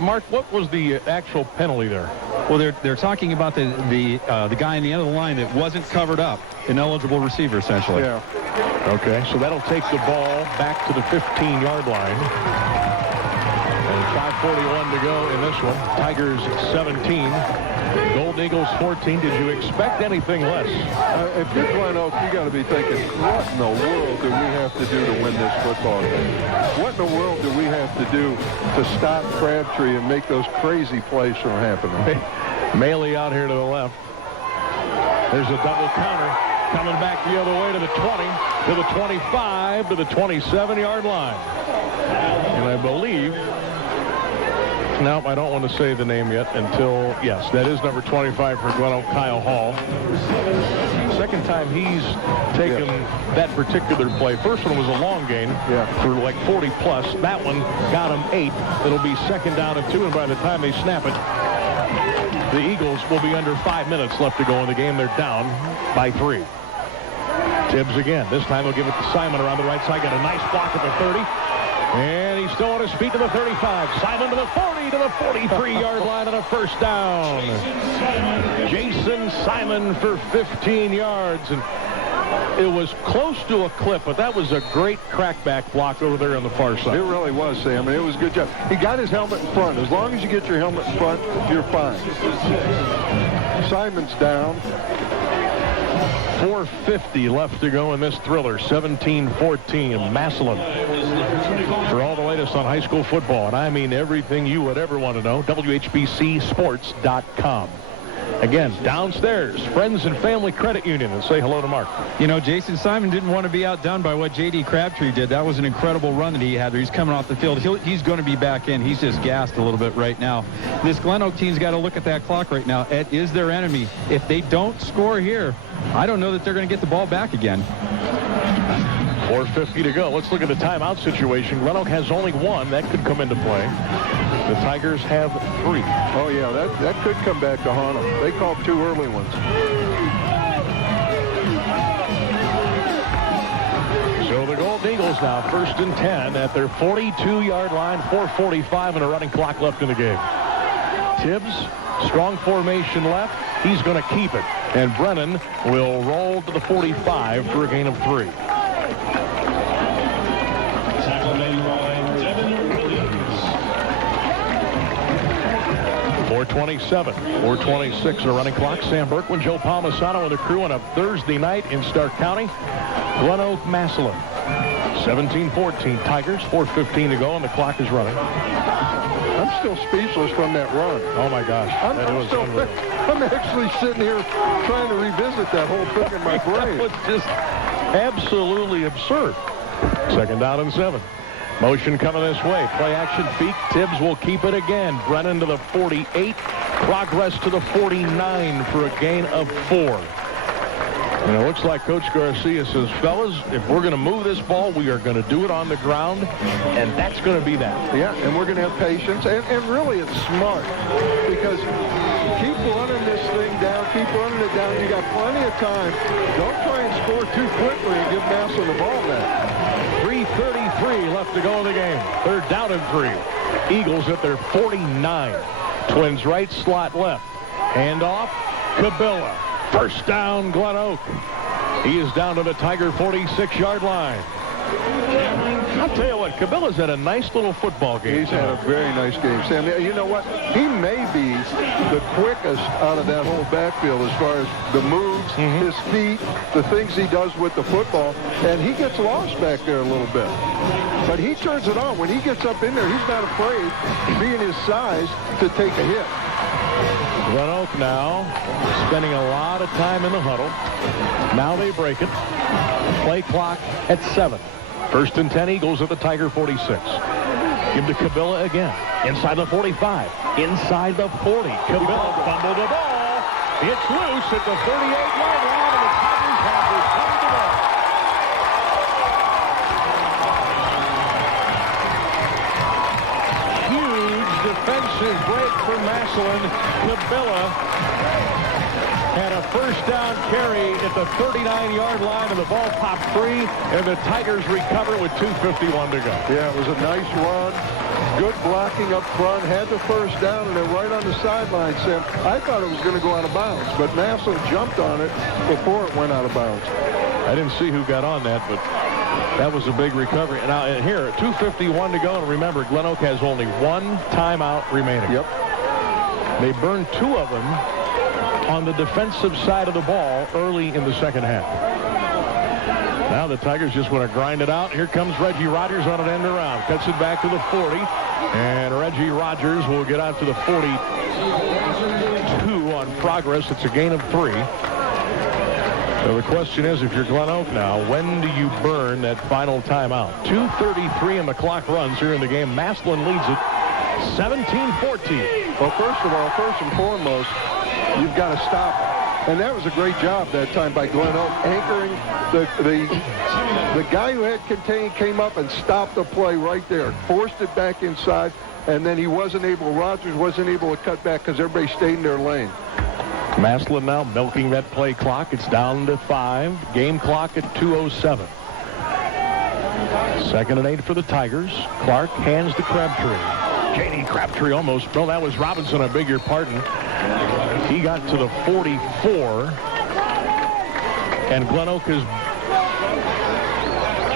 Mark, what was the actual penalty there? Well, they're talking about the guy in the end of the line that wasn't covered up, ineligible receiver essentially. Yeah. Okay, so that'll take the ball back to the 15-yard line. And 5:41 to go in this one. Tigers 17. Golden Eagles 14. Did you expect anything less? If you're Glenoak, you got to be thinking, what in the world do we have to do to win this football game? What in the world do we have to do to stop Crabtree and make those crazy plays from happening? Maley out here to the left. There's a double counter. Coming back the other way to the 20, to the 25, to the 27-yard line. And I believe, no, I don't want to say the name yet until, yes, that is number 25 for Glenoak, Kyle Hall. Second time he's taken that particular play. First one was a long gain for like 40 plus. That one got him 8. It'll be second down and 2, and by the time they snap it, the Eagles will be under 5 minutes left to go in the game. They're down by 3. Tibbs again. This time he'll give it to Simon around the right side. Got a nice block at the 30. And he's still on his feet to the 35. Simon to the 40, to the 43-yard line and a first down. Jason Simon for 15 yards. And it was close to a clip, but that was a great crackback block over there on the far side. It really was, Sam, and it was a good job. He got his helmet in front. As long as you get your helmet in front, you're fine. Simon's down. 4:50 left to go in this thriller. 17-14. Massillon. For all the latest on high school football, and I mean everything you would ever want to know, WHBCSports.com. Again, downstairs, Friends and Family Credit Union, and say hello to Mark. You know, Jason Simon didn't want to be outdone by what J.D. Crabtree did. That was an incredible run that he had there. He's coming off the field. He's going to be back in. He's just gassed a little bit right now. This Glenoak team's got to look at that clock right now. It is their enemy. If they don't score here, I don't know that they're going to get the ball back again. 4:50 to go. Let's look at the timeout situation. Glenoak has only one. That could come into play. The Tigers have 3. Oh, yeah, that could come back to haunt them. They called 2 early ones. So the Golden Eagles now first and 10 at their 42-yard line. 4:45 and a running clock left in the game. Tibbs, strong formation left. He's going to keep it. And Brennan will roll to the 45 for a gain of 3. 4:27, 4:26 a running clock. Sam Berkwin, Joe Palmisano and the crew on a Thursday night in Stark County. Glenoak, Massillon. 17-14 Tigers. 4:15 to go and the clock is running. I'm still speechless from that run. Oh my gosh. I'm actually sitting here trying to revisit that whole thing in my brain. That was just absolutely absurd. Second down and 7. Motion coming this way. Play action feet. Tibbs will keep it again. Brennan to the 48. Progress to the 49 for a gain of 4. And it looks like Coach Garcia says, fellas, if we're going to move this ball, we are going to do it on the ground, and that's going to be that. Yeah, and we're going to have patience, and really it's smart, because keep running this thing down, keep running it down. You got plenty of time. Don't try and score too quickly and give Massillon the ball back. 3:33 left to go in the game. Third down and 3. Eagles at their 49. Twins right, slot left. Hand off, Cabilla. First down, Glenoak. He is down to the Tiger 46-yard line. I'll tell you what, Cabilla's had a nice little football game. He's had a very nice game, Sam. You know what? He may be the quickest out of that whole backfield as far as the moves, his feet, the things he does with the football, and he gets lost back there a little bit. But he turns it on. When he gets up in there, he's not afraid, being his size, to take a hit. Glenoak now spending a lot of time in the huddle. Now they break it. Play clock at 7. First and 10 Eagles at the Tiger 46. Give to Cabilla again. Inside the 45. Inside the 40. Cabilla fumbled the ball. It's loose at the 38-yard line, and the Tigers have recovered the ball. Huge defensive break for Massillon. Cabilla had a first down carry at the 39-yard line, and the ball popped free, and the Tigers recover with 2:51 to go. Yeah, it was a nice run. Good blocking up front. Had the first down, and then right on the sideline, Sam. I thought it was going to go out of bounds, but Massillon jumped on it before it went out of bounds. I didn't see who got on that, but That was a big recovery. Now, here, 2:51 to go. And remember, Glenoak has only one timeout remaining. Yep. They burned 2 of them on the defensive side of the ball early in the second half. Now the Tigers just want to grind it out. Here comes Reggie Rogers on an end around. Cuts it back to the 40. And Reggie Rogers will get out to the 42 on progress. It's a gain of 3. So the question is, if you're Glenoak now, when do you burn that final timeout? 2:33 and the clock runs here in the game. Massillon leads it 17-14. Well, first of all, first and foremost, you've got to stop it. And that was a great job that time by Glenoak, anchoring the guy who had contained came up and stopped the play right there, forced it back inside, and then Rogers wasn't able to cut back because everybody stayed in their lane. Massillon now milking that play clock. It's down to 5. Game clock at 2:07. 2nd and 8 for the Tigers. Clark hands to Crabtree. J.D. Crabtree almost. No, that was Robinson. I beg your pardon. He got to the 44. And Glenoak has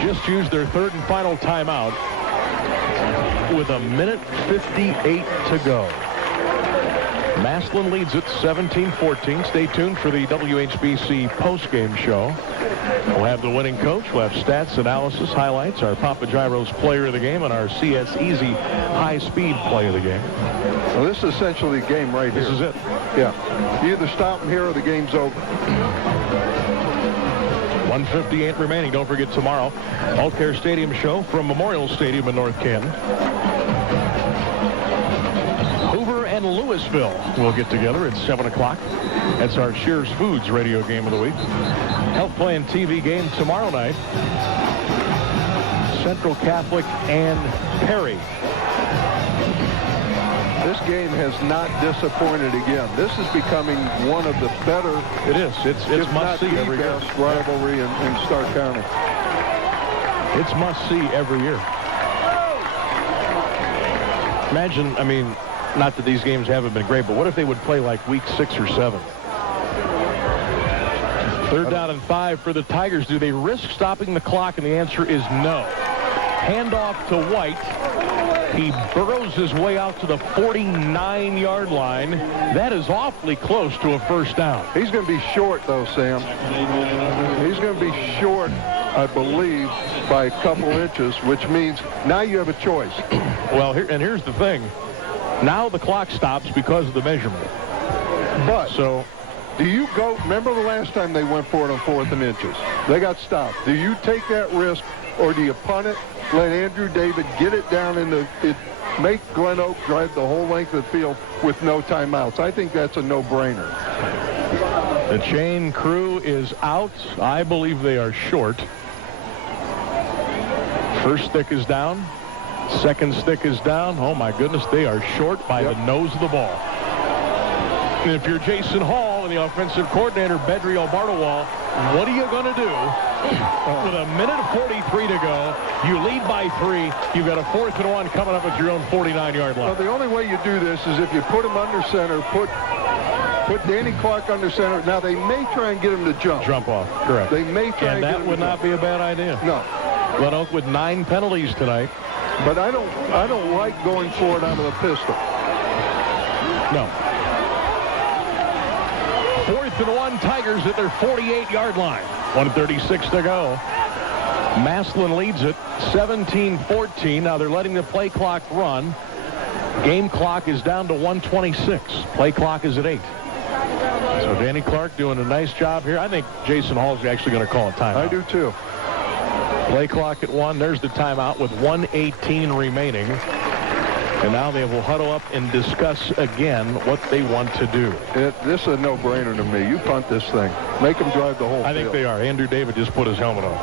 just used their 3rd and final timeout with 1:58 to go. Massillon leads it 17-14. Stay tuned for the WHBC postgame show. We'll have the winning coach. We'll have stats, analysis, highlights, our Papa Gyro's player of the game, and our CS Easy high-speed play of the game. Well, this is essentially the game right here. This is it. Yeah. You either stop them here or the game's over. 1:58 remaining. Don't forget tomorrow, Allcare Stadium show from Memorial Stadium in North Canton. Hoover and Louisville will get together at 7 o'clock. That's our Shears Foods radio game of the week. Health Plan TV game tomorrow night. Central Catholic and Perry. This game has not disappointed again. This is becoming one of the better. It is. It's must see every year. Best rivalry in Stark County. It's must see every year. Imagine, I mean, not that these games haven't been great, but what if they would play like week 6 or 7? 3rd down and 5 for the Tigers. Do they risk stopping the clock? And the answer is no. Handoff to White. He burrows his way out to the 49-yard line. That is awfully close to a first down. He's going to be short, though, Sam. He's going to be short, I believe, by a couple inches, which means now you have a choice. Well, here's the thing. Now the clock stops because of the measurement. But so, do you go? Remember the last time they went for it on 4th and inches? They got stopped. Do you take that risk, or do you punt it? Let Andrew David get it down make Glenoak drive the whole length of the field with no timeouts. I think that's a no-brainer. The chain crew is out. I believe they are short. First stick is down. Second stick is down. Oh, my goodness, they are short by the nose of the ball. And if you're Jason Hall and the offensive coordinator, Bedri Albartawal, what are you going to do? With 1:43 to go, you lead by 3. You've got a 4th and 1 coming up at your own 49-yard line. Well, the only way you do this is if you put him under center, put Danny Clark under center. Now, they may try and get him to jump off. Correct. They may try and get him to jump. And that would not be a bad idea. No. Glenoak with 9 penalties tonight. But I don't like going for it out of the pistol. No. 4th and 1, Tigers at their 48-yard line. 1:36 to go. Massillon leads it 17-14. Now they're letting the play clock run. Game clock is down to 1:26. Play clock is at 8. So Danny Clark doing a nice job here. I think Jason Hall's actually going to call a timeout. I do too. Play clock at 1. There's the timeout with 1:18 remaining. And now they will huddle up and discuss again what they want to do. This is a no-brainer to me. You punt this thing. Make them drive the whole field. I think they are. Andrew David just put his helmet on.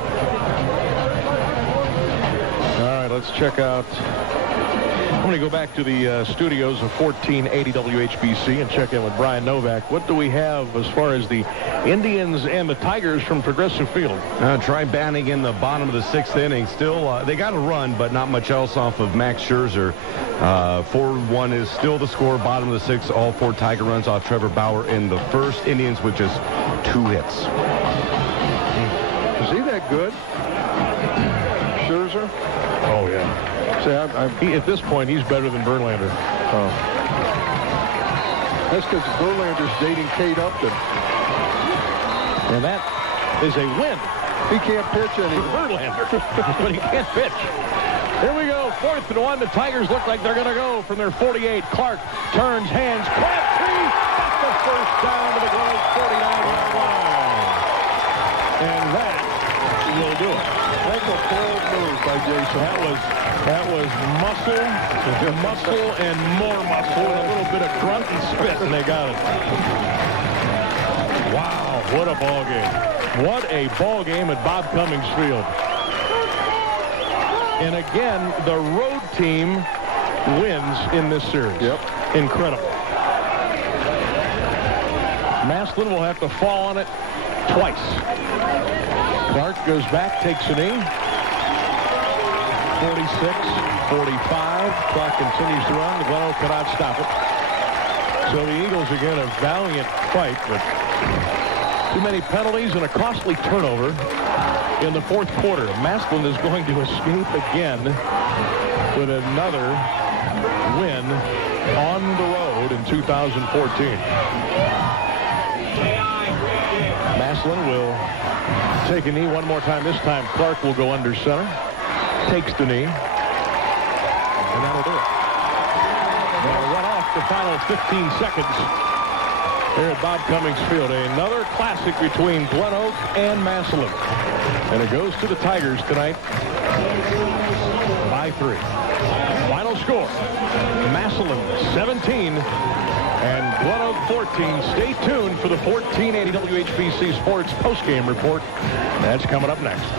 All right, let's check out. I'm going to go back to the studios of 1480 WHBC and check in with Brian Novak. What do we have as far as the Indians and the Tigers from Progressive Field? Try batting in the bottom of the 6th inning. Still, they got a run, but not much else off of Max Scherzer. 4-1 is still the score. Bottom of the 6th, all 4 Tiger runs off Trevor Bauer in the first. Indians with just 2 hits. Is he that good? Scherzer? Oh, yeah. See, at this point, he's better than Verlander. Oh. That's because Verlander's dating Kate Upton. And that is a win. He can't pitch anymore. Verlander, but he can't pitch. Here we go, 4th and 1. The Tigers look like they're going to go from their 48. Clark turns, hands, Crabtree, got the first down to the Glenoak 49-yard line. And that will do it. That's a bold move by Jason. That was muscle, and more muscle, and a little bit of grunt and spit, and they got it. Wow, what a ball game. What a ball game at Bob Cummings Field. And again, the road team wins in this series. Yep. Incredible. Massillon will have to fall on it twice. Clark goes back, takes a knee. 46, 45. Clark continues to run. The Glenoak cannot stop it. So the Eagles again a valiant fight, but too many penalties and a costly turnover in the 4th quarter. Massillon is going to escape again with another win on the road in 2014. Massillon will take a knee one more time. This time Clark will go under center. Takes the knee. And that'll do it. They'll run off the final 15 seconds here at Bob Cummings Field. Another classic between Glenoak and Massillon. And it goes to the Tigers tonight by 3. Final score, Massillon 17 and Glenoak 14. Stay tuned for the 1480 WHBC Sports postgame report. That's coming up next.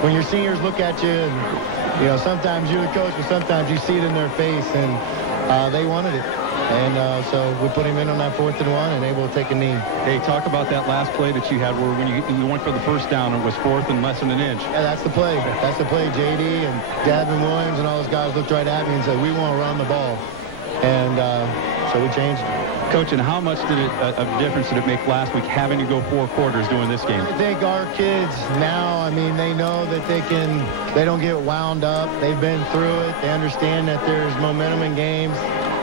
When your seniors look at you, and sometimes you're the coach, but sometimes you see it in their face, and they wanted it. And so we put him in on that 4th and 1 and able to take a knee. Hey, talk about that last play that you had where when you went for the first down, it was 4th and less than an inch. Yeah, that's the play. That's the play. JD and Davin Williams and all those guys looked right at me and said, we want to run the ball. And so we changed it. Coach, and how much did a difference did it make last week having to go 4 quarters doing this game? I think our kids now, they know that they don't get wound up. They've been through it. They understand that there's momentum in games.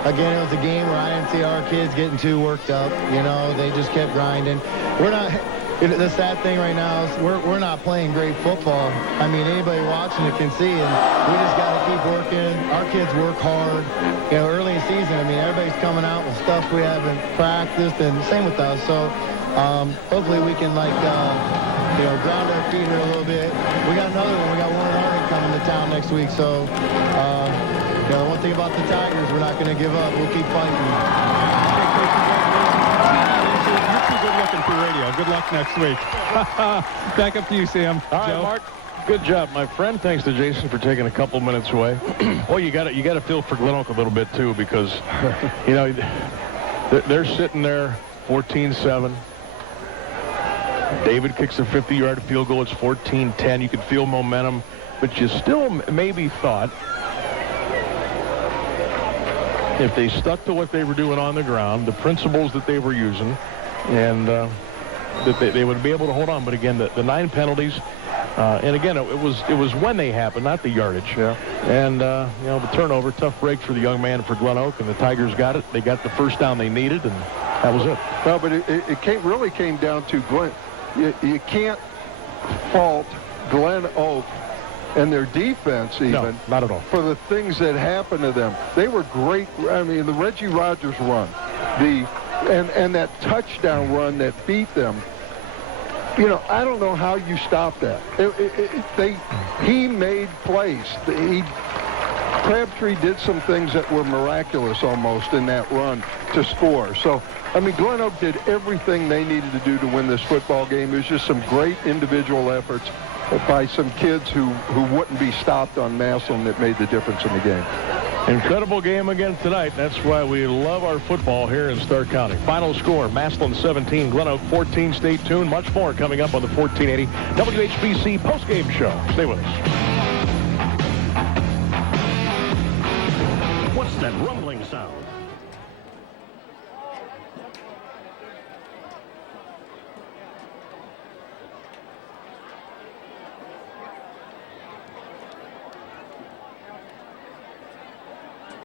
Again, it was a game where I didn't see our kids getting too worked up. They just kept grinding. We're not. The sad thing right now is we're not playing great football. Anybody watching it can see, and we just got to keep working. Our kids work hard. Early in the season, everybody's coming out with stuff we haven't practiced, and same with us. So hopefully we can ground our feet here a little bit. We got another one. We got Warren Army coming to town next week. So the one thing about the Tigers, we're not going to give up. We'll keep fighting. You're too good looking for radio. Good luck next week. Back up to you, Sam. All right, Joe. Mark. Good job, my friend. Thanks to Jason for taking a couple minutes away. Well, you got to feel for Glenoak a little bit too, because you know they're sitting there 14-7. David kicks a 50-yard field goal. It's 14-10. You can feel momentum, but you still maybe thought if they stuck to what they were doing on the ground, the principles that they were using, and that they would be able to hold on. But again, the 9 penalties. And again, it was when they happened, not the yardage. Yeah. And you know, the turnover, tough break for the young man for Glenoak, and the Tigers got it. They got the first down they needed, and that was it. No, but it really came down to Glen. You can't fault Glenoak and their defense even. No, not at all. For the things that happened to them. They were great. I mean, the Reggie Rogers run, and that touchdown run that beat them. You know, I don't know how you stop that. He made plays. Crabtree did some things that were miraculous almost in that run to score. So, I mean, Glenoak did everything they needed to do to win this football game. It was just some great individual efforts by some kids who wouldn't be stopped on Massillon that made the difference in the game. Incredible game again tonight. That's why we love our football here in Stark County. Final score, Massillon 17, Glenoak 14. Stay tuned. Much more coming up on the 1480 WHBC postgame show. Stay with us. What's that rumbling sound?